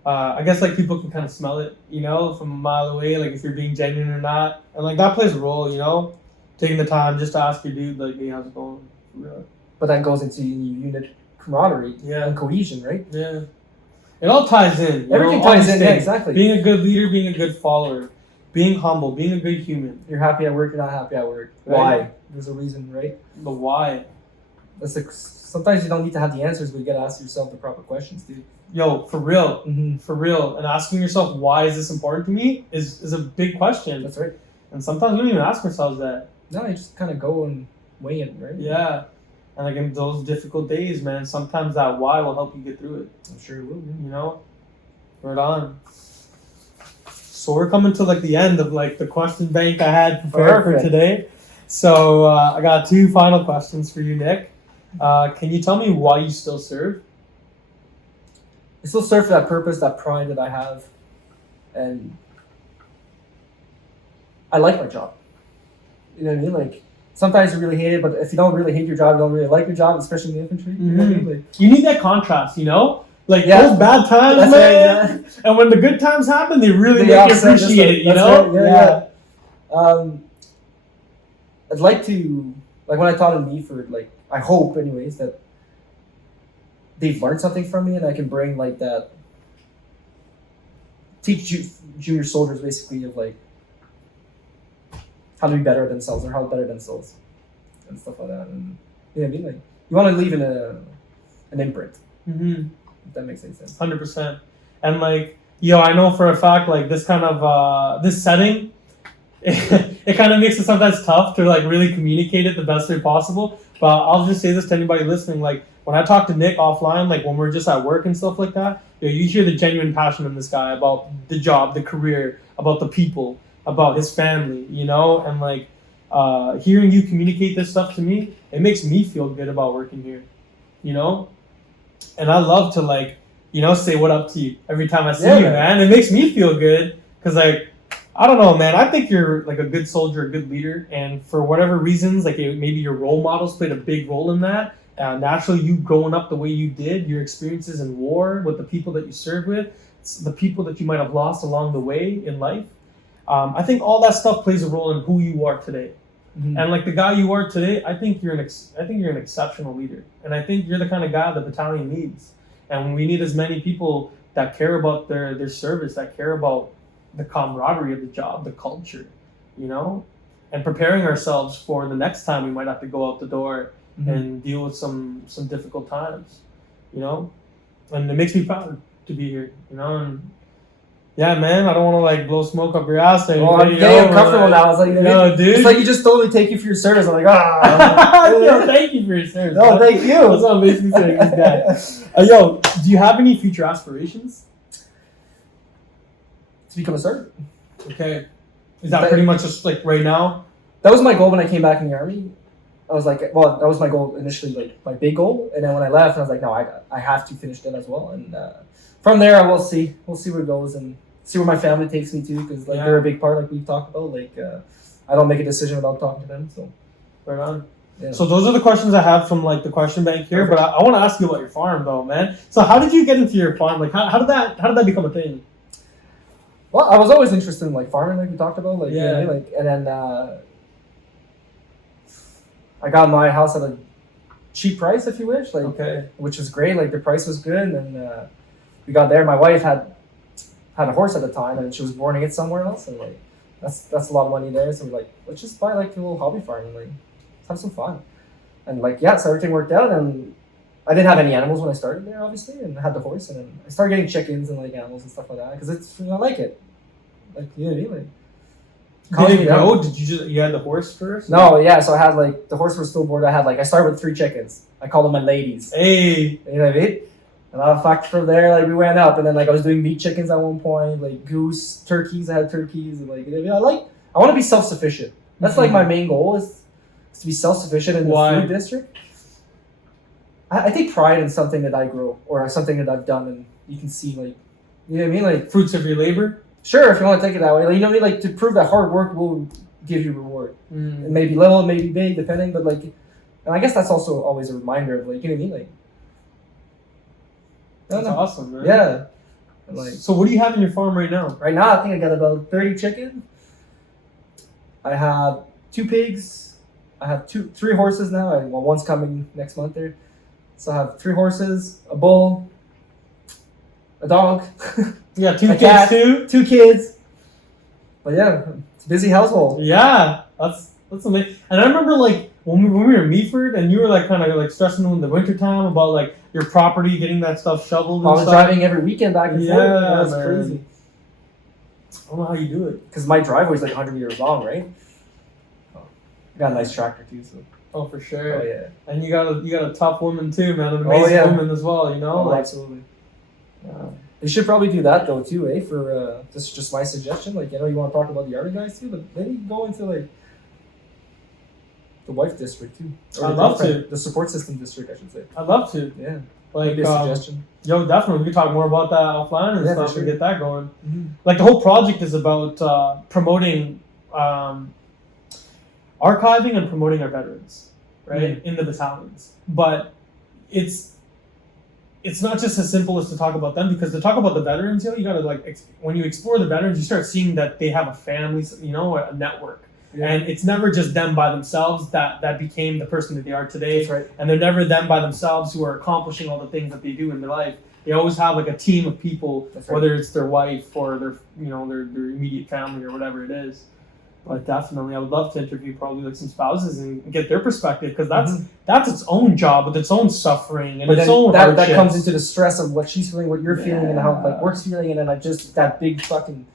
I guess like people can kind of smell it, you know, from a mile away, like if you're being genuine or not, and like that plays a role, you know, taking the time just to ask your dude like, hey, how's it going? Yeah. But that goes into unit camaraderie Yeah. and cohesion, right? Yeah. It all ties in. You Everything know, all ties these in, yeah, things. exactly. Being a good leader, being a good follower, being humble, being a good human. You're happy at work, you're not happy at work. Right. Why? There's a reason, right? The why. That's like, sometimes you don't need to have the answers, but you gotta ask yourself the proper questions, dude. Yo, for real. Mm-hmm. For real. And asking yourself, why is this important to me, is a big question. That's right. And sometimes we don't even ask ourselves that. No, you just kind of go and weigh it, right? Yeah. And like in those difficult days, man, sometimes that why will help you get through it. I'm sure it will, yeah. You know? Right on. So we're coming to like the end of like the question bank I had prepared for Perfect. today. So I got 2 final questions for you, Nick. Can you tell me why you still serve? I still serve for that purpose, that pride that I have, and I like my job. You know what I mean? Like, sometimes you really hate it, but if you don't really hate your job, you don't really like your job, especially in the infantry. You know what I mean? Like, You need that contrast, you know? Like Yeah. those bad times, That's man. right, And when the good times happen, they really The make you opposite, that's appreciate right, it, you that's know? right, yeah. I'd like to, like when I taught in Meaford, like I hope anyways that they've learned something from me and I can bring like that, teach junior soldiers basically of like how to be better at themselves or how to better themselves and stuff like that. And you know what I mean? Like you want to leave in an imprint, Mm-hmm. if that makes any sense. 100%. And like, yo, I know for a fact, like this kind of this setting, it kind of makes it sometimes tough to like really communicate it the best way possible. But I'll just say this to anybody listening: like when I talk to Nick offline, like when we're just at work and stuff like that, you hear the genuine passion in this guy about the job, the career, about the people, about his family, you know. And like hearing you communicate this stuff to me, it makes me feel good about working here, you know. And I love to like, you know, say what up to you every time I see you, man. It makes me feel good because like, I don't know, man. I think you're like a good soldier, a good leader, and for whatever reasons, like maybe your role models played a big role in that. Naturally, you growing up the way you did, your experiences in war with the people that you served with, the people that you might have lost along the way in life. I think all that stuff plays a role in who you are today. Mm-hmm. And like the guy you are today, I think you're an exceptional leader, and I think you're the kind of guy the battalion needs. And we need as many people that care about their service, that care about the camaraderie of the job, the culture, you know, and preparing ourselves for the next time we might have to go out the door Mm-hmm. and deal with some difficult times, you know. And it makes me proud to be here, you know. And yeah, man, I don't want to like blow smoke up your ass. Well, I'm getting uncomfortable now. It's like, no, dude. It's like you just told me thank you for your service. I'm like, Yo, thank you for your service. No, man. thank you. That's what I'm basically saying. This guy. Yo, do you have any future aspirations? To become a sergeant. Okay. Is that pretty much just like right now? That was my goal when I came back in the army. I was like, well, that was my goal initially, like my big goal. And then when I left, I was like, no, I have to finish that as well. And from there, we'll see where it goes and see where my family takes me to, because like they're a big part, like we've talked about. Like I don't make a decision without talking to them. So Right on. yeah. So those are the questions I have from like the question bank here. But I want to ask you about your farm though, man. So how did you get into your farm? Like how did that become a thing? Well, I was always interested in like farming, like we talked about. Like Yeah. you know, like and then I got my house at a cheap price, if you wish, like Okay. which was great. Like the price was good, and we got there. My wife had a horse at the time, and she was boarding it somewhere else, and like that's a lot of money there. So we're like, let's just buy like a little hobby farm and like have some fun. And like so everything worked out, and I didn't have any animals when I started there, obviously, and I had the horse, and then I started getting chickens and like animals and stuff like that because it's I like it. Like you know what I mean, like. Did it grow? Did you had the horse first? No, yeah. So I had like the horse was still bored. I started with 3 chickens. I called them my ladies. Hey. You know what I mean? And I fact from there, like we went up, and then like I was doing meat chickens at one point, like goose, turkeys. I had turkeys, and like you know, I want to be self-sufficient. That's like my main goal is to be self-sufficient in the Why? food district. I take pride in something that I grow or something that I've done, and you can see like, you know what I mean, like Fruits of your labor. sure if you want to take it that way, like, you know what I mean, like to prove that hard work will give you reward. It may be little, it may be big, depending, but like, and I guess that's also always a reminder of like, you know what I mean, like. I don't That's know. awesome, man. Yeah. And, like So what do you have in your farm right now? right now, I think I got about 30 chickens. I have 2 pigs. I have 3 horses now. Well, one's coming next month there. So I have 3 horses, a bull, a dog, Yeah, 2 a kids cat, too. 2 kids. But yeah, it's a busy household. Yeah, that's amazing. And I remember like when we were in Meaford, and you were like kind of like stressing in the wintertime about like your property getting that stuff shoveled I and was stuff. driving every weekend back and forth. Yeah, That's man. crazy. I don't know how you do it. Because my driveway's like 100 meters long, right? Oh, I got a nice tractor too, so. Oh, for sure. Oh yeah. And you got a tough woman too, man. An Oh, amazing yeah. woman as well. You know, Oh, like absolutely. You should probably do that though too, eh? For this is just my suggestion. Like, you know, you want to talk about the Army guys too, but maybe go into like the wife district too. I'd the love girlfriend- to. The support system district, I should say. I'd love to. Yeah. Like, Maybe a suggestion. yo, definitely. We could talk more about that offline and Yeah, for stuff sure. and get that going. Mm-hmm. Like the whole project is about promoting, archiving and promoting our veterans, right, in the battalions. But it's not just as simple as to talk about them, because to talk about the veterans, you know, you gotta like when you explore the veterans, you start seeing that they have a family, you know, a network. Yeah. And it's never just them by themselves that became the person that they are today. That's right. And they're never them by themselves who are accomplishing all the things that they do in their life. They always have like a team of people, That's right. whether it's their wife or their their immediate family or whatever it is. But definitely, I would love to interview probably like some spouses and get their perspective, because that's its own job with its own suffering and But its then own that hardships. comes into the stress of what she's feeling, what you're feeling, and how like Yeah. work's feeling, and then like just that big fucking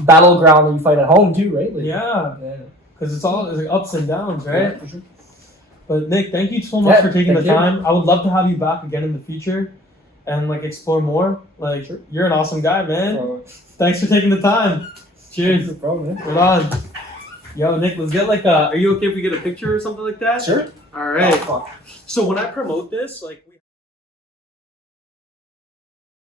battleground that you fight at home too, right? Like, Yeah, Yeah. because it's like ups and downs, Yeah, right? for sure. But Nick, thank you so much Yeah, for taking the thank you. time. I would love to have you back again in the future and like explore more. Like, you're an awesome guy, man. So, Thanks for taking the time. Cheers. no problem, man. Hold on. Yo, Nick, let's get like are you okay if we get a picture or something like that? Sure. All right. Oh, fuck. So when I promote this, like